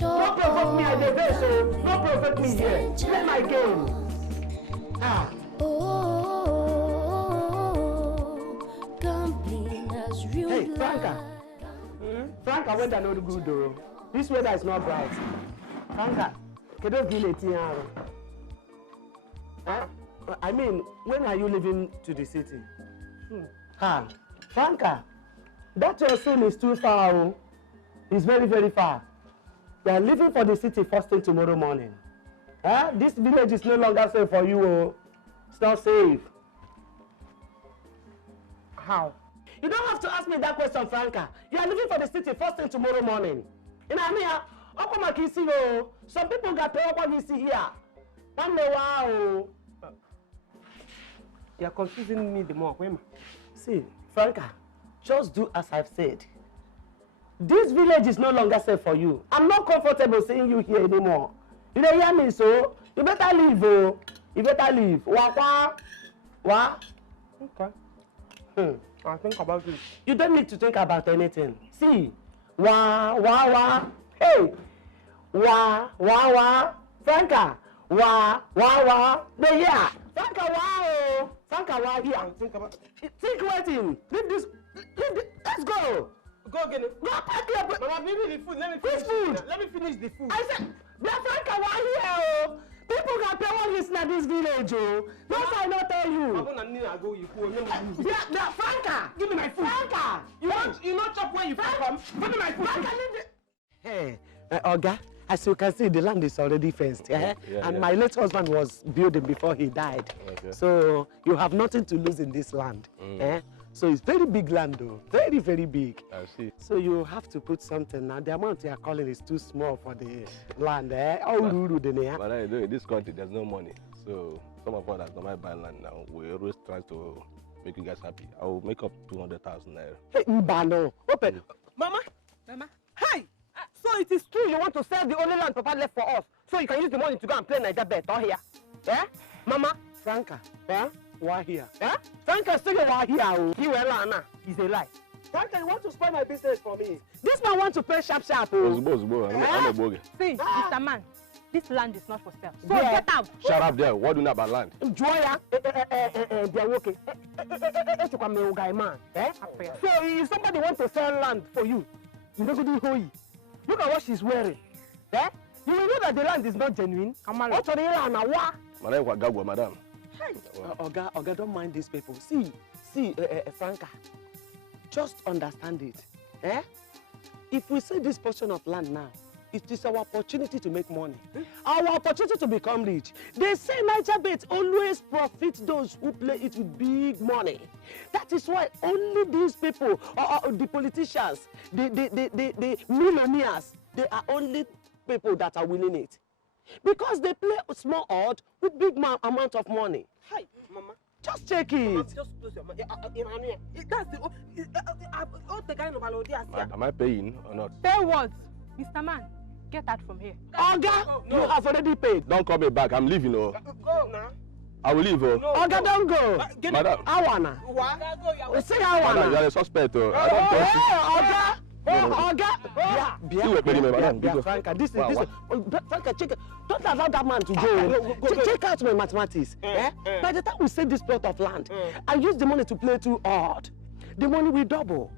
Don't provoke me, I did this, so don't provoke me here. Play my game. Gambling has ruined Hey, Franca. Franca, weather not good though. This weather is not bright. Franca, can you give it here? I mean, when are you leaving to the city? Franca, that your son is too far. Oh. It's very, very far. You are leaving for the city first thing tomorrow morning. This village is no longer safe for you. Oh. It's not safe. How? You don't have to ask me that question, Franca. You are leaving for the city first thing tomorrow morning. You know what I mean? Some people got paid what you see here. One day, wow. You are confusing me the more. See, Franca, just do as I've said. This village is no longer safe for you. I'm not comfortable seeing you here anymore. You don't hear me, so you better leave. Oh. You better leave. What? Okay. I think about it. You don't need to think about anything. See, hey, Franca, yeah, Franca, Franca, here. Think about. Think waiting. Leave this. Let's go. Go again. Go back here. Mama, give me the food. Let me finish. Food? Let me finish the food. I said, Franca, here. People can pay one listen at this village, oh. That's I not tell you. Yeah, Franca, give me my food. Franca, you not chop where you from? Give me my food. Franca, hey, Oga, as you can see, the land is already fenced, and my late husband was building before he died. Okay. So you have nothing to lose in this land. So it's very big land, though. Very, very big. I see. So you have to put something now. The amount you are calling is too small for the land, But in this country, there's no money. So some of us that don't buy land now, we always try to make you guys happy. I will make up 200,000 naira. Hey, Mbano, open. Mama, hi. So it is true you want to sell the only land Papa left for us, so you can use the money to go and play Naija bet, or here? Yeah? Mama? Franca, why here? Yeah? Franca still why here? He will Lana. He's a lie. Franca, you want to spoil my business for me? This man wants to play sharp. I'm a bogey. See, Mr. Man, this land is not for sale. So get out. Shut up there. What do you know about land? Joya, they're okay. So if somebody wants to sell land for you, you don't do hoy. Look at what she's wearing. Eh? You will know that the land is not genuine. What's on the land now? Madam. Oga, don't mind these people. See, Franca, just understand it. If we see this portion of land now, it is our opportunity to make money. Our opportunity to become rich. They say Naija bet always profit those who play it with big money. That is why only these people, the politicians, the millionaires, they are only people that are winning it. Because they play a small odd with big amount of money. Hi, Mama. Just check it. Just close your mouth. That's the guy in Am I paying or not? Say what? Mr. Man, get out from here. Oga, you have already paid. Don't call me back. I'm leaving. Go now. I will leave. Oga, don't go. Madam. Awana. What? Say Awana. Madam, you are a suspect. I don't trust you. Oga. Franca, this is Franca, check. Don't allow that man to go. Check out my mathematics. By the time we sell this plot of land, I use the money to play 2 odd. The money will double.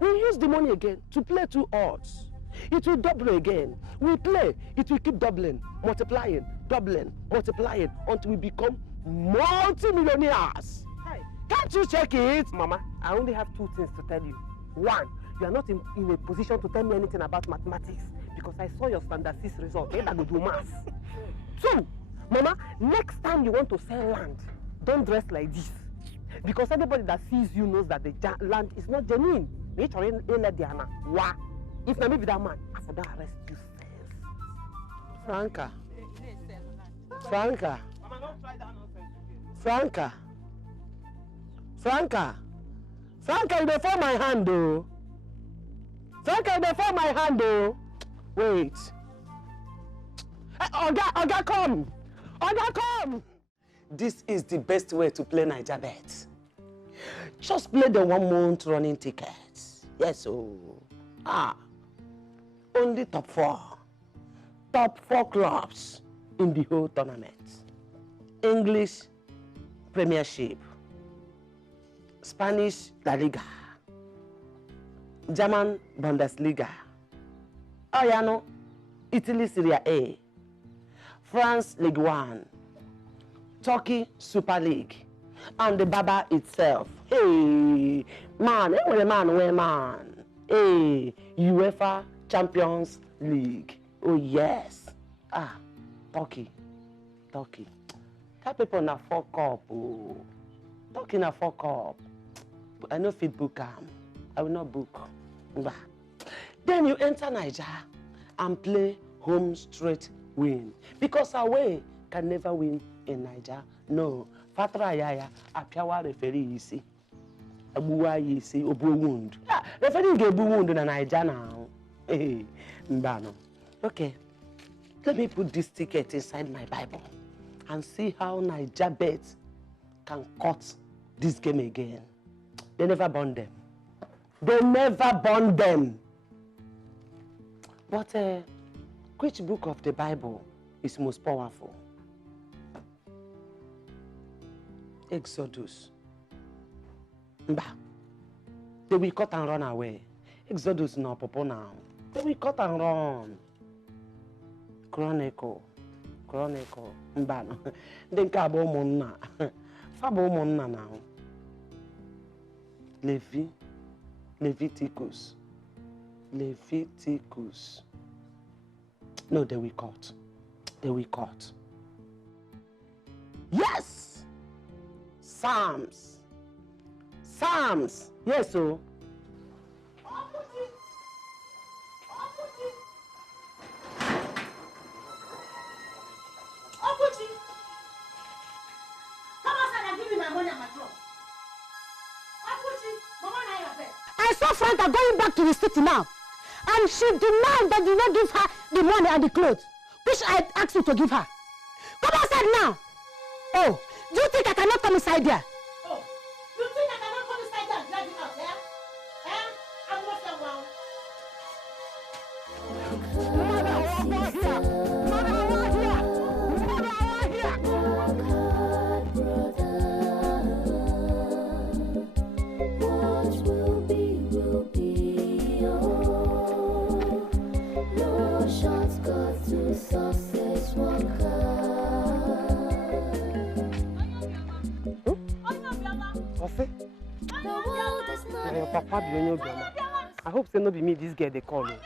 We use the money again to play 2 odds. It will double again. We play, it will keep doubling, multiplying, until we become multi-millionaires. Can't you check it? Mama, I only have 2 things to tell you. 1, you are not in a position to tell me anything about mathematics because I saw your standard 6 result. You don't do maths. 2, Mama, next time you want to sell land, don't dress like this. Because anybody that sees you knows that the land is not genuine. If not maybe that man, I for that arrest you first. Franca. Mama, don't try that nonsense again. Franca, you before my hand though. Wait. Oga, come. This is the best way to play Naija bet. Just play the 1 month running tickets. Yes, only top 4 clubs in the whole tournament. English Premiership, Spanish La Liga, German Bundesliga, oh yeah no, Italy Serie A, France League One, Turkey Super League, and the Baba itself. Hey, man, Hey, UEFA Champions League. Oh yes. Ah, Turkey. That people na fuck up. Oh. Turkey na fuck up. I no fit book am. I will not book. Bah. Then you enter Naija and play home straight win. Because away can never win in Naija. No. Fatra yaya apiawa referee isi. Abuwa isi obu wound. Referee get obu wound na Naija now. Hey, mbano. Okay. Let me put this ticket inside my Bible and see how Naija Bet can cut this game again. They never burn them. They never burn them. But which book of the Bible is most powerful? Exodus. Bah. They will cut and run away. Exodus no popo now. They will cut and run. Chronicle. Mbano. Then kabo monna. Fabo monna now. Leviticus. No, they will cut. Yes! Psalms. Yes, so. I saw Franca going back to the city now, and she denied that you not give her the money and the clothes, which I asked you to give her. Come outside now. Oh, do you think I cannot come inside there? Oh, you think I cannot come inside there and drag you out, yeah? I'm not the one. Papa I hope say no be me this girl they call me.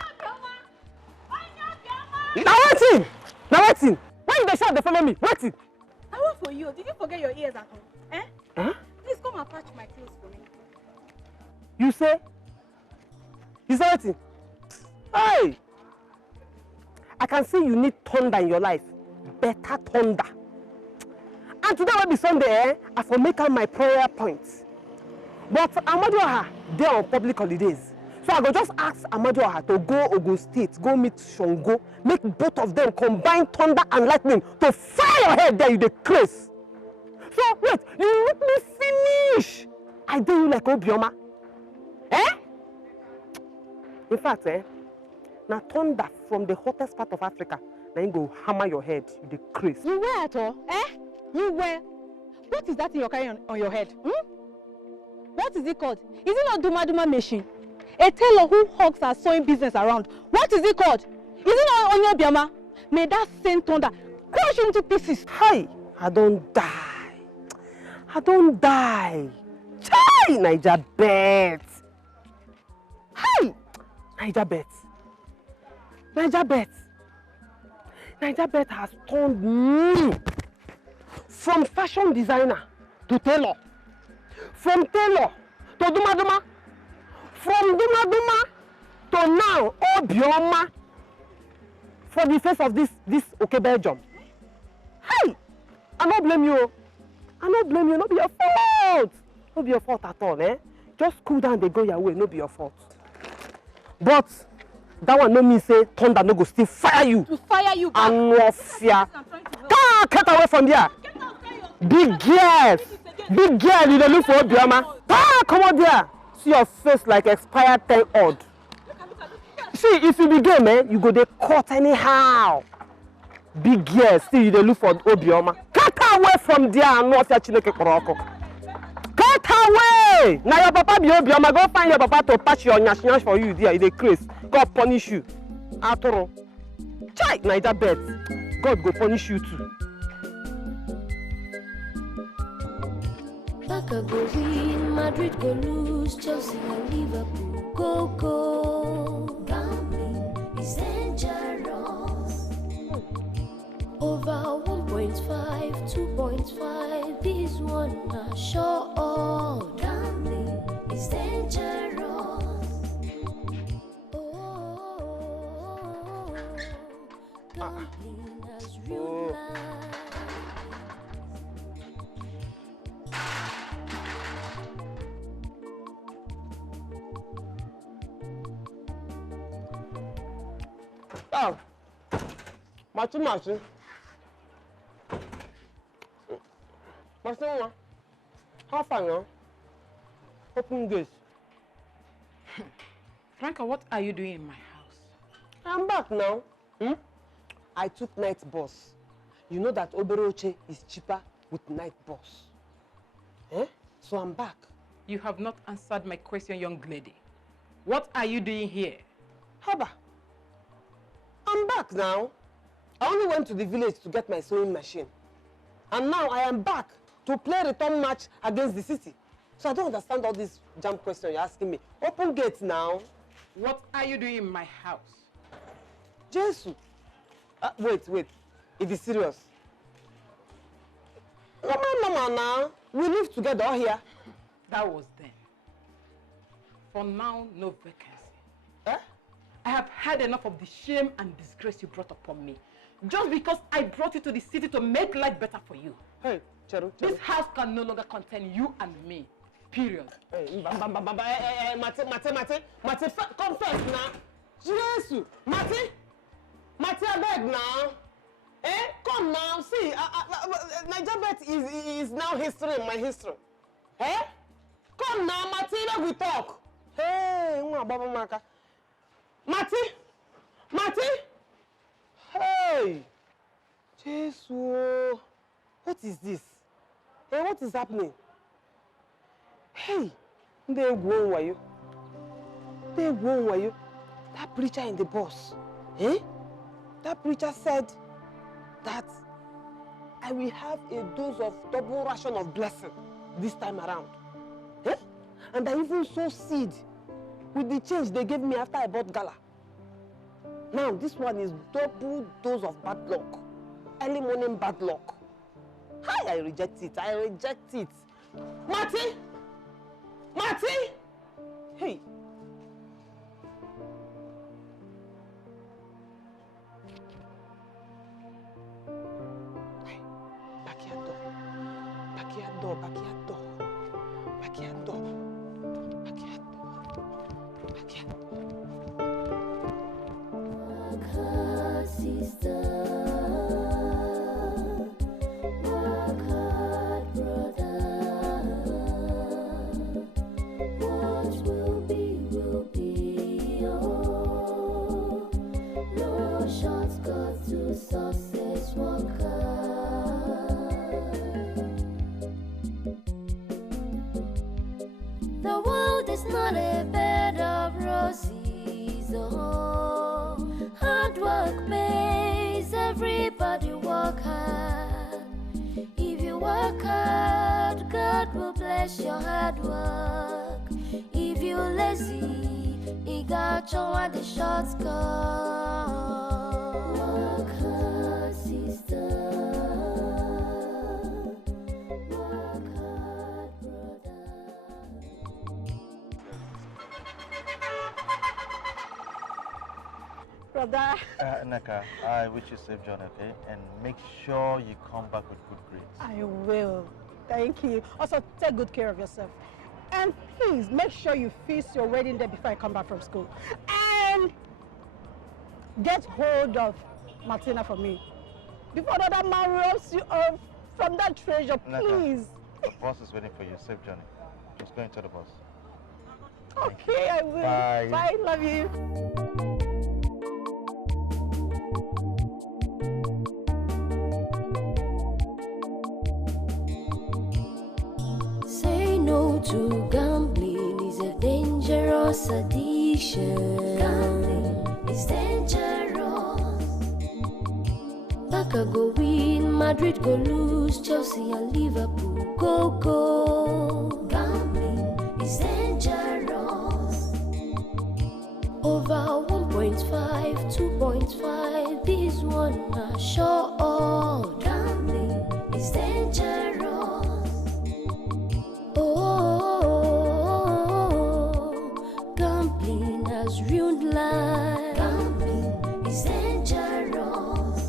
Now waiting! Why you dey shout they follow me? Waiting! I wait for you. Did you forget your ears at home? Eh? Huh? Please come and patch my clothes for me. You say waiting? Hey! I can see you need thunder in your life. Better thunder. And today will be Sunday, I will make out my prayer points. But Amadu Oha, they are on public holidays. So I go just ask Amadu Oha to go Ogun State, go meet Shongo, make both of them combine thunder and lightning to fire your head there, you the craze. So wait, you let me finish. I do you like Obioma. Eh? In fact, now thunder from the hottest part of Africa, then you go hammer your head, you the craze. You wear at all? Eh? You wear? What is that in your carrying on your head? What is it called? Is it not Duma machine? A tailor who hawks her sewing business around. What is it called? Is it not Onyo Biama? May that same thunder crush you into pieces. Hi! I don't die. Chai! Naija Bet. Hi! Naija Bet has turned me from fashion designer to tailor. From tailor to Duma. From Duma to now Obioma. For the face of this okay Belgium. Hey! I don't blame you. Not be your fault. Not be your fault at all, eh? Just cool down, they go your way, not be your fault. But that one no mean say thunder no go still fire you. To fire you back. And no fear. Get away from there. Big girl, you dey look for Obioma. Come on there. See your face like expired 10 odd. See, if you be gay, man, you go dey cut anyhow. Big girl, still you dey look for Obioma. Get away from there and not Chineke Koroko. Cut away! Now your papa be obioma, go find your papa to patch your nyash for you there. They craze. God punish you. Atoro. Chai, Naija bet. God go punish you too. Barca go win, Madrid go lose, Chelsea and Liverpool go. Gambling is dangerous. Over 1.5, 2.5, this one not sure. Gambling is dangerous. Gambling has real life. Oh, Martin. Martin, how far now? Open gates. Franca, what are you doing in my house? I'm back now. I took night bus. You know that Oberoche is cheaper with night bus. So I'm back. You have not answered my question, young lady. What are you doing here? Haba. I'm back now. I only went to the village to get my sewing machine. And now I am back to play return match against the city. So I don't understand all these jam questions you're asking me. Open gates now. What are you doing in my house? Jesus. Wait. It is serious. Mama, now. We live together here. That was then. For now, no vacancy. I have had enough of the shame and disgrace you brought upon me. Just because I brought you to the city to make life better for you. Hey, Cheru. This house can no longer contain you and me. Period. Hey, Mate, come first now. Jesus, Mate, I beg now. Come now, see, Naija bet is now history in my history. Come now, Mate, let we talk. Hey, Mate! Hey! Jesus! What is this? Hey, what is happening? Hey! They go were you? That preacher in the bus. That preacher said that I will have a dose of double ration of blessing this time around. And I even sow seed with the change they gave me after I bought gala. Now this one is double dose of bad luck. Early morning bad luck. Hi, I reject it. Marty! Hey. Backyard door. Sister, work hard, brother. What will be, oh. No shortcut to success, work hard. The world is not a bed of roses, oh. Hard work pays, everybody work hard. If you work hard, God will bless your hard work. If you're lazy, you got your the shortcut. Work hard, sister. Work hard, brother. Naka, I wish you safe journey, okay? And make sure you come back with good grades. I will. Thank you. Also, take good care of yourself. And please, make sure you feast your wedding day before I come back from school. And get hold of Martina for me. Before another man robs you off from that treasure, please. Naka, the boss is waiting for you. Safe journey. Just go into the bus. Okay, I will. Bye. Bye, love you. dangerous addiction. Gambling is dangerous. Barca go win, Madrid go lose, Chelsea and Liverpool go. Gambling is dangerous. Over 1.5, 2.5, this one are sure. Gambling is dangerous. Gambling has ruined life. Gambling is dangerous.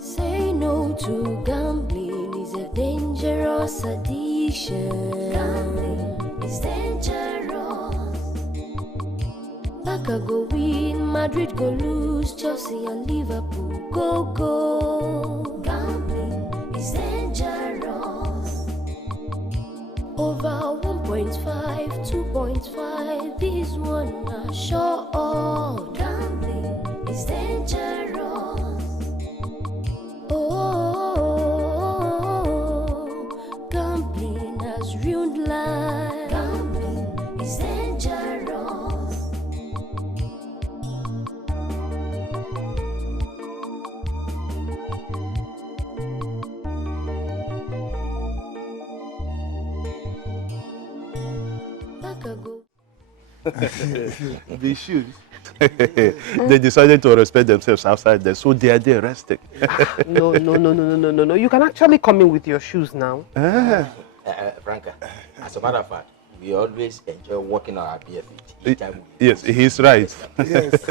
Say no to gambling is a dangerous addiction. Gambling is dangerous. Barca go win, Madrid go lose, Chelsea and Liverpool go. Gambling is dangerous. Over 1.5, 2.5, this one are sure. Gambling is dangerous. Gambling has ruined life. Gambling is dangerous. They should. They decided to respect themselves outside there, so they are there resting. No. You can actually come in with your shoes now. Franca, as a matter of fact, we always enjoy walking on our bare feet each time. Yes, he's right. Yes.